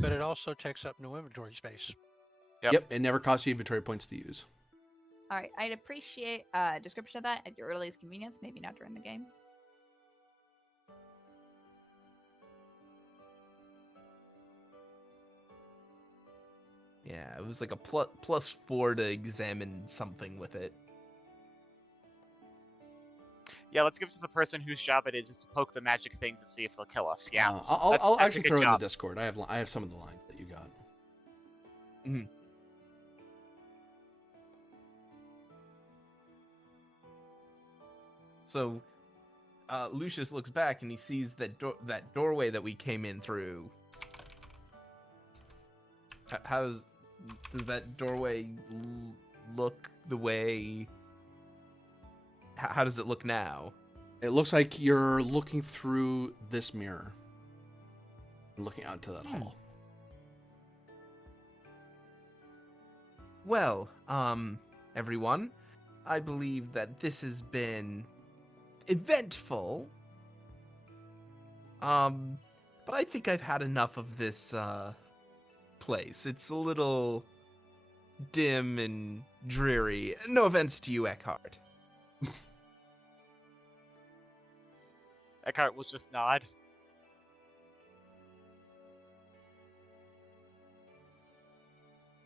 But it also takes up no inventory space. Yep. It never costs you inventory points to use. All right. I'd appreciate a description of that at your earliest convenience. Maybe not during the game. Yeah, it was like a +4 to examine something with it. Yeah, let's give it to the person whose job it is to poke the magic things and see if they'll kill us. Yeah. I'll that's a actually good throw it in job. the Discord. I have some of the lines that you got. So, Lucius looks back and he sees that doorway that we came in through. Does that doorway look the way? How does it look now? It looks like you're looking through this mirror. And looking out into that hall. Well, everyone, I believe that this has been eventful. But I think I've had enough of this place. It's a little dim and dreary. No offense to you, Eckhart. Eckhart will just nod.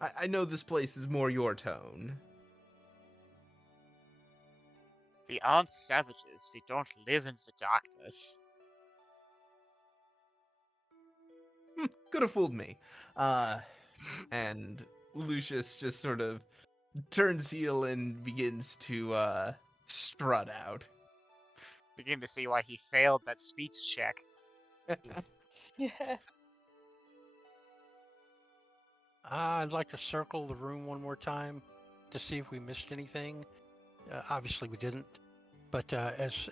I know this place is more your tone. We aren't savages. We don't live in the darkness. Could have fooled me. And Lucius just sort of turns heel and begins to strut out. Begin to see why he failed that speech check. Yeah. I'd like to circle the room one more time to see if we missed anything. Obviously, we didn't. But as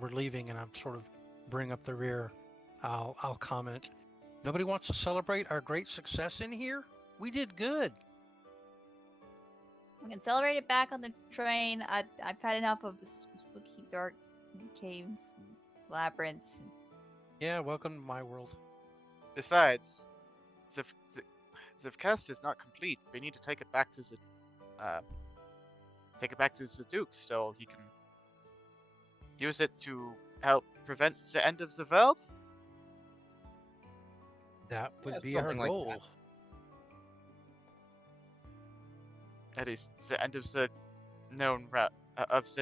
we're leaving, and I'm sort of bring up the rear, I'll comment. Nobody wants to celebrate our great success in here? We did good. We can celebrate it back on the train. I've had enough of the spooky dark caves and labyrinths. Yeah, welcome to my world. Besides, the quest is not complete. We need to take it back to the Duke so he can use it to help prevent the end of the world. That would Yeah, be our something like goal. that. That is the end of the known worlds.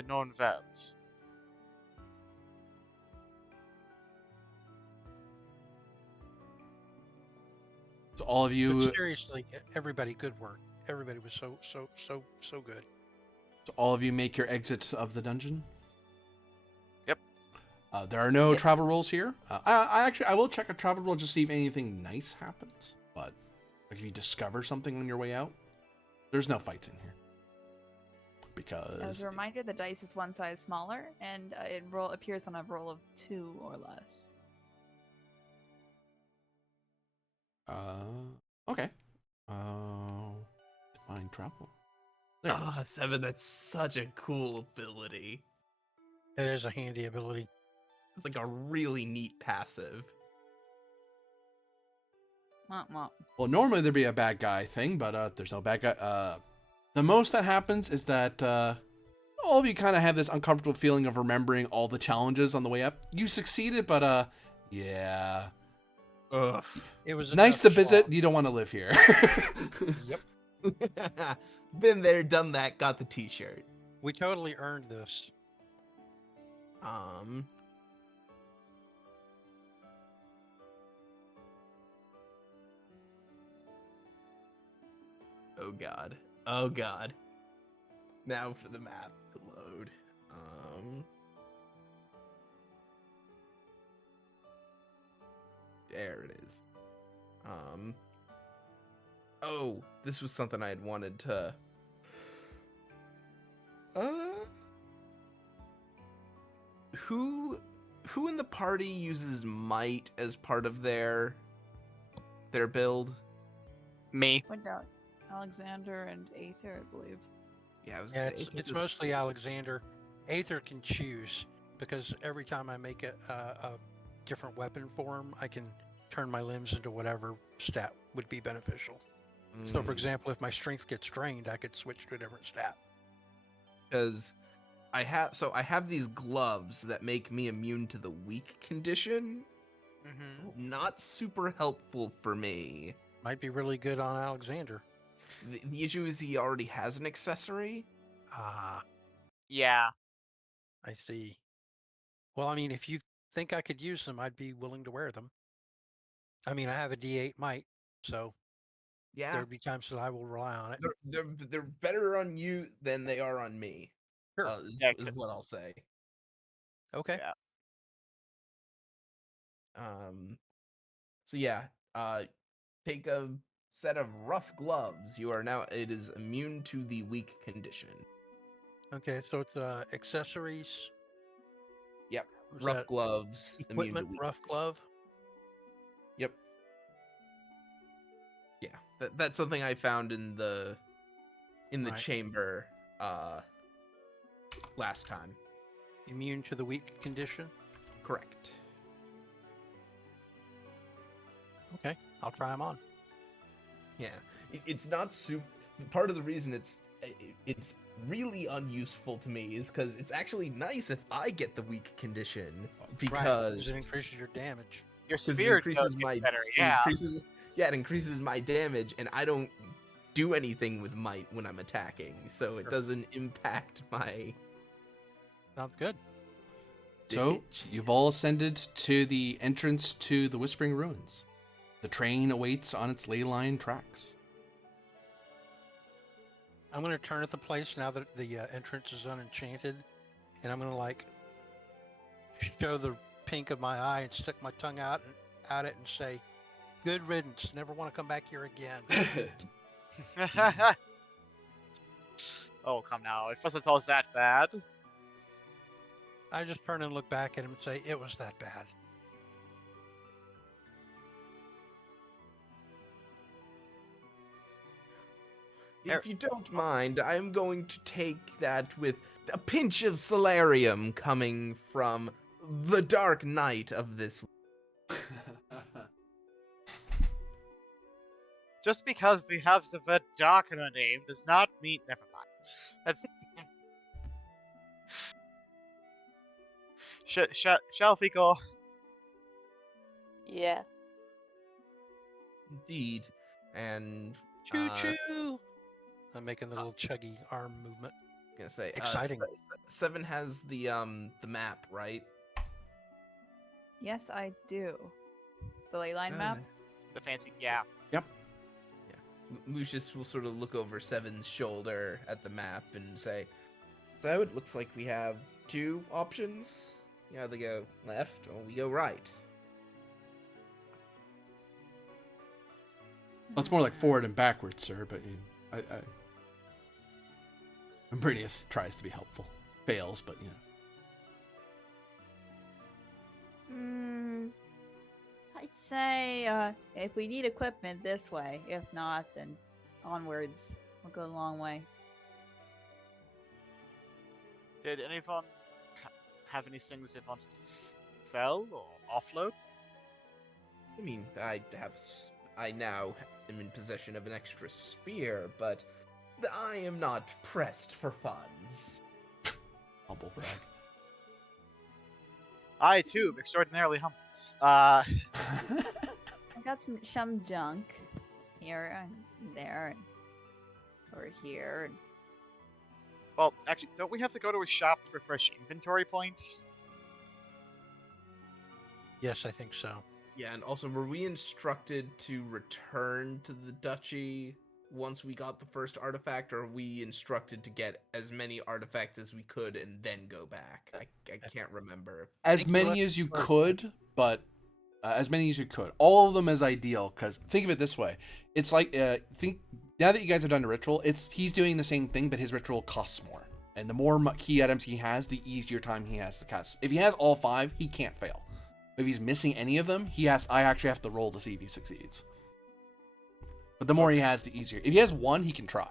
So all of you, But seriously, everybody, good work. Everybody was so good. so all of you make your exits of the dungeon. Yep. There are no travel rolls here. I will check a travel roll just to see if anything nice happens. But like if you discover something on your way out, there's no fights in here. As Because a reminder, the dice is one size smaller, and it appears on a roll of 2 or less. okay. Define travel. There it is. 7, that's such a cool ability. It is a handy ability. It's like a really neat passive. Womp womp. Well, normally there'd be a bad guy thing, but there's no bad guy. The most that happens is that all of you kind of have this uncomfortable feeling of remembering all the challenges on the way up. You succeeded, but yeah. Ugh. It was a Nice to tough visit. slog. You don't want to live here. Yep. Been there, done that, got the t-shirt. We totally earned this. Oh god. Oh god. Now for the map to load. There it is. Oh, this was something I had wanted to who in the party uses might as part of their build? Me. Went out Alexander and Aether, I believe. Yeah, I was Yeah, gonna say, it's mostly Alexander. Aether can choose because every time I make a different weapon form, I can turn my limbs into whatever stat would be beneficial. So, for example, if my strength gets drained, I could switch to a different stat. because I have these gloves that make me immune to the weak condition. Mm-hmm. Not super helpful for me. Might be really good on Alexander. The issue is he already has an accessory. Ah, Yeah. I see. Well, I mean, if you think I could use them, I'd be willing to wear them. I mean, I have a D8 might, so Yeah, there'd be times that I will rely on it. they're better on you than they are on me. Sure. Is Yeah, what I'll say. Okay. Yeah. So yeah, take a set of rough gloves. It is immune to the weak condition. Okay, so it's accessories. Yep, Was rough that gloves, immune to equipment, weak. rough glove. Yep. Yeah, that's something I found in the Right. chamber last time. Immune to the weak condition. Correct. Okay, I'll try them on. Yeah, it's not super. Part of the reason it's really unuseful to me is because it's actually nice if I get the weak condition because it increases your damage. Your it spirit increases does my get better. it Yeah. it increases my damage, and I don't do anything with might when I'm attacking, so it Sure. doesn't impact my Sounds good. So, you've all ascended to the entrance to the Whispering Ruins. The train awaits on its ley line tracks. I'm going to turn at the place now that the entrance is unenchanted, and I'm going to like show the pink of my eye and stick my tongue out at it and say, "Good riddance. Never want to come back here again." Oh, come now. It wasn't all that bad. I just turn and look back at him and say, "It was that bad." If you don't mind, I'm going to take that with a pinch of solarium coming from the dark night of this. Just because we have the word dark in our name does not mean. Never mind. That's. Shall we go? Yeah. Indeed. And Choo choo! I'm making the little chuggy arm movement. gonna say Exciting. Seven has the map, right? Yes, I do. The ley line map? The fancy, yeah. Yep. Lucius will sort of look over Seven's shoulder at the map and say, "So it looks like we have two options. You either go left or we go right." Well, it's more like forward and backwards, sir, but Brinius tries to be helpful. Fails, but I'd say if we need equipment, this way. If not, then onwards. We'll go a long way. Did anyone have any things they wanted to sell or offload? I mean, I now am in possession of an extra spear, but I am not pressed for funds. humble brag. I too am extraordinarily humble. I got some junk here and there and over here. And... Well, actually, don't we have to go to a shop to refresh inventory points? Yes, I think so. Yeah, and also, were we instructed to return to the duchy once we got the first artifact, or are we instructed to get as many artifacts as we could and then go back? I can't remember. As many as you could, but as many as you could. All of them is ideal, because think of it this way. It's like, think now that you guys have done the ritual, he's doing the same thing, but his ritual costs more. And the more key items he has, the easier time he has to cast. If he has all 5, he can't fail. If he's missing any of them, I actually have to roll to see if he succeeds. But the more he has, the easier. If he has 1, he can try.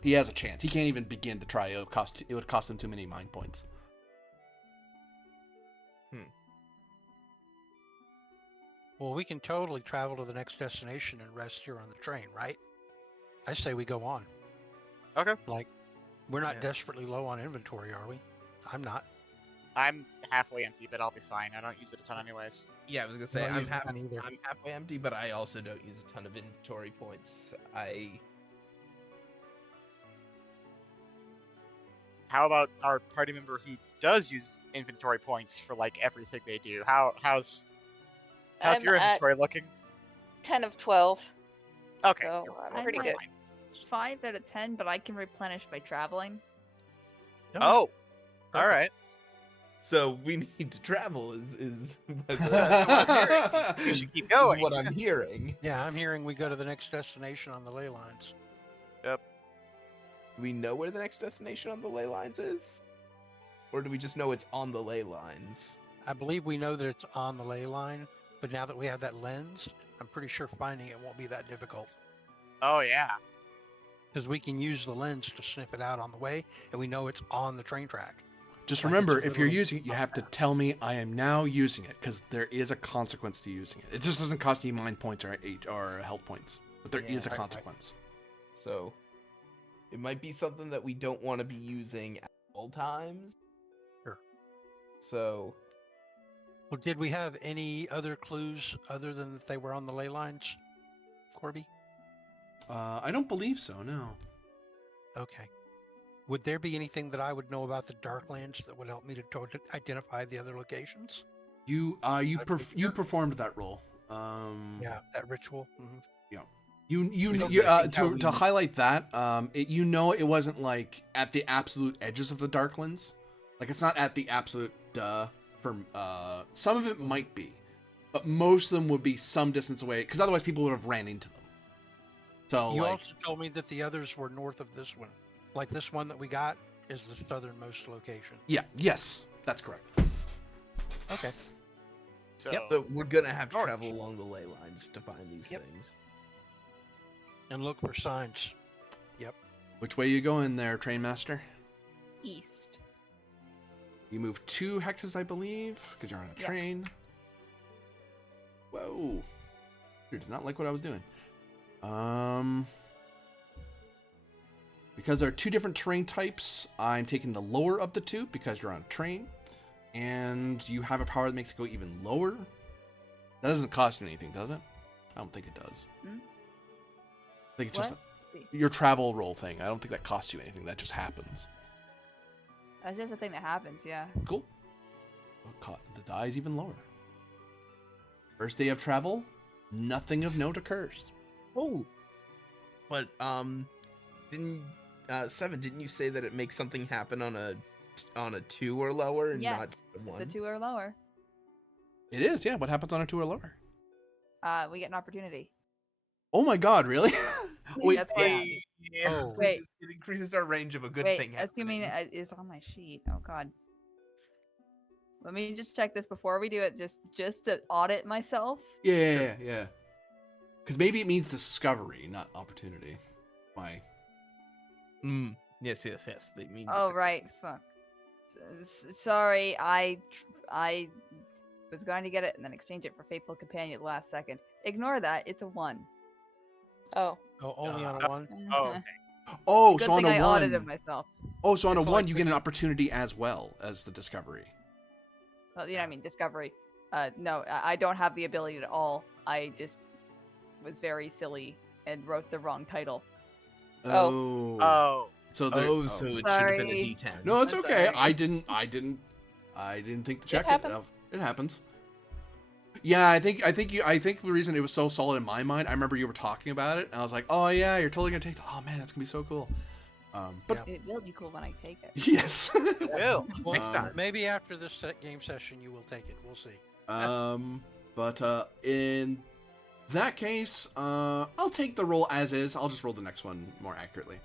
He has a chance. He can't even begin to try. It would cost him too many mind points. Well, we can totally travel to the next destination and rest here on the train, right? I say we go on. Okay. Like, we're not desperately low on inventory, are we? I'm not. I'm halfway empty, but I'll be fine. I don't use it a ton anyways. Yeah, I was gonna say Don't I'm use a ton either. halfway empty, but I also don't use a ton of inventory points. How about our party member who does use inventory points for like everything they do? How's I'm your at inventory looking? 10 of 12. Okay. So I'm I'm pretty at good. 5 out of 10, but I can replenish by traveling. Oh, all right. So we need to travel. Is We should keep going. what I'm hearing. Yeah, I'm hearing we go to the next destination on the ley lines. Do we know where the next destination on the ley lines is, or do we just know it's on the ley lines? I believe we know that it's on the ley line, but now that we have that lens, I'm pretty sure finding it won't be that difficult. Oh yeah. Because we can use the lens to sniff it out on the way, and we know it's on the train track. Just Like remember, it's a if you're little- using it, you have to tell me I am now using it, because there is a consequence to using it. It just doesn't cost you mind points or health points, but there is a Yeah, consequence. So it might be something that we don't want to be using at all times. Sure. So Well, did we have any other clues other than that they were on the ley lines, Corby? I don't believe so, no. Okay. Would there be anything that I would know about the Darklands that would help me to identify the other locations? You performed that role. Yeah, that ritual. Mm-hmm. To highlight that, it wasn't like at the absolute edges of the Darklands. Like it's not at the absolute some of it might be, but most of them would be some distance away because otherwise people would have ran into them. So you also told me that the others were north of this one. Like this one that we got is the southernmost location. Yeah. Yes, that's correct. Okay. So we're gonna have to travel along the ley lines to find these things. And look for signs. Yep. Which way you going there, Train Master? East. You move 2 hexes, I believe, because you're on a train. Whoa. You did not like what I was doing. Because there are 2 different terrain types, I'm taking the lower of the 2 because you're on a train. And you have a power that makes it go even lower. That doesn't cost you anything, does it? I don't think it does. Hmm? I think it's just your travel roll thing. I don't think that costs you anything. That just happens. That's just a thing that happens, yeah. Cool. The die is even lower. First day of travel, nothing of note occurs. Oh. But didn't you say that it makes something happen on a 2 or lower and not a 1? It's a 2 or lower. It is, yeah. What happens on a 2 or lower? We get an opportunity. Oh my god, really? Wait, that's why. Oh, wait. It increases our range of a good Wait, thing. assuming it's on my sheet. Oh god. Let me just check this before we do it, just to audit myself. Yeah. Because maybe it means discovery, not opportunity. Why? Yes. They mean. Oh right, fuck. Sorry, I was going to get it and then exchange it for Faithful Companion at the last second. Ignore that. It's a 1. Oh. Oh, only on a 1? Oh, okay. Oh, Good so on thing a I 1. audited myself. Oh, so on a It's 1, like you get an opportunity as well as the discovery. Well, you know what I mean, discovery. No, I don't have the ability at all. I just was very silly and wrote the wrong title. Oh. So so it should have been a Sorry. D10. No, it's I'm okay. sorry. I didn't think to check it. happens. It happens. Yeah, I think the reason it was so solid in my mind, I remember you were talking about it, and I was like, oh yeah, you're totally gonna take that. Oh man, that's gonna be so cool. But It will be cool when I take it. yes. Will. Well, Next time. Maybe after this game session, you will take it. We'll see. But in that case, I'll take the roll as is. I'll just roll the next one more accurately.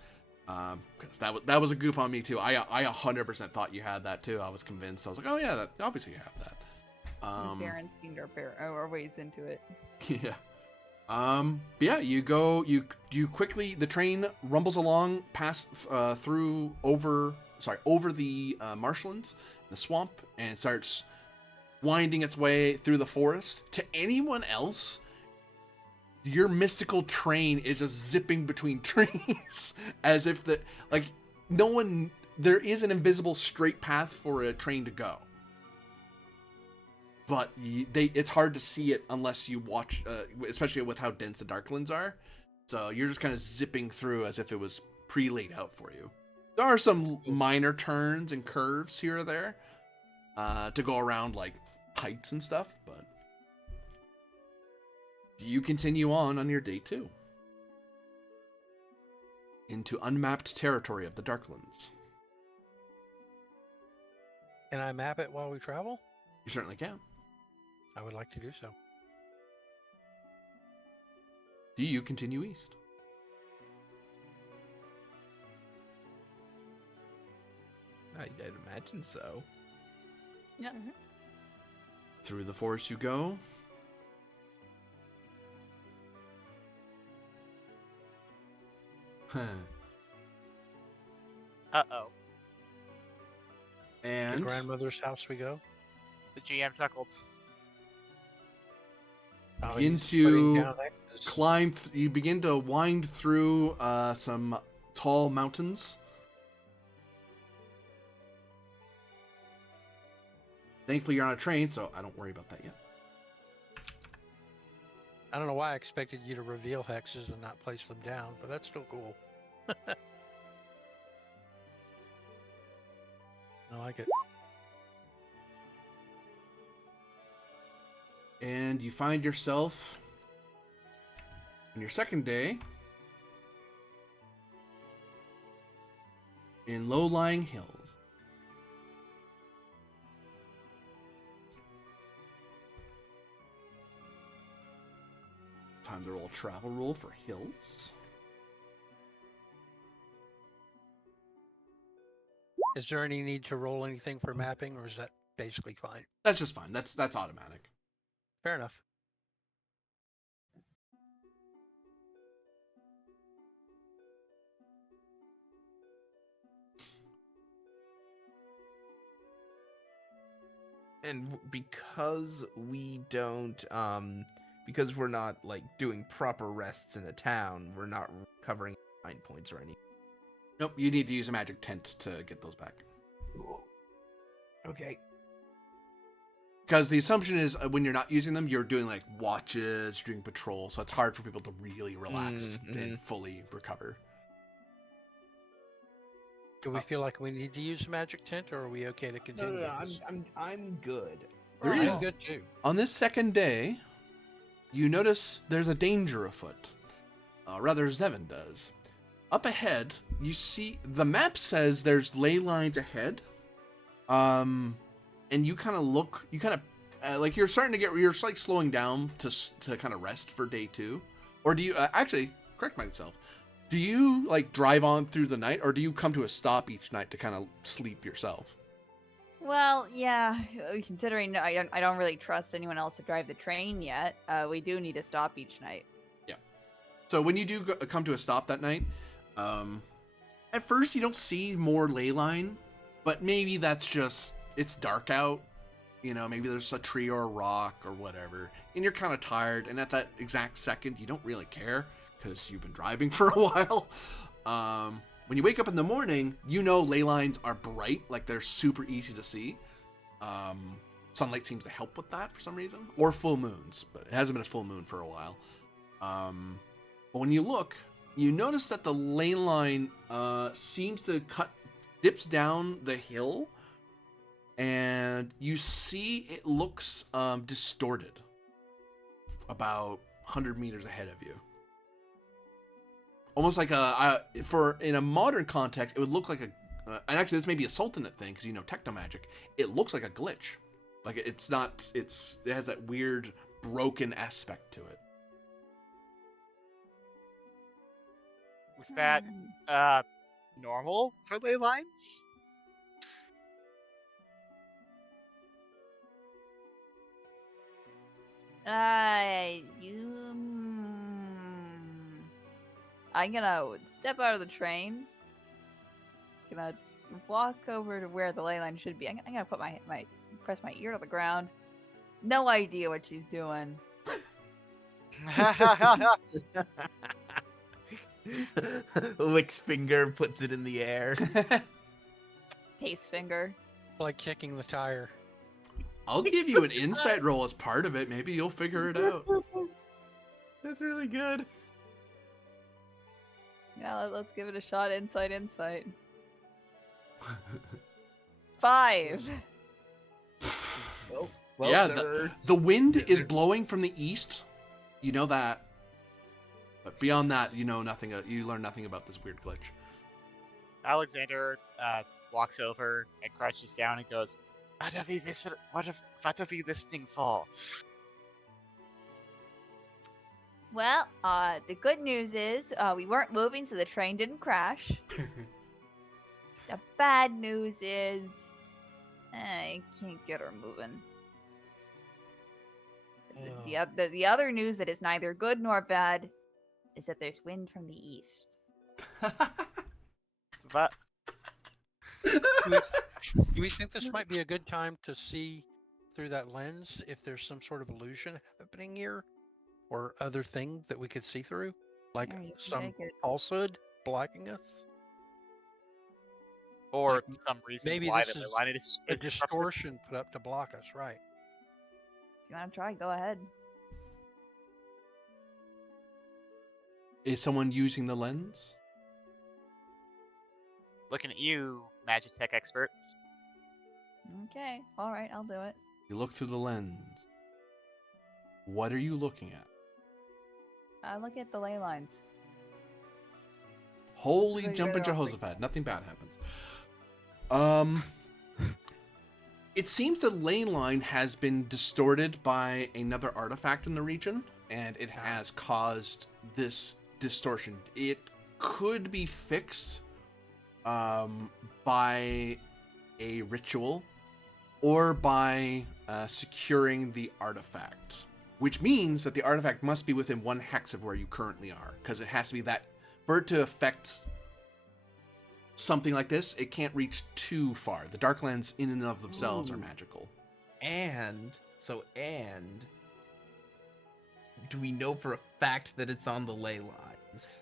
Because that was a goof on me too. I 100% thought you had that too. I was convinced. I was like, oh yeah, obviously you have that. Baron seemed our ways into it. Yeah. But yeah, you quickly, the train rumbles along past over the marshlands, the swamp, and starts winding its way through the forest. To anyone else, your mystical train is just zipping between trees as if there is an invisible straight path for a train to go. But it's hard to see it unless you watch, especially with how dense the Darklands are. So you're just kind of zipping through as if it was pre-laid out for you. There are some minor turns and curves here or there to go around like heights and stuff, but you continue on your day 2 into unmapped territory of the Darklands. Can I map it while we travel? You certainly can. I would like to do so. Do you continue east? I'd imagine so. Yeah. Through the forest you go. Uh-oh. To And grandmother's house we go. The GM chuckled. begin He's putting to down X's. you begin to wind through some tall mountains. Thankfully you're on a train, so I don't worry about that yet. I don't know why I expected you to reveal hexes and not place them down, but that's still cool. I like it. And you find yourself on your second day in low-lying hills. Time to roll a travel roll for hills. Is there any need to roll anything for mapping, or is that basically fine? That's just fine. That's automatic. Fair enough. And because we don't, because we're not like doing proper rests in a town, we're not covering 9 points or anything. Nope, you need to use a magic tent to get those back. Okay. Because the assumption is when you're not using them, you're doing like watches, you're doing patrol, so it's hard for people to really relax and fully recover. Do we feel like we need to use magic tent, or are we okay to continue? I'm good. There I'm is good too. On this second day, you notice there's a danger afoot. Rather, Zevin does. Up ahead, you see the map says there's ley lines ahead. And you kind of look, like you're starting to you're like slowing down to kind of rest for day 2, or do you actually correct myself? Do you like drive on through the night, or do you come to a stop each night to kind of sleep yourself? Well, yeah, considering I don't really trust anyone else to drive the train yet, we do need to stop each night. Yeah. So when you do come to a stop that night, at first you don't see more ley line, but maybe that's just, it's dark out. You know, maybe there's a tree or a rock or whatever, and you're kind of tired, and at that exact second, you don't really care because you've been driving for a while. When you wake up in the morning, you know ley lines are bright, like they're super easy to see. Sunlight seems to help with that for some reason, or full moons, but it hasn't been a full moon for a while. But when you look, you notice that the ley line seems to dips down the hill, and you see it looks distorted about 100 meters ahead of you. Almost like in a modern context, it would look like and actually this may be a Sultanate thing because you know technomagic. It looks like a glitch, like it has that weird broken aspect to it. Was that normal for ley lines? I'm gonna step out of the train. Gonna walk over to where the ley line should be. I'm gonna put press my ear to the ground. No idea what she's doing. Licks finger, puts it in the air. Taste finger. Like kicking the tire. I'll give you an insight roll as part of it. Maybe you'll figure it out. That's really good. Yeah, let's give it a shot. Insight. 5. Well, yeah, the wind is blowing from the east. You know that. But beyond that, you know nothing. You learn nothing about this weird glitch. Alexander walks over and crouches down and goes, What are we listening for? Well, the good news is we weren't moving, so the train didn't crash. The bad news is I can't get her moving. The other news that is neither good nor bad is that there's wind from the east. But Do we think this might be a good time to see through that lens if there's some sort of illusion happening here? Or other thing that we could see through? Like Yeah, you some make it. falsehood blocking us? or Like, some reason maybe why this the is line is a distortion put up to block us, right? You want to try? Go ahead. Is someone using the lens? Looking at you, Magitech expert. Okay. All right. I'll do it. You look through the lens. What are you looking at? I look at the ley lines. Holy what you jumping guys are offering. Jehoshaphat! Nothing bad happens. It seems the ley line has been distorted by another artifact in the region, and it has caused this distortion. It could be fixed by a ritual or by securing the artifact, which means that the artifact must be within 1 hex of where you currently are, because it has to be that. For it to affect something like this, it can't reach too far. The Darklands in and of themselves are magical. And do we know for a fact that it's on the ley lines?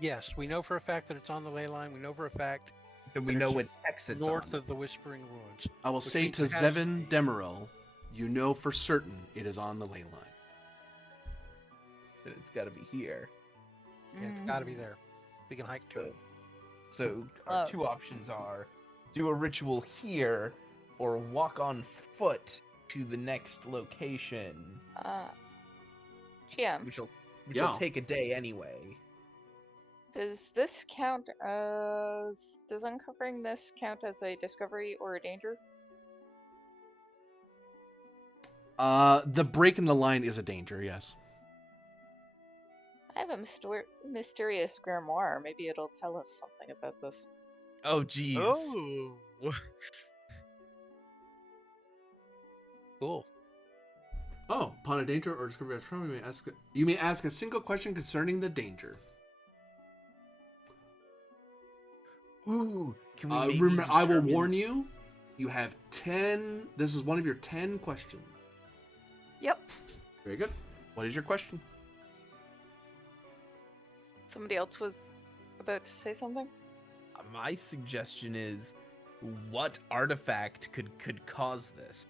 Yes, we know for a fact that it's on the ley line. We know for a fact Do we that know it's what hex it's north on? of the Whispering Ruins. I will Which say means to it has to Zevin be. Demeril, you know for certain it is on the ley line. That it's got to be here. Yeah, it's got to be there. We can hike to it. So our two Close. options are do a ritual here or walk on foot to the next location, GM, which will Yeah. take a day anyway. does this count as... Does uncovering this count as a discovery or a danger? The break in the line is a danger, yes. I have a mysterious grimoire. Maybe it'll tell us something about this. Oh geez. Oh. Cool. Oh, upon a danger or discovery of trauma, you may ask a single question concerning the danger. Ooh, can we maybe Remember, I will determine- warn you. You have 10. This is one of your 10 questions. Yep. Very good. What is your question? Somebody else was about to say something? My suggestion is, what artifact could cause this?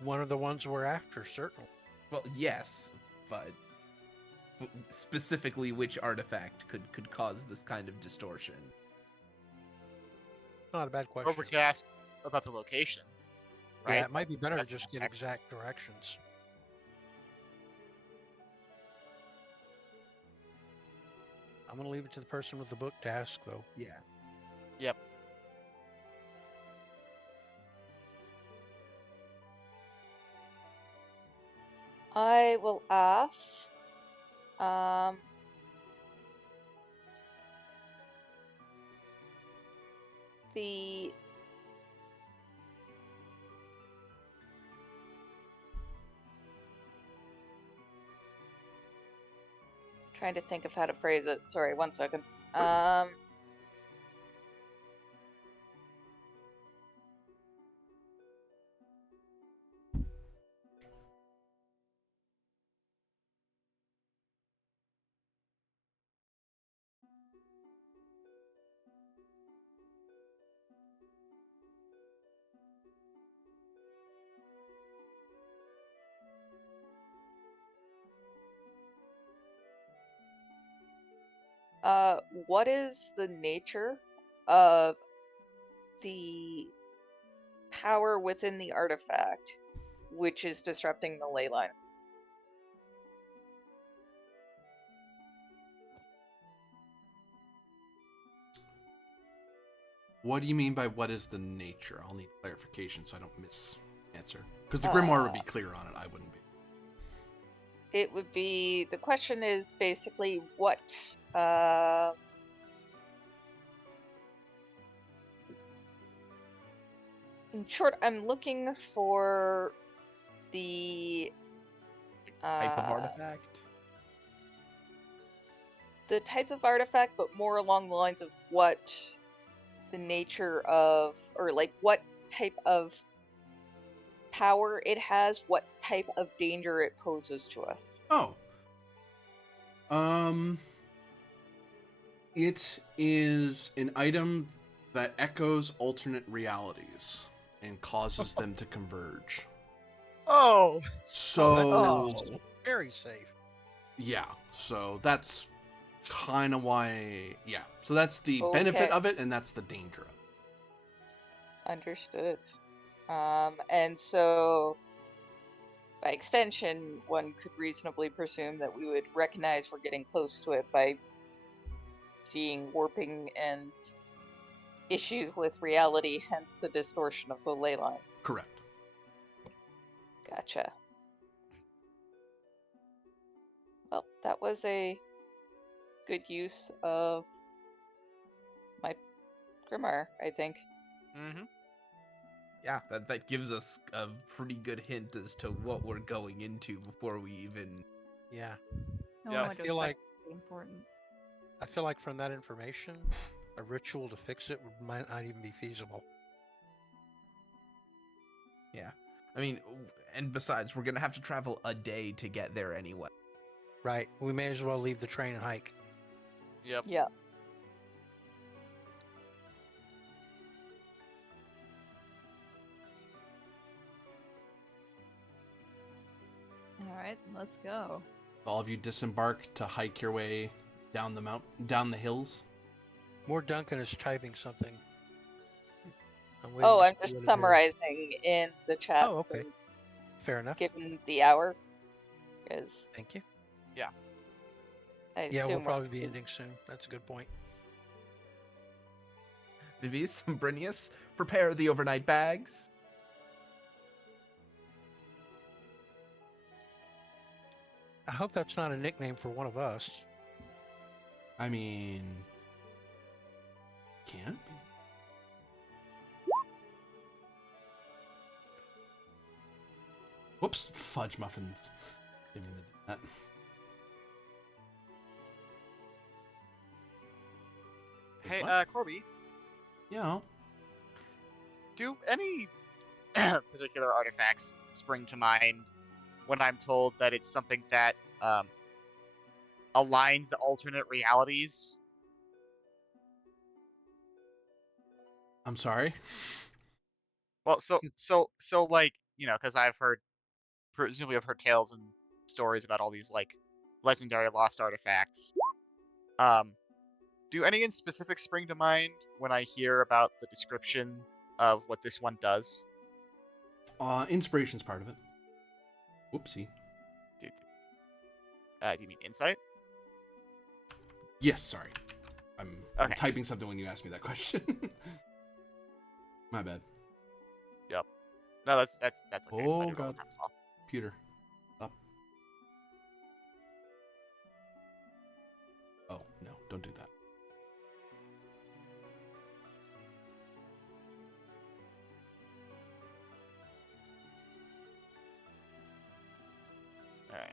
One of the ones we're after, certainly. Well, yes, but specifically, which artifact could cause this kind of distortion? Not a bad question. Or we could ask about the location. Right? Yeah, it might be better to That's just get exact directions. I'm gonna leave it to the person with the book to ask, though. Yeah. Yep. I will ask. The trying to think of how to phrase it. Sorry, 1 second. What is the nature of the power within the artifact which is disrupting the ley line? What do you mean by what is the nature? I'll need clarification so I don't miss answer. Because the grimoire would be clear on it. I wouldn't be. It would be, the question is basically what in short, I'm looking for the Type of artifact? the type of artifact, but more along the lines of what the nature of, or like what type of power it has, what type of danger it poses to us. Oh. It is an item that echoes alternate realities and causes them to converge. Oh. So, Very safe. yeah. So that's kind of why, yeah. So that's the benefit Okay. of it, and that's the danger of Understood. And so, by extension, one could reasonably presume that we would recognize we're getting close to it by seeing warping and issues with reality, hence the distortion of the ley line. Correct. Gotcha. Well, that was a good use of my Grimar, I think. Mm-hmm. Yeah, that gives us a pretty good hint as to what we're going into before we even. Yeah. No Yeah, one I would feel like expect it to be important. I feel like from that information, a ritual to fix it might not even be feasible. Yeah. I mean, and besides, we're gonna have to travel a day to get there anyway. Right. We may as well leave the train and hike. Yep. Yeah. All right, let's go. All of you disembark to hike your way down the hills. More Duncan is typing something. I'm waiting Oh, to I'm see just what it is. summarizing in the chat. Oh, okay. So Fair enough. given the hour, because Thank you. I Yeah, we'll assume we're probably be ending soon. That's a good point. Vivius, Brinius, prepare the overnight bags. I hope that's not a nickname for one of us. I mean, can't be. Whoops, fudge muffins. Didn't mean to do that. Hey, What? Corby, Yeah. do any particular artifacts spring to mind when I'm told that it's something that aligns alternate realities? I'm sorry. Well, so like, because presumably I've heard tales and stories about all these like legendary lost artifacts. Do any in specific spring to mind when I hear about the description of what this one does? Inspiration's part of it. Whoopsie. Do, do you mean insight? Yes, sorry. I'm Okay. typing something when you asked me that question. My bad. No, that's okay. I Oh, do it all the God. time as well. Computer. Up. Oh, no, don't do that. All right.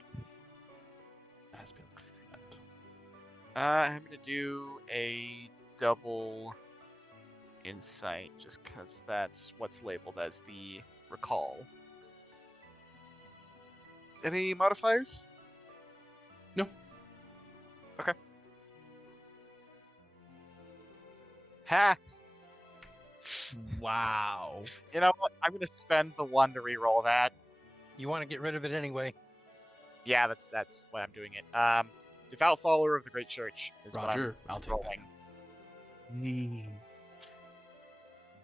That has been that. I'm gonna do a double insight just because that's what's labeled as the recall. Any modifiers? No. Okay. Ha! Wow. You know what? I'm gonna spend the one to reroll that. You want to get rid of it anyway. Yeah, that's why I'm doing it. Devout follower of the Great Church is Roger, what I'm I'll take rolling. Jeez.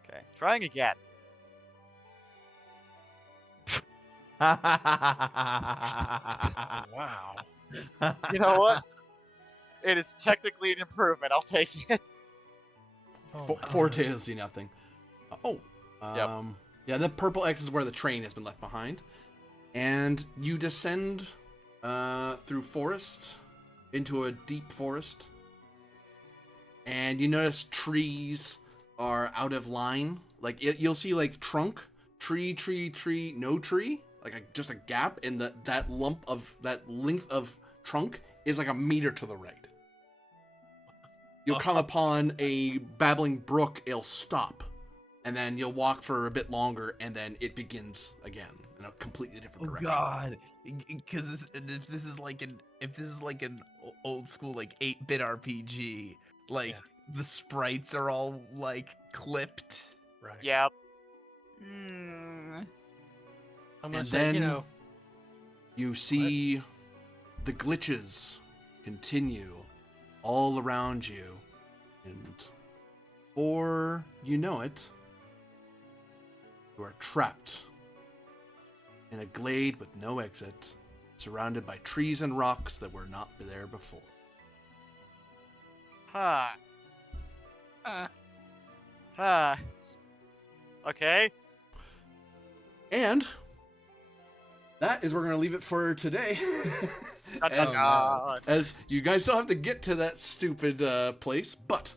Okay, trying again. Wow. You know what? It is technically an improvement. I'll take it. Oh, Four tails, see nothing. Yep. Yeah, the purple X is where the train has been left behind. And you descend through forest into a deep forest. And you notice trees are out of line. Like, you'll see, like, trunk, tree, no tree. Like, just a gap, and that length of trunk is like a meter to the right. You'll come upon a babbling brook, it'll stop. And then you'll walk for a bit longer, and then it begins again in a completely different Oh direction. God! Because if this is like an old school like 8-bit RPG, like Yeah. the sprites are all like clipped. right. Yep. Mm. I'm gonna And say, then you see the glitches continue all around you, and before you know it, You are trapped in a glade with no exit, surrounded by trees and rocks that were not there before. Huh. Huh. Okay. And that is where we're going to leave it for today. As you guys still have to get to that stupid place, but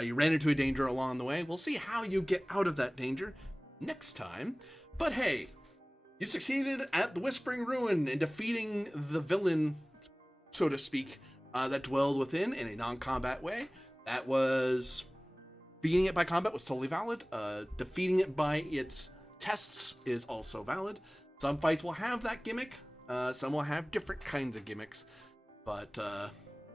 you ran into a danger along the way. We'll see how you get out of that danger next time. But hey, you succeeded at the Whispering Ruin in defeating the villain, so to speak, that dwelled within in a non-combat way. That was... Beating it by combat was totally valid. Defeating it by its tests is also valid. Some fights will have that gimmick. Some will have different kinds of gimmicks. But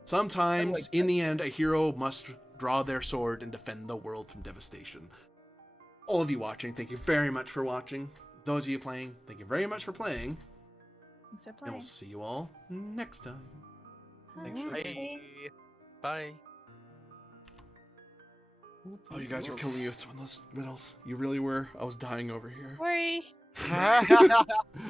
sometimes, in the end, a hero must draw their sword and defend the world from devastation. All of you watching, thank you very much for watching. Those of you playing, thank you very much for playing. Thanks for And playing. we'll see you all next time. Thanks for Bye. Bye. Oh, you guys are killing me with some of those riddles. You really were. I was dying over here. Worry. I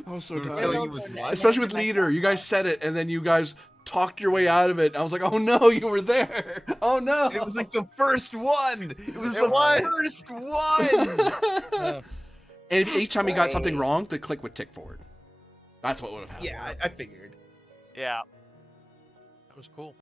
was so We're tired. killing you Riddles with are what? nice. Especially with Leader. You guys said it, and then you guys talked your way out of it. I was like, oh no, you were there. Oh no. It was like the first one. It was It the was. first one. And if each time you got something wrong, the click would tick forward. That's what would have happened. Yeah, I figured. Yeah. That was cool.